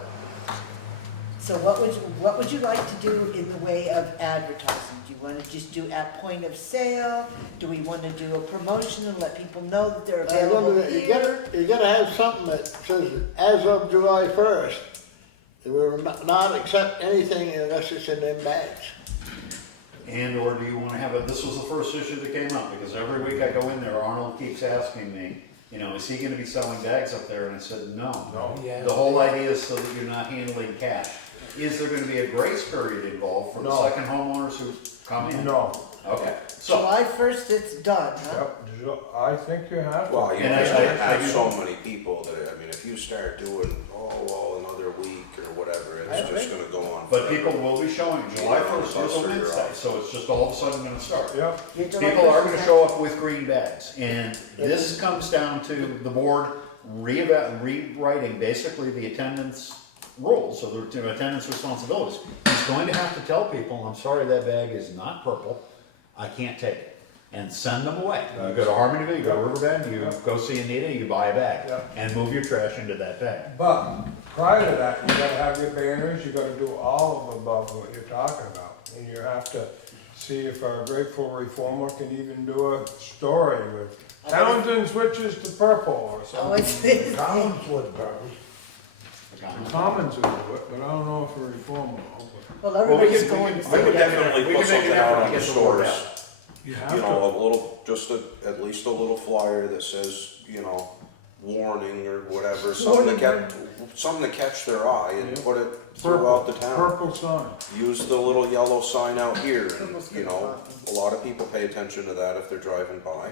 So what would you like to do in the way of advertising? Do you want to just do at point of sale? Do we want to do a promotion and let people know that they're available You here? gotta have something that says, as of July 1st, we will not accept anything unless it's in them bags. And or do you want to have this was the first issue that came up, because every week I go in there, Arnold keeps asking me, you know, is he going to be selling bags up there? And I said, no. Yeah. The whole idea is so that you're not handling cash. Is there going to be a grace period involved for the No. second homeowners who come in? No, Okay, so, July 1st, it's done, huh? Yep, I think you have to. Well, you And just I- have I- so many people that, I mean, if you start doing, another week or whatever, it's just gonna go on. but forever. people will be showing, July 1st is a Wednesday, so it's just all of a sudden gonna start. Yep, Yeah, July People are 1st gonna is show up with green bags, and this comes down to the board rewriting basically the attendance rules, so the attendance responsibilities. He's going to have to tell people, I'm sorry, that bag is not purple, I can't take it, and send them away. You go to Harmonyville, you go to Riverbend, you go see Anita, you buy a bag, Yeah. and move your trash into that bag. but prior to that, you gotta have your banners, you gotta do all of above what you're talking about. And you have to see if our grateful reformer can even do a story with Townsend switches to purple or Oh, something. Commons would probably. The Commons will do it, but I don't know if a reformer will. Well, Well, we everybody's can- we going can- to I see would it. definitely we put can make something an out effort on to the get the word stores. out. You You have to. know, a little, just at least a little flyer that says, warning or whatever, something to catch their eye and Yeah. put it throughout the town. Purple sign. Use the little yellow sign out here and, Purple's good a lot of people pay attention to that if they're driving by,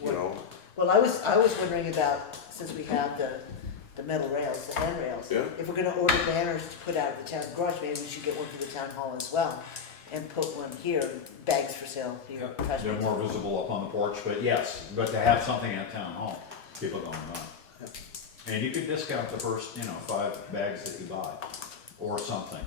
Well, I was wondering about, since we have the metal rails, the handrails. Yeah. If we're gonna order banners to put out of the town garage, maybe we should get one for the town hall as well. And put one here, bags for sale here. Yeah. trash They're bags. more visible up on the porch, but yes, but to have something at town hall, people don't know. And you could discount the first, 5 bags that you buy, or something.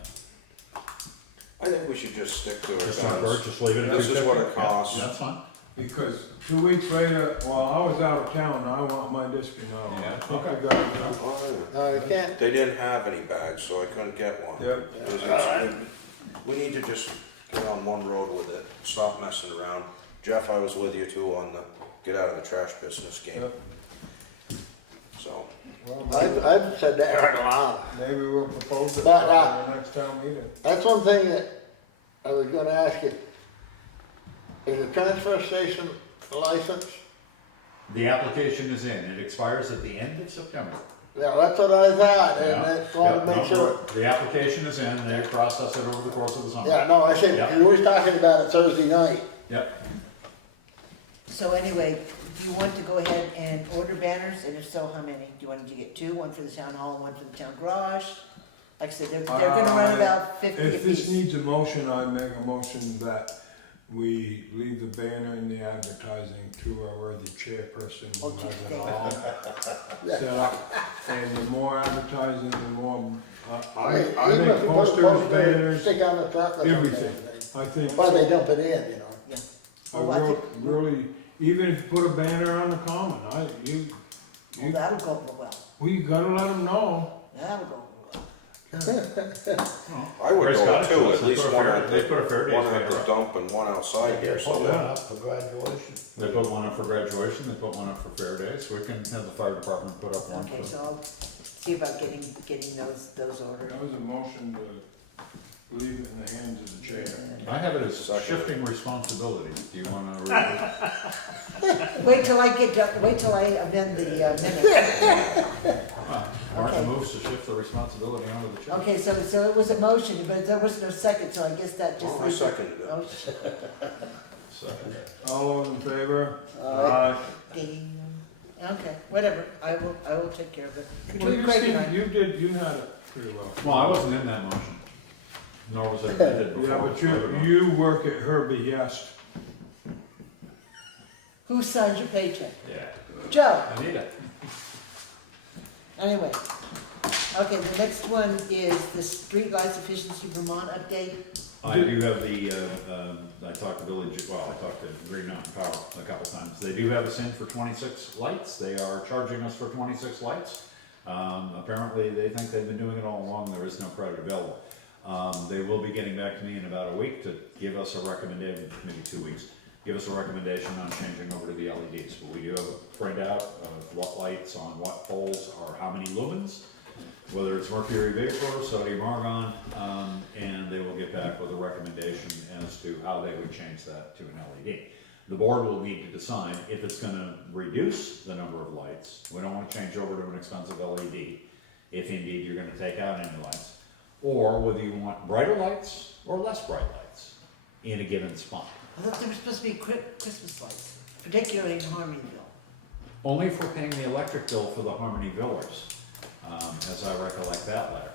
I think we should just stick to Just our not guns. purchase, leave it at This is what $2.50. it costs. Yeah, that's fine. Because 2 weeks later, while I was out of town, I want my disc, Yeah. I think I got it. Oh, yeah. No, you can't. They didn't have any bags, so I couldn't get one. Yep. We need to just get on one road with it, stop messing around. Jeff, I was with you too on the get out of the trash business game, Yep. so. I've said that right along. Maybe we'll propose it But, at the next town meeting. That's one thing that I was gonna ask you. Is the transfer station license? The application is in, it expires at the end of September. Yeah, that's what I thought, and Yeah. that's why to Yeah, make no, sure. The application is in, they process it over the course of the summer. Yeah, no, I said, Yeah. you was talking about it Thursday night. Yep, So anyway, do you want to go ahead and order banners, and if so, how many? Do you want to get 2, one for the town hall and one for the town garage? Like I said, they're gonna run about 50 If this apiece. needs a motion, I make a motion that we leave the banner and the advertising to our worthy chairperson who Okay, has it thank all set up. And the more advertising, the more, I Even think if you put a posters, poster, banners, stick on the truck or something. everything. I think, But they dump it in, Yeah. I Well, I think, really, even if you put a banner on the common, well, that'll go well. we gotta let them know. That'll go well. I would Where's go Cottage? two, They at least put a one fair- at they put a fair the, days one at the banner up. dump and one outside here, Put so one that, up for graduation. they put one up for graduation, they put one up for fair days, we can have the fire department put up one Okay, for. so I'll see about getting those ordered. That was a motion to leave it in the hands of the chair. I have it as Second. shifting responsibility, do you wanna read it? Wait till I amend the minutes. Martin Okay. moves to shift the responsibility onto the chair. Okay, so it was a motion, but there was no second, so I guess that just. I leaves it. seconded it. Oh, Second. All those in favor? Aye. ding. Okay, whatever, I will take care of it. Well, Between you Craig and I. seem, you had it pretty well. Well, I wasn't in that motion, nor was I amended before. Yeah, but you work at her behest. Who signs your paycheck? Yeah, Joe, Anita. anyway. Okay, the next one is the Streetlights Efficiency Vermont update. I do have I talked to I talked to Green Mountain Power a couple times. They do have us in for 26 lights. They are charging us for 26 lights. Apparently, they think they've been doing it all along. There is no credit available. They will be getting back to me in about a week to give us a recommendation, maybe 2 weeks, give us a recommendation on changing over to the LEDs. But we do have a printout of what lights on what poles are how many lumens, whether it's mercury vapor, sodium argon, and they will get back with a recommendation as to how they would change that to an LED. The board will need to decide if it's gonna reduce the number of lights. We don't wanna change over to an expensive LED, if indeed you're gonna take out any lights, or whether you want brighter lights or less bright lights in a given spot. I thought there were supposed to be Christmas lights, particularly in Harmonyville. Only if we're paying the electric bill for the Harmony Villas, as I recollect that letter.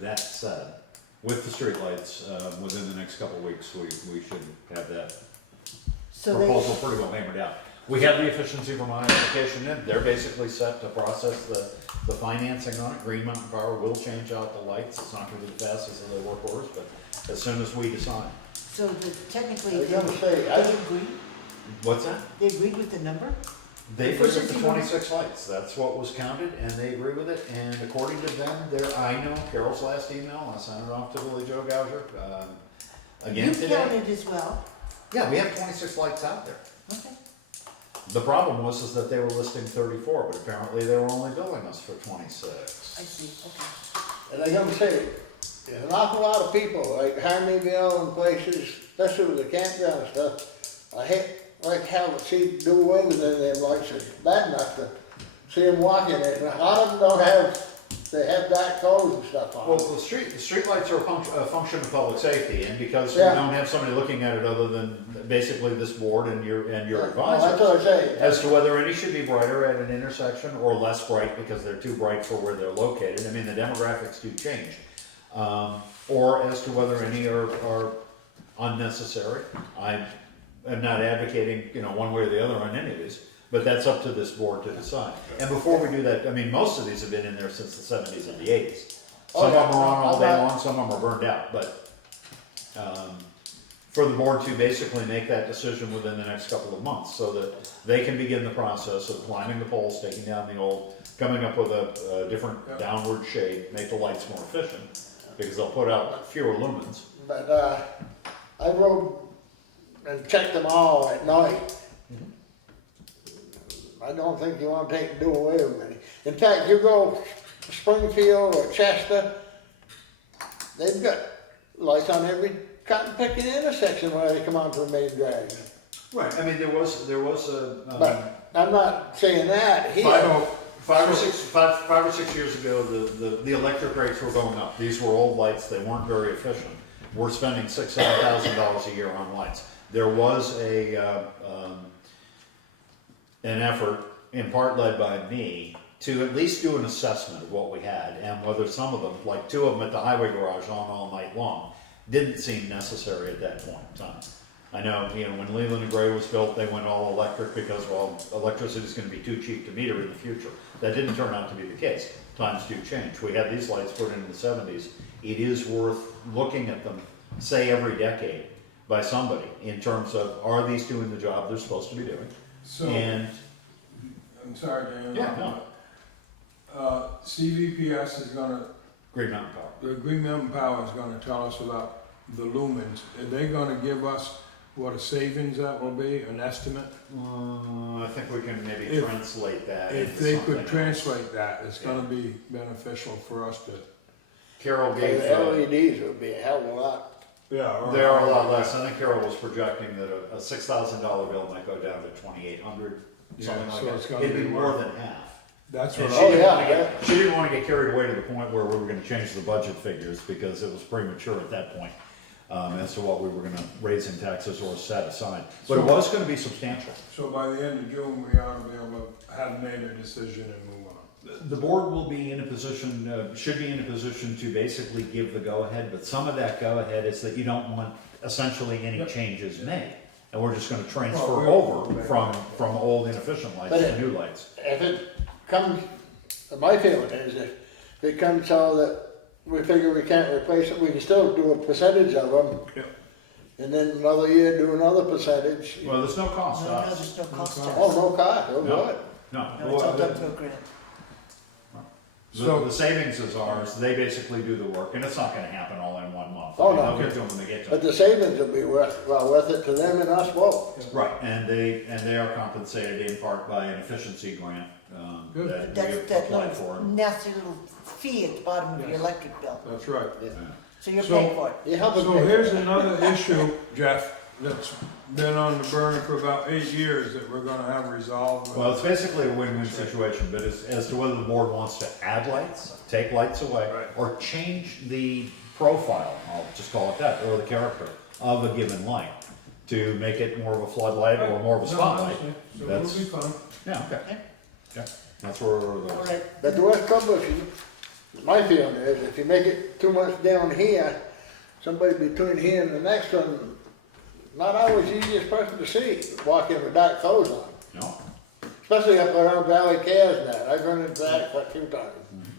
That said, with the streetlights, within the next couple of weeks, we should have that So proposal pretty well hammered out. We have the efficiency Vermont application in, they're basically set to process the financing on it. Green Mountain Power will change out the lights, it's not gonna be the fastest of their work orders, but as soon as we decide. So technically, I was they gonna say, I didn't, agreed? What's that? They agreed with the number? They agree with the Efficiency 26 lights, that's what was counted, and they agree with it, and according to them, I know Carol's last email, I sent it off to Billy Joe Gouger, again You today. counted as well. Yeah, we have 26 lights out there. Okay. The problem was that they were listing 34, but apparently they were only billing us for 26. I see, okay. and I gotta say, there's an awful lot of people, like Harmonyville and places, especially with the campground and stuff, I hate, like how see do away with any of them lights, it's bad enough to see them walking it, and a lot of them don't have, they have dark colors and stuff on Well, them. the street lights are a function of public safety, and because Yeah. you don't have somebody looking at it other than basically this board and your That's advisors, what I say. as to whether any should be brighter at an intersection or less bright because they're too bright for where they're located. I mean, the demographics do change. Or as to whether any are unnecessary. I am not advocating, one way or the other on any of these, but that's up to this board to decide. And before we do that, I mean, most of these have been in there since the 70s and the 80s. Some of them are on all day long, some of them are burned out, but for the board to basically make that decision within the next couple of months so that they can begin the process of climbing the poles, taking down the old, coming up with a different downward shade, make the lights more efficient, because they'll put out fewer lumens. But, I rode and checked them all at night. I don't think you wanna take and do away with many. In fact, you go to Springfield or Chester, they've got lights on every cotton picking intersection where they come onto the main drag. Right, I mean, there was a, But I'm not saying that here. five or six years ago, the electric rates were going up. These were old lights, they weren't very efficient. We're spending $6,000-7,000 a year on lights. There was an effort, in part led by me, to at least do an assessment of what we had and whether some of them, like 2 of them at the highway garage on all night long, didn't seem necessary at that point in time. I know, when Leland and Gray was built, they went all electric because, well, electricity is going to be too cheap to meter in the future. That didn't turn out to be the case. Times do change. We had these lights put in the 70s. It is worth looking at them, say every decade, by somebody in terms of, are these doing the job they're supposed to be doing? So, And, I'm sorry, Dan. yeah, no, CVPS is gonna, Green Mountain Power. the Green Mountain Power is gonna tell us about the lumens. Are they gonna give us what a savings that will be, an estimate? I think we can maybe If- translate that If into they something could else. translate that, it's gonna be beneficial for us to. Carol The gave, LEDs would be a hell of a lot. Yeah. they are a lot less. I think Carol was projecting that a $6,000 bill might go down to 2,800, something Yeah, like so that. it's gonna It'd be be more more. than half. That's And what she I, didn't yeah, wanna get, she didn't wanna get carried away to the point where we were gonna change the budget figures because it was premature at that point, as to what we were gonna raise in taxes or set aside. But it was gonna be substantial. so by the end of June, we ought to be able to have made a decision and move on. The board will be in a position, should be in a position to basically give the go-ahead, but some of that go-ahead is that you don't want essentially any Yep. changes made. And we're just gonna transfer Well, over from old inefficient lights But to it- new lights. If it comes, my feeling is if it comes so that we figure we can't replace it, we can still do a percentage of them. Yep. And then another year do another percentage. Well, there's no cost to No, us. there's no cost to Oh, us. no cost, oh, No. good. No. No, it's all done through a grant. The savings is ours, they basically do the work, and it's not gonna happen all in 1 month. Oh, I mean, no. they'll get to them when they get to But them. the savings will be worth it to them and us both. Right, and they are compensated in part by an efficiency grant, Good. that we That's have that applied for. little nasty little fee at the bottom of your Yes. electric bill. That's right. Yeah. So you're So- paying for it. You help us So pay. here's another issue, Jeff, that's been on the burner for about 8 years that we're gonna have resolved. Well, it's basically a win-win situation, but as to whether the board wants to add lights, take lights away, Right. or change the profile, I'll just call it that, or the character of a given light, to make it more of a floodlight or more of a spotlight. So it'll That's, be fun. yeah, okay, Okay. yeah, that's where All we're, right, But the worst trouble is, my feeling is, if you make it too much down here, somebody between here and the next one, not always the easiest person to see, walking with dark clothes on. no, Especially up around Valley Cares and that, I've run into that quite a few times.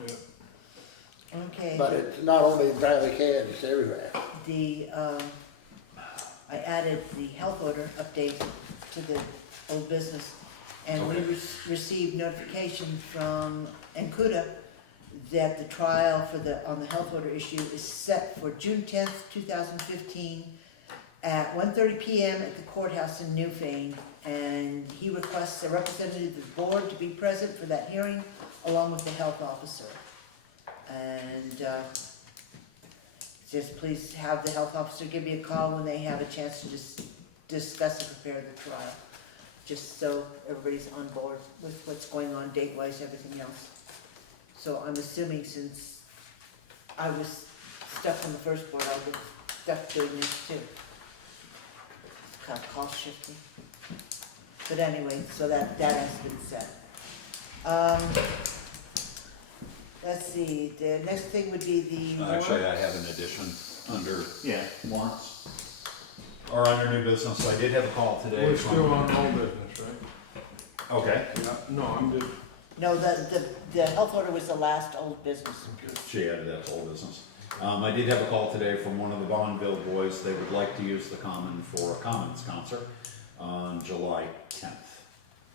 Yeah. okay. But it's not only Valley Cares, it's everywhere. The, I added the health order update to the old business, and we Okay. received notification from Ancuda that the trial for on the health order issue is set for June 10th, 2015, at 1:30 p.m. at the courthouse in Newfane, and he requests a representative of the board to be present for that hearing, along with the health officer. And, just please have the health officer give me a call when they have a chance to just discuss and prepare the trial, just so everybody's on board with what's going on date-wise, everything else. So I'm assuming since I was stuck on the first board, I'll be stuck doing this too. It's kind of cost shifting. But anyway, so that has been set. Let's see, the next thing would be the warrants. actually, I have an addition under, warrants. Or under new business, I did have a call today We're from. still on old business, right? Okay, Yeah, no, I'm just, No, the health order was the last old business. she added that to old business. I did have a call today from one of the Bonneville boys, they would like to use the common for a Commons concert on July 10th.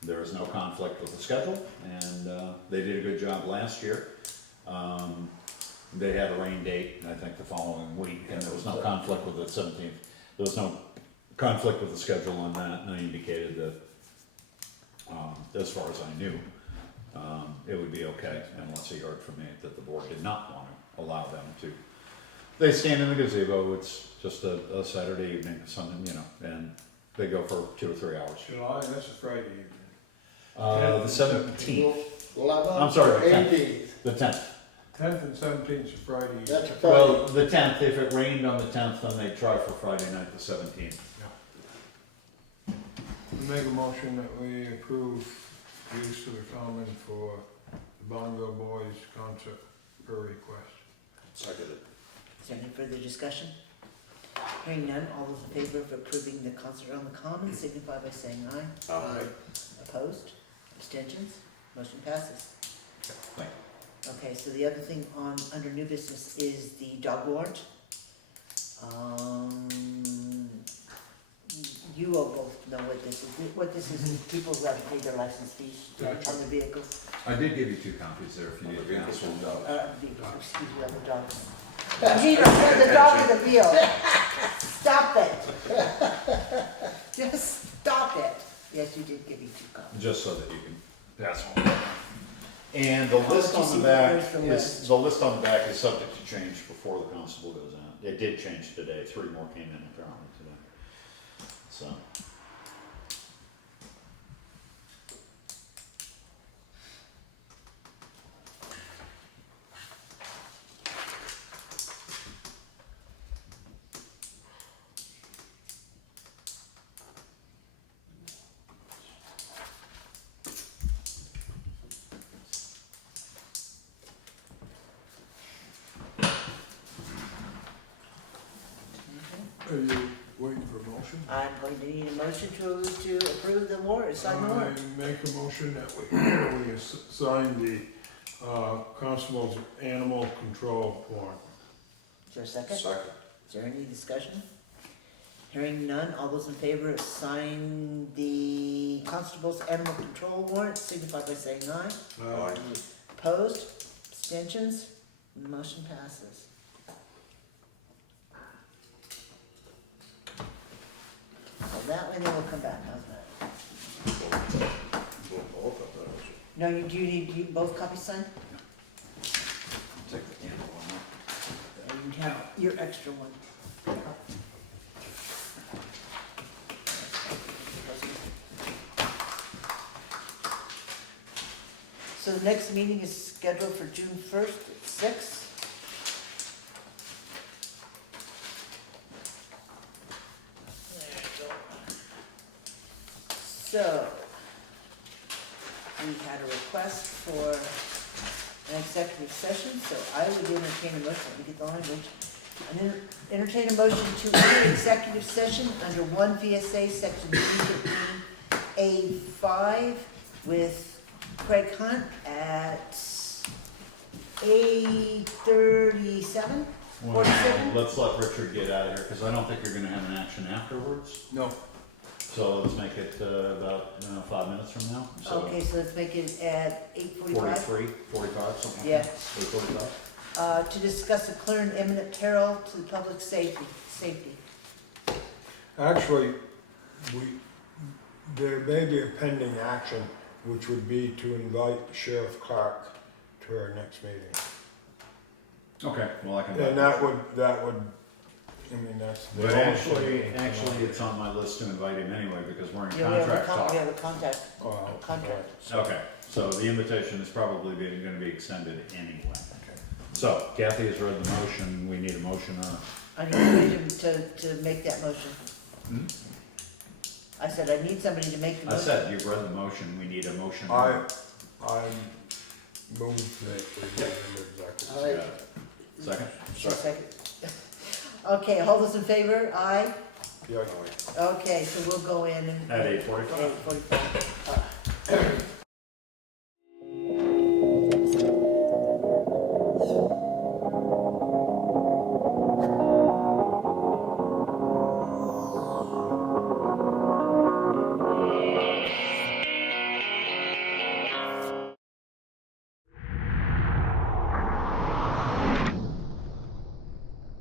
There is no conflict with the schedule, and they did a good job last year. They had a rain date, I think, the following week, and there was no conflict with the 17th. There was no conflict with the schedule on that, and I indicated that, as far as I knew, it would be okay, unless he heard from me that the board did not want to allow them to. They stand in the gazebo, it's just a Saturday evening, something, and they go for 2 or 3 hours. July, that's a Friday evening. The 17th, 11th, I'm sorry, the 10th. 18th, The 10th. 10th and 17th is a Friday evening. that's a Well, Friday. the 10th, if it rained on the 10th, then they try for Friday night, the 17th. We make a motion that we approve use of the common for the Bonneville Boys concert per request. Seconded. Is there any further discussion? Hearing none, all those in favor of approving the concert on the common signify by saying aye. Aye. Opposed? Abstentions? Motion passes. Thank Okay, so the other thing under new business is the dog warrant. You all both know what this is. What this is, people who have to pay their license fees on the vehicles. I did give you 2 copies there if you need to cancel. Excuse me, on the dogs. The dog in the field. Stop it. Just stop it. Yes, you did give me 2 copies. Just so that you can pass on. And the list Oh, on the back where's the list? the list on the back is subject to change before the constable goes out. It did change today, 3 more came in apparently today. So. Are you waiting for a motion? I'm going to need a motion to approve the warrant, sign the warrant. I make a motion that we sign the constable's animal control warrant. Is there a second? Second. Is there any discussion? Hearing none, all those in favor of signing the constable's animal control warrant signify by saying aye. Aye. Opposed? Abstentions? Motion passes. So that way then we'll come back, how's that? No, do you need both copies signed? Take the candle one. And you have your extra one. So the next meeting is scheduled for June 1st at 6. So, we had a request for an executive session, so I would entertain a motion, let me get the language. Entertain a motion to enter executive session under 1 VSA section 315A5 with Craig Hunt at 8:37? Well, 47? let's let Richard get out of here, because I don't think you're gonna have an action afterwards. No, So let's make it about 5 minutes from now. So Okay, so let's make it at 8:45. 45, something like Yeah. that. 8:45. To discuss a clear and imminent peril to the public safety. actually, there may be a pending action, which would be to invite Sheriff Clark to our next meeting. Okay, well, I can. And that would, I mean, that's. But actually, it's on my list to invite him anyway, because we're in Yeah, we have a contract talk. we have a contact. Oh, Contract. Okay, so the invitation is probably gonna be extended anyway. Okay. So Kathy has read the motion, we need a motion on it. I need somebody to make that motion. Hmm? I said I need somebody to make the I motion. said, you've read the motion, we need a motion on it. I move that we go into executive. I- Yeah. Second? Just a second. Okay, all those in favor? Aye? Yeah. Okay, so we'll go in and. At 8:45. 8:45.